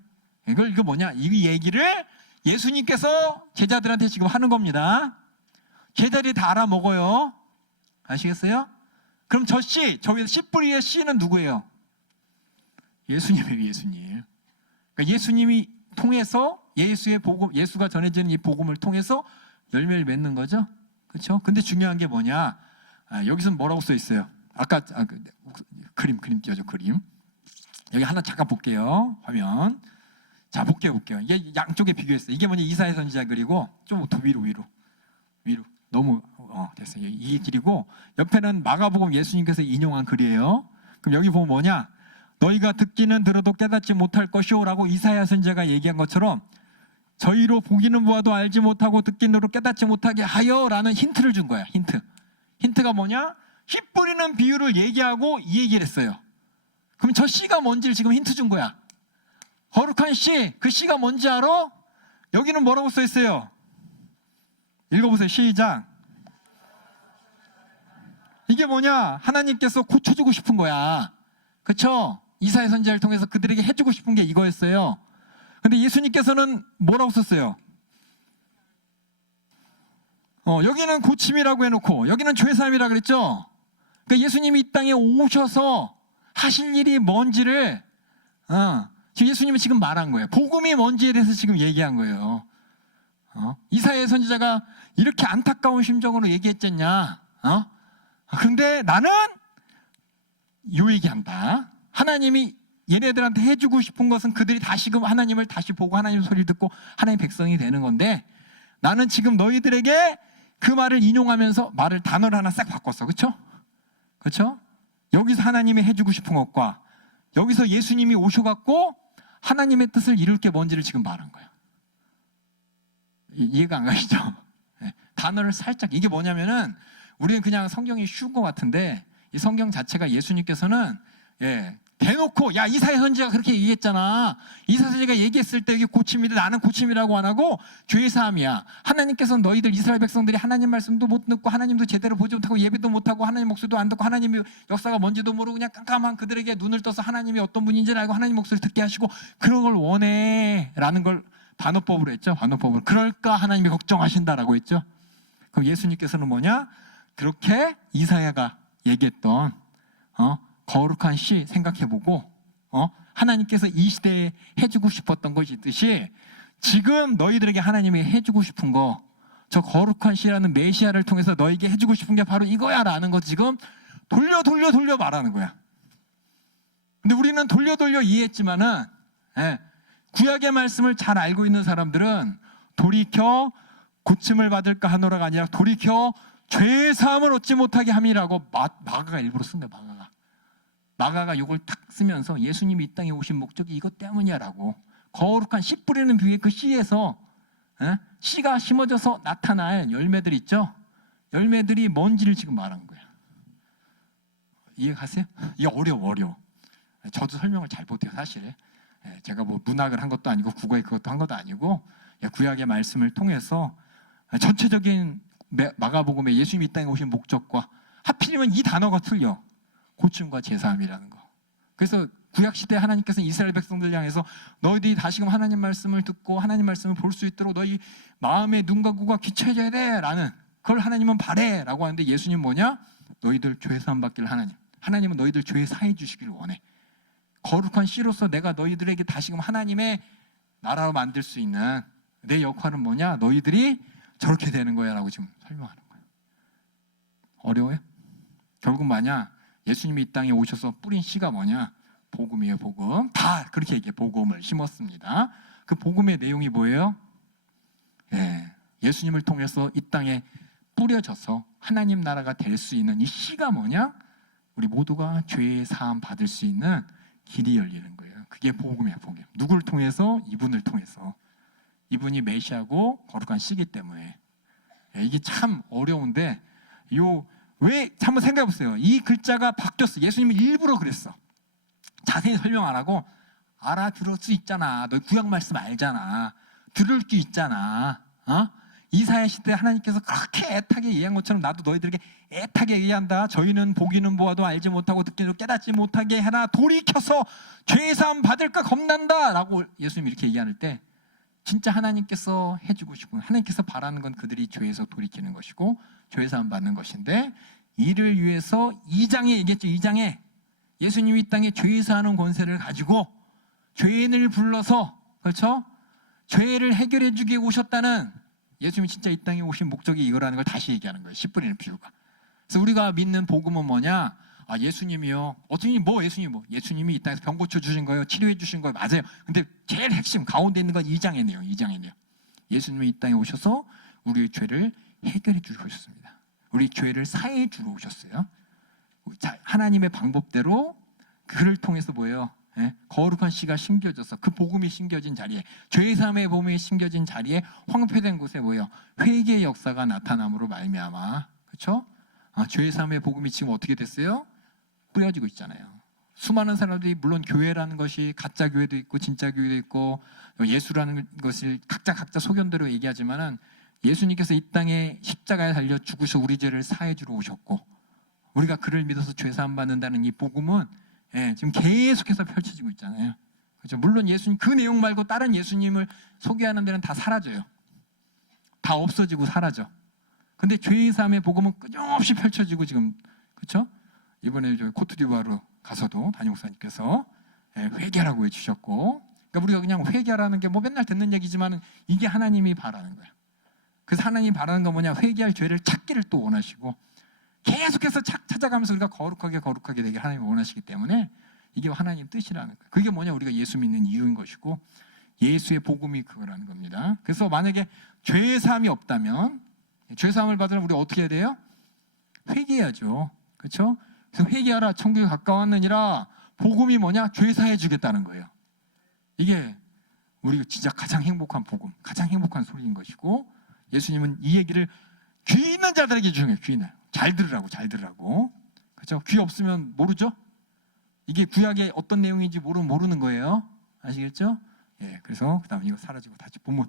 이거 뭐냐? 이 얘기를 예수님께서 제자들한테 지금 하는 겁니다. 제자들이 다 알아먹어요. 아시겠어요? 그럼 저 씨, 저기서 씨뿌리의 씨는 누구예요? 예수님이에요. 예수님. 그러니까 예수님이 통해서 예수의 복음, 예수가 전해지는 이 복음을 통해서 열매를 맺는 거죠. 그렇죠? 근데 중요한 게 뭐냐? 여기서 뭐라고 써 있어요? 아까 그림 띄워줘. 그림. 여기 하나 잠깐 볼게요. 화면. 자, 볼게요. 이게 양쪽에 비교했어요. 이게 뭐냐? 이사야 선지자 그리고 좀 더 위로. 너무 됐어요. 이게 길이고 옆에는 마가복음 예수님께서 인용한 글이에요. 그럼 여기 보면 뭐냐? 너희가 듣기는 들어도 깨닫지 못할 것이오라고 이사야 선지자가 얘기한 것처럼 저희로 보기는 보아도 알지 못하고 듣기는 들어도 깨닫지 못하게 하여라는 힌트를 준 거야. 힌트가 뭐냐? 씨 뿌리는 비유를 얘기하고 이 얘기를 했어요. 그럼 저 씨가 뭔지를 지금 힌트 준 거야. 거룩한 씨, 그 씨가 뭔지 알아? 여기는 뭐라고 써 있어요? 읽어보세요. 시작. 이게 뭐냐? 하나님께서 고쳐주고 싶은 거야. 그렇죠? 이사야 선지자를 통해서 그들에게 해주고 싶은 게 이거였어요. 근데 예수님께서는 뭐라고 썼어요? 여기는 고침이라고 해놓고 여기는 죄사함이라 그랬죠? 그러니까 예수님이 이 땅에 오셔서 하실 일이 뭔지를 지금 예수님은 지금 말한 거예요. 복음이 뭔지에 대해서 지금 얘기한 거예요. 이사야 선지자가 이렇게 안타까운 심정으로 얘기했잖냐? 근데 나는 요 얘기한다. 하나님이 얘네들한테 해주고 싶은 것은 그들이 다시금 하나님을 다시 보고 하나님 소리를 듣고 하나님의 백성이 되는 건데 나는 지금 너희들에게 그 말을 인용하면서 말을 단어를 하나 싹 바꿨어. 그렇죠? 여기서 하나님이 해주고 싶은 것과 여기서 예수님이 오셔갖고 하나님의 뜻을 이룰 게 뭔지를 지금 말한 거야. 이해가 안 가시죠? 네. 단어를 살짝, 이게 뭐냐면은 우리는 그냥 성경이 쉬운 것 같은데 이 성경 자체가 예수님께서는 대놓고 야 이사야 선지자가 그렇게 얘기했잖아. 이사야 선지자가 얘기했을 때 이게 고침인데 나는 고침이라고 안 하고 죄사함이야. 하나님께서는 너희들 이스라엘 백성들이 하나님 말씀도 못 듣고 하나님도 제대로 보지 못하고 예배도 못하고 하나님 목소리도 안 듣고 하나님의 역사가 뭔지도 모르고 그냥 깜깜한 그들에게 눈을 떠서 하나님이 어떤 분인지를 알고 하나님 목소리 듣게 하시고 그런 걸 원해 라는 걸 반어법으로 했죠. 반어법으로. 그럴까 하나님이 걱정하신다라고 했죠. 그럼 예수님께서는 뭐냐? 그렇게 이사야가 얘기했던 거룩한 씨 생각해보고 하나님께서 이 시대에 해주고 싶었던 것이 있듯이 지금 너희들에게 하나님이 해주고 싶은 거, 저 거룩한 씨라는 메시아를 통해서 너에게 해주고 싶은 게 바로 이거야 라는 거 지금 돌려 말하는 거야. 근데 우리는 돌려 이해했지만은 구약의 말씀을 잘 알고 있는 사람들은 돌이켜 고침을 받을까 하노라가 아니라 돌이켜 죄의 사함을 얻지 못하게 함이라고 마가가 일부러 쓴 거야. 마가가 이걸 딱 쓰면서 예수님이 이 땅에 오신 목적이 이것 때문이야라고. 거룩한 씨 뿌리는 비유의 그 씨에서 씨가 심어져서 나타날 열매들 있죠? 열매들이 뭔지를 지금 말한 거야. 이해가세요? 이게 어려워. 저도 설명을 잘 못해요 사실. 제가 뭐 문학을 한 것도 아니고 국어에 그것도 한 것도 아니고 구약의 말씀을 통해서 전체적인 마가복음에 예수님이 이 땅에 오신 목적과 하필이면 이 단어가 틀려. 고침과 제사함이라는 거. 그래서 구약시대 하나님께서는 이스라엘 백성들 향해서 너희들이 다시금 하나님 말씀을 듣고 하나님 말씀을 볼 수 있도록 너희 마음의 눈과 귀가 귀쳐져야 돼 라는 그걸 하나님은 바래 라고 하는데 예수님 뭐냐? 너희들 죄 사함 받기를 하나님은 너희들 죄 사해 주시기를 원해. 거룩한 씨로서 내가 너희들에게 다시금 하나님의 나라로 만들 수 있는 내 역할은 뭐냐? 너희들이 저렇게 되는 거야 라고 지금 설명하는 거예요. 어려워요? 결국 뭐냐? 예수님이 이 땅에 오셔서 뿌린 씨가 뭐냐? 복음이에요, 복음. 다 그렇게 얘기해. 복음을 심었습니다. 그 복음의 내용이 뭐예요? 예, 예수님을 통해서 이 땅에 뿌려져서 하나님 나라가 될 수 있는 이 씨가 뭐냐? 우리 모두가 죄의 사함 받을 수 있는 길이 열리는 거예요. 그게 복음이야, 복음. 누굴 통해서? 이분을 통해서. 이분이 메시아고 거룩한 씨기 때문에. 예, 이게 참 어려운데 왜 한번 생각해 보세요. 이 글자가 바뀌었어. 예수님은 일부러 그랬어. 자세히 설명 안 하고 알아들을 수 있잖아. 너 구약 말씀 알잖아. 들을 게 있잖아. 이사야 시대 하나님께서 그렇게 애타게 얘기한 것처럼 나도 너희들에게 애타게 얘기한다. 저희는 보기는 보아도 알지 못하고 듣기도 깨닫지 못하게 해라. 돌이켜서 죄사함 받을까 겁난다 라고 예수님이 이렇게 얘기할 때 진짜 하나님께서 해주고 싶은, 하나님께서 바라는 건 그들이 죄에서 돌이키는 것이고 죄사함 받는 것인데, 이를 위해서 2장에 얘기했죠. 2장에 예수님이 이 땅에 죄사하는 권세를 가지고 죄인을 불러서, 그렇죠? 죄를 해결해 주기 위해 오셨다는, 예수님이 진짜 이 땅에 오신 목적이 이거라는 걸 다시 얘기하는 거예요. 씨 뿌리는 비유가. 그래서 우리가 믿는 복음은 뭐냐? 예수님이요. 예수님이 이 땅에서 병 고쳐 주신 거예요. 치료해 주신 거예요. 맞아요. 근데 제일 핵심 가운데 있는 건 2장의 내용. 2장의 내용. 예수님이 이 땅에 오셔서 우리의 죄를 해결해 주러 오셨습니다. 우리 죄를 사해 주러 오셨어요. 자, 하나님의 방법대로 그를 통해서 뭐예요? 거룩한 씨가 심겨져서 그 복음이 심겨진 자리에, 죄사함의 복음이 심겨진 자리에 황폐된 곳에 뭐예요? 회개의 역사가 나타남으로 말미암아, 그렇죠? 죄사함의 복음이 지금 어떻게 됐어요? 뿌려지고 있잖아요. 수많은 사람들이, 물론 교회라는 것이 가짜 교회도 있고 진짜 교회도 있고 예수라는 것을 각자 소견대로 얘기하지만은, 예수님께서 이 땅에 십자가에 달려 죽으셔 우리 죄를 사해 주러 오셨고, 우리가 그를 믿어서 죄사함 받는다는 이 복음은 지금 계속해서 펼쳐지고 있잖아요. 그렇죠? 물론 예수님 그 내용 말고 다른 예수님을 소개하는 데는 다 사라져요. 다 없어지고 사라져. 근데 죄의 삶의 복음은 끊임없이 펼쳐지고 지금, 그렇죠? 이번에 저 코트디부아르 가서도 담임 목사님께서 회개라고 해주셨고, 그러니까 우리가 그냥 회개라는 게 뭐 맨날 듣는 얘기지만 이게 하나님이 바라는 거예요. 그래서 하나님이 바라는 건 뭐냐? 회개할 죄를 찾기를 또 원하시고, 계속해서 찾아가면서 우리가 거룩하게 되게 하나님이 원하시기 때문에 이게 하나님 뜻이라는 거예요. 그게 뭐냐? 우리가 예수 믿는 이유인 것이고, 예수의 복음이 그거라는 겁니다. 그래서 만약에 죄사함이 없다면, 죄사함을 받으면 우리 어떻게 해야 돼요? 회개해야죠. 그렇죠? 그래서 회개하라, 천국에 가까웠느니라. 복음이 뭐냐? 죄사해 주겠다는 거예요. 이게 우리 진짜 가장 행복한 복음, 가장 행복한 소리인 것이고, 예수님은 이 얘기를 귀 있는 자들에게 주는 거예요. 귀 있는. 잘 들으라고. 그렇죠? 귀 없으면 모르죠? 이게 구약의 어떤 내용인지 모르는 거예요. 아시겠죠? 예, 그래서 그다음 이거 사라지고 다시 본문을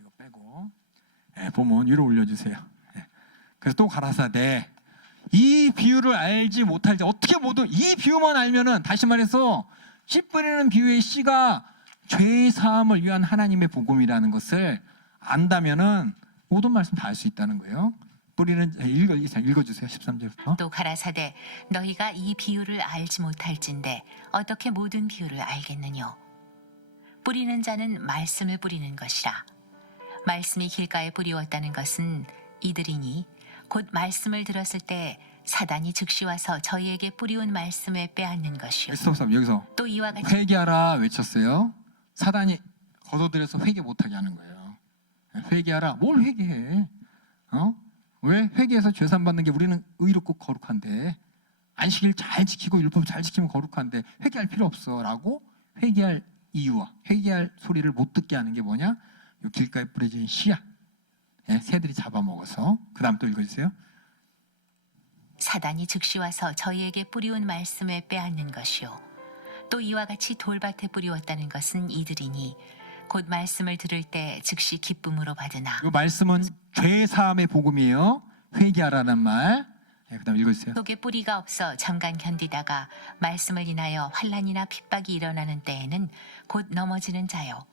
이거 빼고, 본문 위로 올려주세요. 그래서 또 가라사대, 이 비유를 알지 못할지, 어떻게 모두 이 비유만 알면은, 다시 말해서 씨 뿌리는 비유의 씨가 죄의 사함을 위한 하나님의 복음이라는 것을 안다면은 모든 말씀 다 알 수 있다는 거예요. 뿌리는, 읽어주세요. 13절부터. 또 가라사대, 너희가 이 비유를 알지 못할진대 어떻게 모든 비유를 알겠느뇨? 뿌리는 자는 말씀을 뿌리는 것이라. 말씀이 길가에 뿌리웠다는 것은 이들이니, 곧 말씀을 들었을 때 사단이 즉시 와서 저희에게 뿌리운 말씀을 빼앗는 것이요. 여기서 또 이와 같이 회개하라 외쳤어요. 사단이 걷어들여서 회개 못하게 하는 거예요. 회개하라. 뭘 회개해? 왜? 회개해서 죄산 받는 게 우리는 의롭고 거룩한데, 안식일 잘 지키고 율법 잘 지키면 거룩한데 회개할 필요 없어 라고 회개할 이유와 회개할 소리를 못 듣게 하는 게 뭐냐? 이 길가에 뿌려진 씨야. 새들이 잡아먹어서. 그 다음 또 읽어주세요. 사단이 즉시 와서 저희에게 뿌리운 말씀을 빼앗는 것이요. 또 이와 같이 돌밭에 뿌리웠다는 것은 이들이니, 곧 말씀을 들을 때 즉시 기쁨으로 받으나. 이 말씀은 죄사함의 복음이에요. 회개하라는 말. 그 다음 읽어주세요. 속에 뿌리가 없어 잠깐 견디다가 말씀을 인하여 환난이나 핍박이 일어나는 때에는 곧 넘어지는 자요.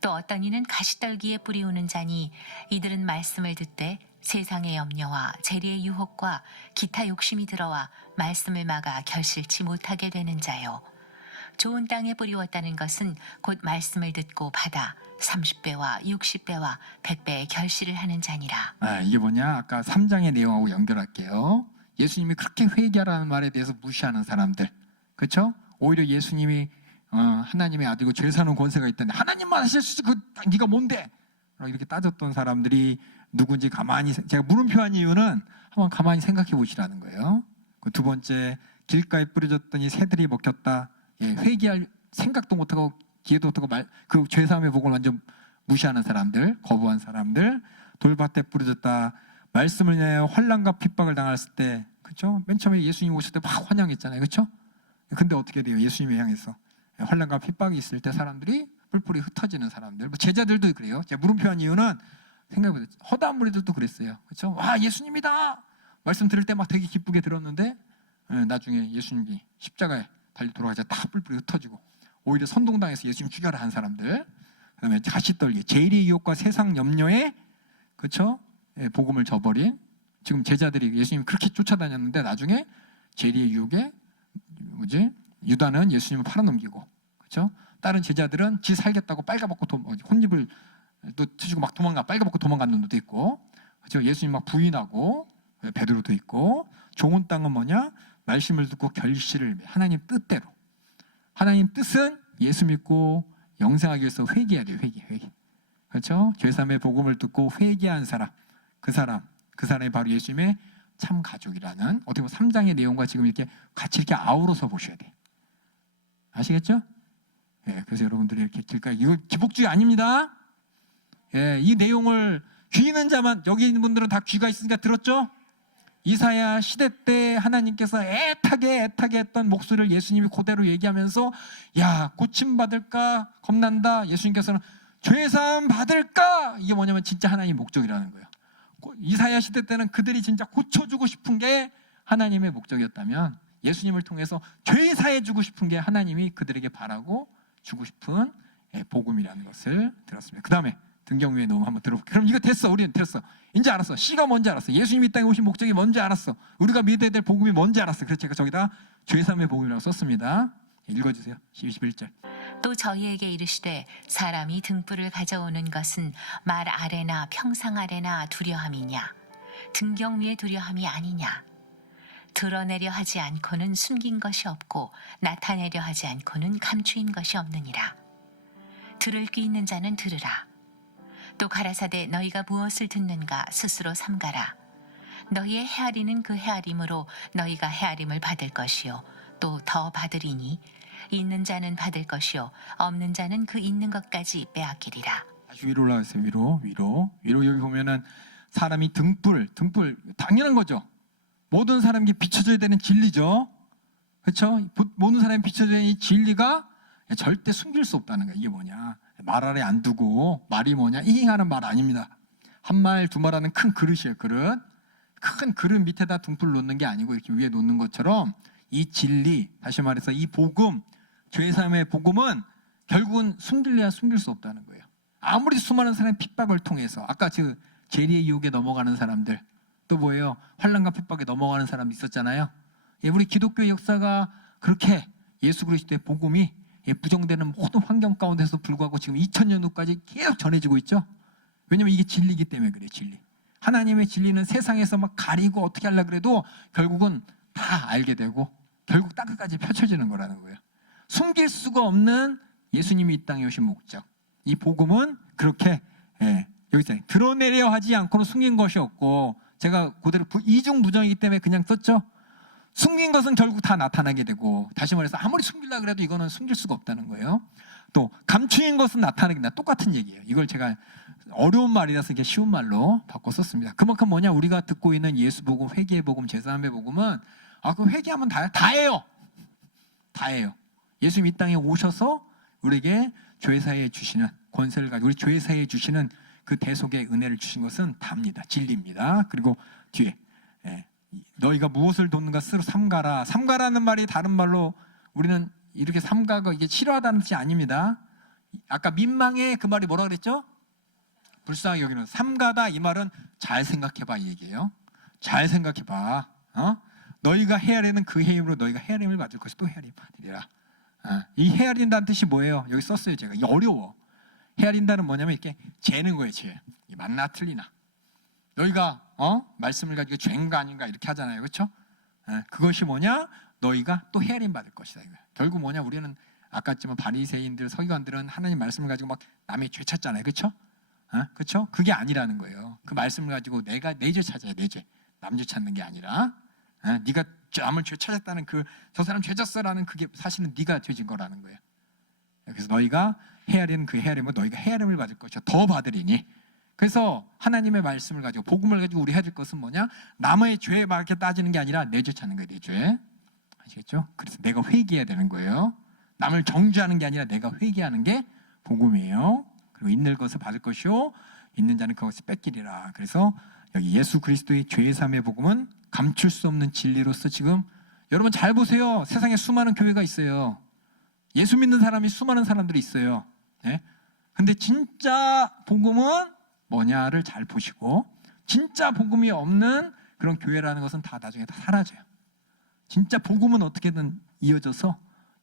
또 어떤 이는 가시떨기에 뿌리우는 자니, 이들은 말씀을 듣되 세상의 염려와 재리의 유혹과 기타 욕심이 들어와 말씀을 막아 결실치 못하게 되는 자요. 좋은 땅에 뿌리웠다는 것은 곧 말씀을 듣고 받아 30배와 60배와 100배의 결실을 하는 자니라. 이게 뭐냐? 아까 3장의 내용하고 연결할게요. 예수님이 그렇게 회개하라는 말에 대해서 무시하는 사람들, 그렇죠? 오히려 예수님이 하나님의 아들이고 죄 사는 권세가 있다는데 하나님만 하실 수 있어. 네가 뭔데? 이렇게 따졌던 사람들이 누군지 가만히, 제가 물음표한 이유는 한번 가만히 생각해 보시라는 거예요. 그 두 번째, 길가에 뿌려졌더니 새들이 먹혔다. 회개할 생각도 못하고 기회도 못하고 그 죄사함의 복을 완전 무시하는 사람들, 거부한 사람들. 돌밭에 뿌려졌다. 말씀을 인하여 환난과 핍박을 당했을 때, 그렇죠? 맨 처음에 예수님 오실 때 막 환영했잖아요, 그렇죠? 근데 어떻게 돼요? 예수님을 향해서 환난과 핍박이 있을 때 사람들이 뿔뿔이 흩어지는 사람들. 뭐 제자들도 그래요. 제가 물음표한 이유는 생각해보세요. 허다한 무리들도 그랬어요, 그렇죠? 와, 예수님이다. 말씀 들을 때 막 되게 기쁘게 들었는데 나중에 예수님이 십자가에 달리 돌아가자 다 뿔뿔이 흩어지고 오히려 선동당해서 예수님 죽여라 한 사람들. 그다음에 가시떨기, 재일의 유혹과 세상 염려에, 그렇죠? 복음을 저버린 지금 제자들이 예수님 그렇게 쫓아다녔는데 나중에 재리의 유혹에 유다는 예수님을 팔아넘기고, 그렇죠? 다른 제자들은 지 살겠다고 빨가벗고 혼입을 또 트시고 막 빨가벗고 도망가는 놈도 있고, 그렇죠? 예수님 막 부인하고 베드로도 있고. 좋은 땅은 뭐냐? 말씀을 듣고 결실을 하나님 뜻대로. 하나님 뜻은 예수 믿고 영생하기 위해서 회개해야 돼요. 회개. 그렇죠? 죄사함의 복음을 듣고 회개한 사람, 그 사람이 바로 예수님의 참 가족이라는, 어떻게 보면 3장의 내용과 지금 이렇게 같이 이렇게 아우러서 보셔야 돼. 아시겠죠? 그래서 여러분들이 이렇게 길가에, 이거 기복주의 아닙니다. 이 내용을 귀 있는 자만, 여기 있는 분들은 다 귀가 있으니까 들었죠? 이사야 시대 때 하나님께서 애타게 했던 목소리를 예수님이 그대로 얘기하면서, 야, 고침받을까 겁난다. 예수님께서는 죄사함 받을까? 이게 뭐냐면 진짜 하나님의 목적이라는 거예요. 이사야 시대 때는 그들이 진짜 고쳐주고 싶은 게 하나님의 목적이었다면, 예수님을 통해서 죄 사해주고 싶은 게 하나님이 그들에게 바라고 주고 싶은 복음이라는 것을 들었습니다. 그 다음에 등경 위에 너무 한번 들어볼게요. 그럼 이거 됐어. 우리는 됐어. 이제 알았어. C가 뭔지 알았어. 예수님이 이 땅에 오신 목적이 뭔지 알았어. 우리가 믿어야 될 복음이 뭔지 알았어. 그래서 제가 저기다 죄사함의 복음이라고 썼습니다. 읽어주세요. 11절. 또 저희에게 이르시되 사람이 등불을 가져오는 것은 말 아래나 평상 아래나 두려함이냐? 등경 위에 두려함이 아니냐? 드러내려 하지 않고는 숨긴 것이 없고 나타내려 하지 않고는 감추인 것이 없느니라. 들을 귀 있는 자는 들으라. 또 가라사대 너희가 무엇을 듣는가 스스로 삼가라. 너희의 헤아리는 그 헤아림으로 너희가 헤아림을 받을 것이요 또 더 받으리니 있는 자는 받을 것이요 없는 자는 그 있는 것까지 빼앗기리라. 다시 위로 올라가세요. 위로 여기 보면은 사람이 등불 당연한 거죠. 모든 사람에게 비춰져야 되는 진리죠. 그렇죠? 모든 사람이 비춰져야 되는 이 진리가 절대 숨길 수 없다는 거예요. 이게 뭐냐? 말 아래 안 두고, 말이 뭐냐? 이행하는 말 아닙니다. 한 말, 두 말 하는 큰 그릇이에요. 그릇. 큰 그릇 밑에다 등불 놓는 게 아니고 이렇게 위에 놓는 것처럼 이 진리, 다시 말해서 이 복음, 죄사함의 복음은 결국은 숨길래야 숨길 수 없다는 거예요. 아무리 수많은 사람의 핍박을 통해서, 아까 재리의 유혹에 넘어가는 사람들, 또 뭐예요? 환난과 핍박에 넘어가는 사람도 있었잖아요. 우리 기독교의 역사가 그렇게 예수 그리스도의 복음이 부정되는 모든 환경 가운데서 불구하고 지금 2000년 후까지 계속 전해지고 있죠. 왜냐면 이게 진리이기 때문에 그래요. 진리. 하나님의 진리는 세상에서 막 가리고 어떻게 하려고 그래도 결국은 다 알게 되고 결국 땅끝까지 펼쳐지는 거라는 거예요. 숨길 수가 없는 예수님이 이 땅에 오신 목적. 이 복음은 그렇게 여기 있잖아요. 드러내려 하지 않고는 숨긴 것이 없고, 제가 그대로 이중부정이기 때문에 그냥 썼죠. 숨긴 것은 결국 다 나타나게 되고, 다시 말해서 아무리 숨기려고 그래도 이거는 숨길 수가 없다는 거예요. 또 감추인 것은 나타나게 된다. 똑같은 얘기예요. 이걸 제가 어려운 말이라서 이렇게 쉬운 말로 바꿔 썼습니다. 그만큼 뭐냐? 우리가 듣고 있는 예수 복음, 회개의 복음, 제사함의 복음은 그 회개하면 다예요. 예수님 이 땅에 오셔서 우리에게 죄 사해 주시는 권세를 가지고 우리 죄 사해 주시는 그 대속의 은혜를 주신 것은 답니다. 진리입니다. 그리고 뒤에 너희가 무엇을 돕는가 스스로 삼가라. 삼가라는 말이 다른 말로 우리는 이렇게 삼가가 이게 싫어하다는 뜻이 아닙니다. 아까 민망해 그 말이 뭐라 그랬죠? 불쌍하게 여기는 삼가다. 이 말은 잘 생각해봐 이 얘기예요. 잘 생각해봐. 너희가 헤아리는 그 헤아림으로 너희가 헤아림을 받을 것이 또 헤아림 받으리라. 이 헤아린다는 뜻이 뭐예요? 여기 썼어요 제가. 이게 어려워. 헤아린다는 뭐냐면 이렇게 재는 거예요. 재. 맞나 틀리나. 너희가 말씀을 가지고 죄인가 아닌가 이렇게 하잖아요. 그렇죠? 그것이 뭐냐? 너희가 또 헤아림 받을 것이다. 이거야. 결국 뭐냐? 우리는 아까 했지만 바리새인들, 서기관들은 하나님 말씀을 가지고 막 남의 죄 찾잖아요. 그렇죠? 그렇죠? 그게 아니라는 거예요. 그 말씀을 가지고 내가 내 죄 찾아야 내 죄. 남 죄 찾는 게 아니라 네가 남을 죄 찾았다는 저 사람 죄 졌어라는 그게 사실은 네가 죄진 거라는 거예요. 그래서 너희가 헤아리는 그 헤아림은 너희가 헤아림을 받을 것이야. 더 받으리니. 그래서 하나님의 말씀을 가지고 복음을 가지고 우리 해야 될 것은 뭐냐? 남의 죄에 막 이렇게 따지는 게 아니라 내 죄 찾는 거예요. 내 죄. 아시겠죠? 그래서 내가 회개해야 되는 거예요. 남을 정죄하는 게 아니라 내가 회개하는 게 복음이에요. 그리고 있는 것을 받을 것이요 있는 자는 그것을 뺏기리라. 그래서 여기 예수 그리스도의 죄 사함의 복음은 감출 수 없는 진리로서 지금 여러분 잘 보세요. 세상에 수많은 교회가 있어요. 예수 믿는 사람이 수많은 사람들이 있어요. 근데 진짜 복음은 뭐냐를 잘 보시고 진짜 복음이 없는 그런 교회라는 것은 다 나중에 다 사라져요. 진짜 복음은 어떻게든 이어져서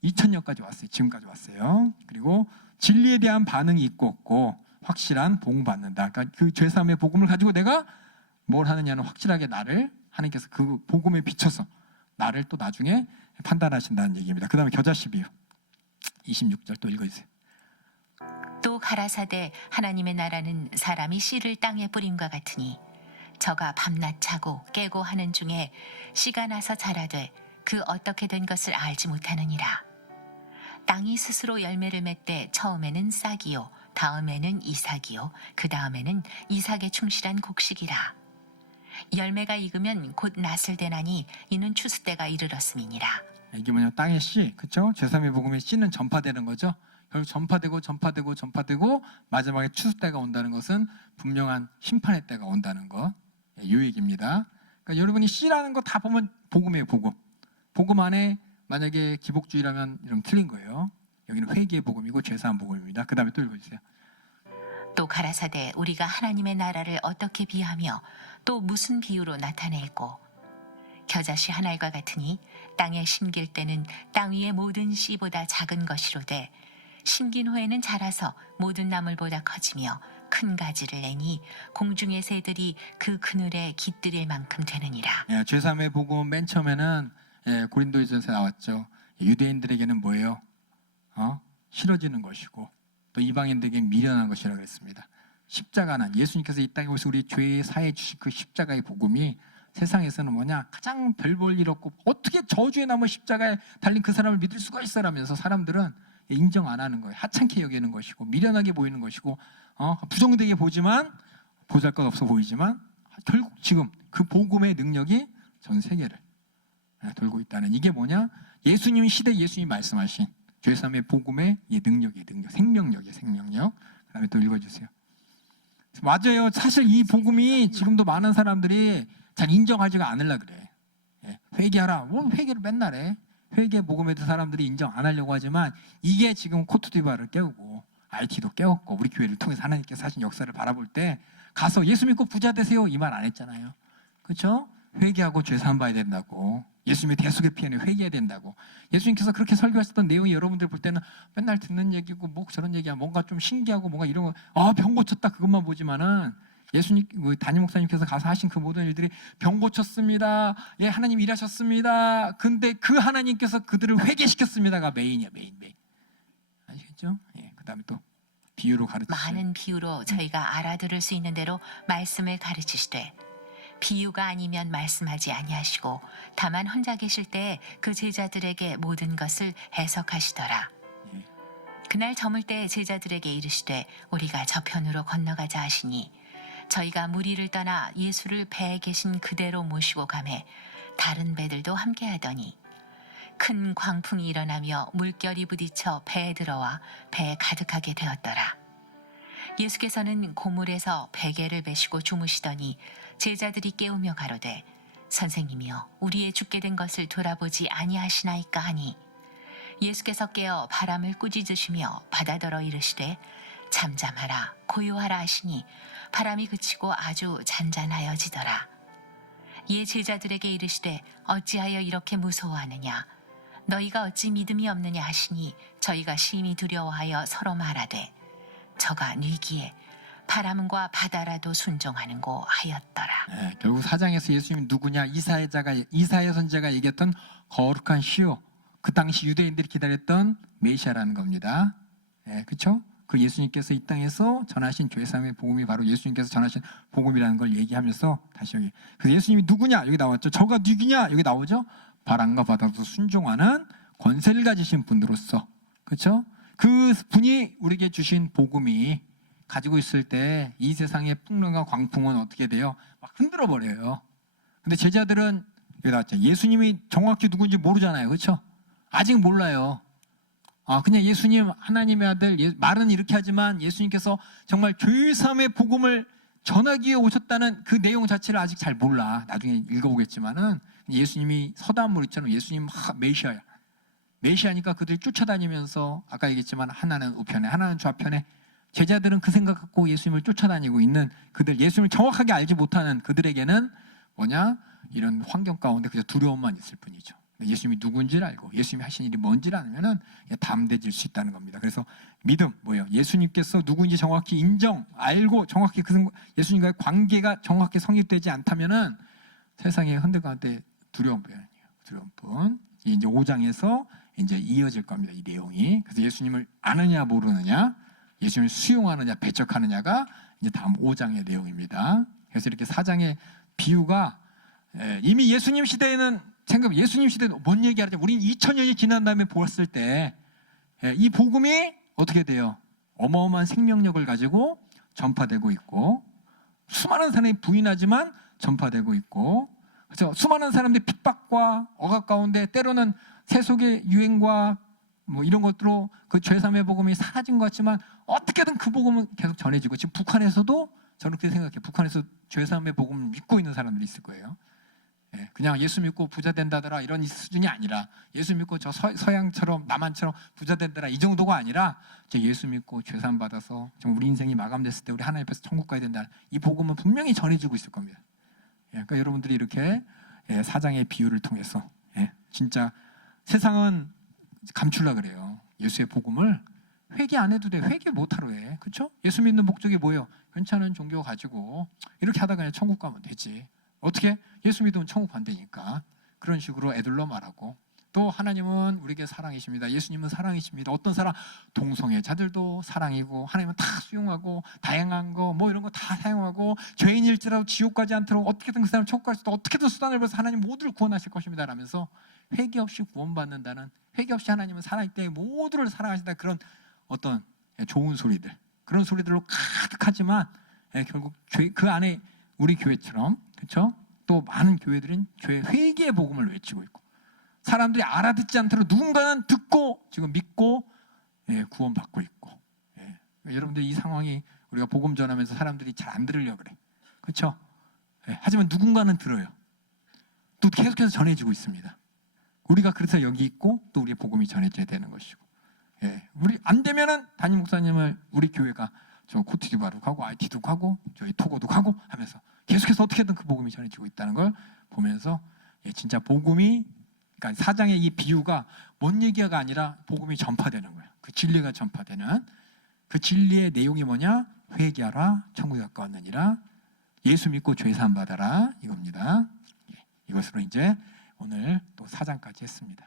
2000년까지 왔어요. 지금까지 왔어요. 그리고 진리에 대한 반응이 있고 없고 확실한 복음 받는다. 그러니까 그 죄사함의 복음을 가지고 내가 뭘 하느냐는 확실하게 나를 하나님께서 그 복음에 비춰서 나를 또 나중에 판단하신다는 얘기입니다. 그 다음에 겨자 12요. 26절 또 읽어주세요. 또 가라사대 하나님의 나라는 사람이 씨를 땅에 뿌림과 같으니 저가 밤낮 자고 깨고 하는 중에 씨가 나서 자라되 그 어떻게 된 것을 알지 못하느니라. 땅이 스스로 열매를 맺되 처음에는 싹이요 다음에는 이삭이요 그 다음에는 이삭에 충실한 곡식이라. 열매가 익으면 곧 낫을 되나니 이는 추수 때가 이르렀음이니라. 이게 뭐냐? 땅의 씨, 그렇죠? 죄사함의 복음의 씨는 전파되는 거죠. 결국 전파되고 마지막에 추수 때가 온다는 것은 분명한 심판의 때가 온다는 것. 이 얘기입니다. 그러니까 여러분이 씨라는 거 다 보면 복음이에요. 복음. 복음 안에 만약에 기복주의라면 이러면 틀린 거예요. 여기는 회개의 복음이고 죄사함 복음입니다. 그 다음에 또 읽어주세요. 또 가라사대 우리가 하나님의 나라를 어떻게 비하며 또 무슨 비유로 나타낼꼬. 겨자씨 한 알과 같으니 땅에 심길 때는 땅 위의 모든 씨보다 작은 것이로되 심긴 후에는 자라서 모든 나물보다 커지며 큰 가지를 내니 공중의 새들이 그 그늘에 깃들일 만큼 되느니라. 죄사함의 복음 맨 처음에는 고린도전서에 나왔죠. 유대인들에게는 뭐예요? 싫어지는 것이고 또 이방인들에게 미련한 것이라고 했습니다. 십자가는 예수님께서 이 땅에 오셔서 우리 죄 사해 주신 그 십자가의 복음이 세상에서는 뭐냐? 가장 별 볼 일 없고 어떻게 저주에 남은 십자가에 달린 그 사람을 믿을 수가 있어라면서 사람들은 인정 안 하는 거예요. 하찮게 여기는 것이고 미련하게 보이는 것이고 부정되게 보지만 보잘것없어 보이지만 결국 지금 그 복음의 능력이 전 세계를 돌고 있다는 이게 뭐냐? 예수님 시대 예수님이 말씀하신 죄사함의 복음의 이 능력이 생명력이에요. 생명력. 그다음에 또 읽어주세요. 맞아요. 사실 이 복음이 지금도 많은 사람들이 잘 인정하지가 않으려고 그래. 회개하라. 뭐 회개를 맨날 해. 회개 복음에 대해서 사람들이 인정 안 하려고 하지만 이게 지금 코트디부아를 깨우고 IT도 깨웠고 우리 교회를 통해서 하나님께서 하신 역사를 바라볼 때 가서 예수 믿고 부자 되세요 이 말 안 했잖아요. 그렇죠? 회개하고 죄 사함 받아야 된다고. 예수님의 대속의 피 안에 회개해야 된다고. 예수님께서 그렇게 설교하셨던 내용이 여러분들 볼 때는 맨날 듣는 얘기고 뭐 저런 얘기야 뭔가 좀 신기하고 뭔가 이런 거 병 고쳤다 그것만 보지만은 예수님 담임 목사님께서 가서 하신 그 모든 일들이 병 고쳤습니다. 예, 하나님 일하셨습니다. 근데 그 하나님께서 그들을 회개시켰습니다가 메인이야 메인. 아시겠죠? 예, 그다음에 또 비유로 가르치시죠. 많은 비유로 저희가 알아들을 수 있는 대로 말씀을 가르치시되 비유가 아니면 말씀하지 아니하시고 다만 혼자 계실 때 그 제자들에게 모든 것을 해석하시더라. 그날 저물 때 제자들에게 이르시되 우리가 저편으로 건너가자 하시니 저희가 무리를 떠나 예수를 배에 계신 그대로 모시고 가매 다른 배들도 함께 하더니 큰 광풍이 일어나며 물결이 부딪혀 배에 들어와 배에 가득하게 되었더라. 예수께서는 고물에서 베개를 베시고 주무시더니 제자들이 깨우며 가로되 선생님이여 우리의 죽게 된 것을 돌아보지 아니하시나이까 하니 예수께서 깨어 바람을 꾸짖으시며 바다더러 이르시되 잠잠하라 고요하라 하시니 바람이 그치고 아주 잔잔하여지더라. 이에 제자들에게 이르시되 어찌하여 이렇게 무서워하느냐 너희가 어찌 믿음이 없느냐 하시니 저희가 심히 두려워하여 서로 말하되 저가 뉘기에 바람과 바다라도 순종하는고 하였더라. 예, 결국 4장에서 예수님이 누구냐? 이사야 선지자가 얘기했던 거룩한 시오, 그 당시 유대인들이 기다렸던 메시아라는 겁니다. 예, 그렇죠? 그 예수님께서 이 땅에서 전하신 죄 사함의 복음이 바로 예수님께서 전하신 복음이라는 걸 얘기하면서 다시 여기, 그래서 예수님이 누구냐? 여기 나왔죠. 저가 누구냐? 여기 나오죠. 바람과 바다도 순종하는 권세를 가지신 분으로서, 그렇죠? 그 분이 우리에게 주신 복음이 가지고 있을 때 이 세상의 풍랑과 광풍은 어떻게 돼요? 막 흔들어 버려요. 근데 제자들은 여기 나왔죠. 예수님이 정확히 누군지 모르잖아요, 그렇죠? 아직 몰라요. 그냥 예수님 하나님의 아들, 말은 이렇게 하지만 예수님께서 정말 죄사함의 복음을 전하기 위해 오셨다는 그 내용 자체를 아직 잘 몰라. 나중에 읽어보겠지만은 예수님이 서단물이처럼 예수님 메시아야. 메시아니까 그들이 쫓아다니면서 아까 얘기했지만 하나는 우편에 하나는 좌편에, 제자들은 그 생각 갖고 예수님을 쫓아다니고 있는 그들, 예수님을 정확하게 알지 못하는 그들에게는 뭐냐? 이런 환경 가운데 그저 두려움만 있을 뿐이죠. 예수님이 누군지를 알고 예수님이 하신 일이 뭔지를 알면은 담대해질 수 있다는 겁니다. 그래서 믿음 뭐예요? 예수님께서 누구인지 정확히 알고 정확히 예수님과의 관계가 정확히 성립되지 않다면은 세상에 흔들가는데 두려움뿐이에요. 두려움뿐. 이제 5장에서 이제 이어질 겁니다. 이 내용이. 그래서 예수님을 아느냐 모르느냐, 예수님을 수용하느냐 배척하느냐가 이제 다음 5장의 내용입니다. 그래서 이렇게 4장의 비유가 이미 예수님 시대에는 예수님 시대는 뭔 얘기하죠? 우린 2000년이 지난 다음에 보았을 때 이 복음이 어떻게 돼요? 어마어마한 생명력을 가지고 전파되고 있고, 수많은 사람이 부인하지만 전파되고 있고, 그래서 수많은 사람들이 핍박과 억압 가운데 때로는 세속의 유행과 뭐 이런 것들로 그 죄사함의 복음이 사라진 것 같지만 어떻게든 그 복음은 계속 전해지고, 지금 북한에서도 저는 그렇게 생각해요. 북한에서 죄사함의 복음을 믿고 있는 사람들이 있을 거예요. 그냥 예수 믿고 부자 된다더라 이런 수준이 아니라, 예수 믿고 저 서양처럼 남한처럼 부자 된다더라 이 정도가 아니라, 예수 믿고 죄사함 받아서 정말 우리 인생이 마감됐을 때 우리 하나님 앞에서 천국 가야 된다, 이 복음은 분명히 전해지고 있을 겁니다. 그러니까 여러분들이 이렇게 4장의 비유를 통해서 진짜 세상은 감추려고 그래요. 예수의 복음을 회개 안 해도 돼. 회개 못하러 해. 그렇죠? 예수 믿는 목적이 뭐예요? 괜찮은 종교 가지고 이렇게 하다가 그냥 천국 가면 되지. 어떻게? 예수 믿으면 천국 간다니까. 그런 식으로 애들로 말하고, 또 하나님은 우리에게 사랑이십니다. 예수님은 사랑이십니다. 어떤 사랑? 동성애자들도 사랑이고, 하나님은 다 수용하고, 다양한 거 뭐 이런 거 다 사용하고, 죄인일지라도 지옥 가지 않도록 어떻게든 그 사람 천국 갈 수 있도록 어떻게든 수단을 벌여서 하나님 모두를 구원하실 것입니다 라면서 회개 없이 구원받는다는, 회개 없이 하나님은 살아있기 때문에 모두를 사랑하신다, 그런 어떤 좋은 소리들, 그런 소리들로 가득하지만 결국 그 안에 우리 교회처럼, 그렇죠? 또 많은 교회들은 회개의 복음을 외치고 있고, 사람들이 알아듣지 않도록 누군가는 듣고 지금 믿고 구원받고 있고. 여러분들 이 상황이, 우리가 복음 전하면서 사람들이 잘 안 들으려고 그래, 그렇죠? 하지만 누군가는 들어요. 또 계속해서 전해지고 있습니다. 우리가 그래서 여기 있고 또 우리의 복음이 전해져야 되는 것이고, 우리 안 되면은 담임 목사님을 우리 교회가 저 코트디부아르도 가고 IT도 가고 저희 토고도 가고 하면서 계속해서 어떻게든 그 복음이 전해지고 있다는 걸 보면서 진짜 복음이, 그러니까 4장의 이 비유가 뭔 얘기가 아니라 복음이 전파되는 거예요. 그 진리가 전파되는 그 진리의 내용이 뭐냐? 회개하라, 천국에 가까웠느니라, 예수 믿고 죄 사함 받아라, 이겁니다. 이것으로 이제 오늘 또 4장까지 했습니다.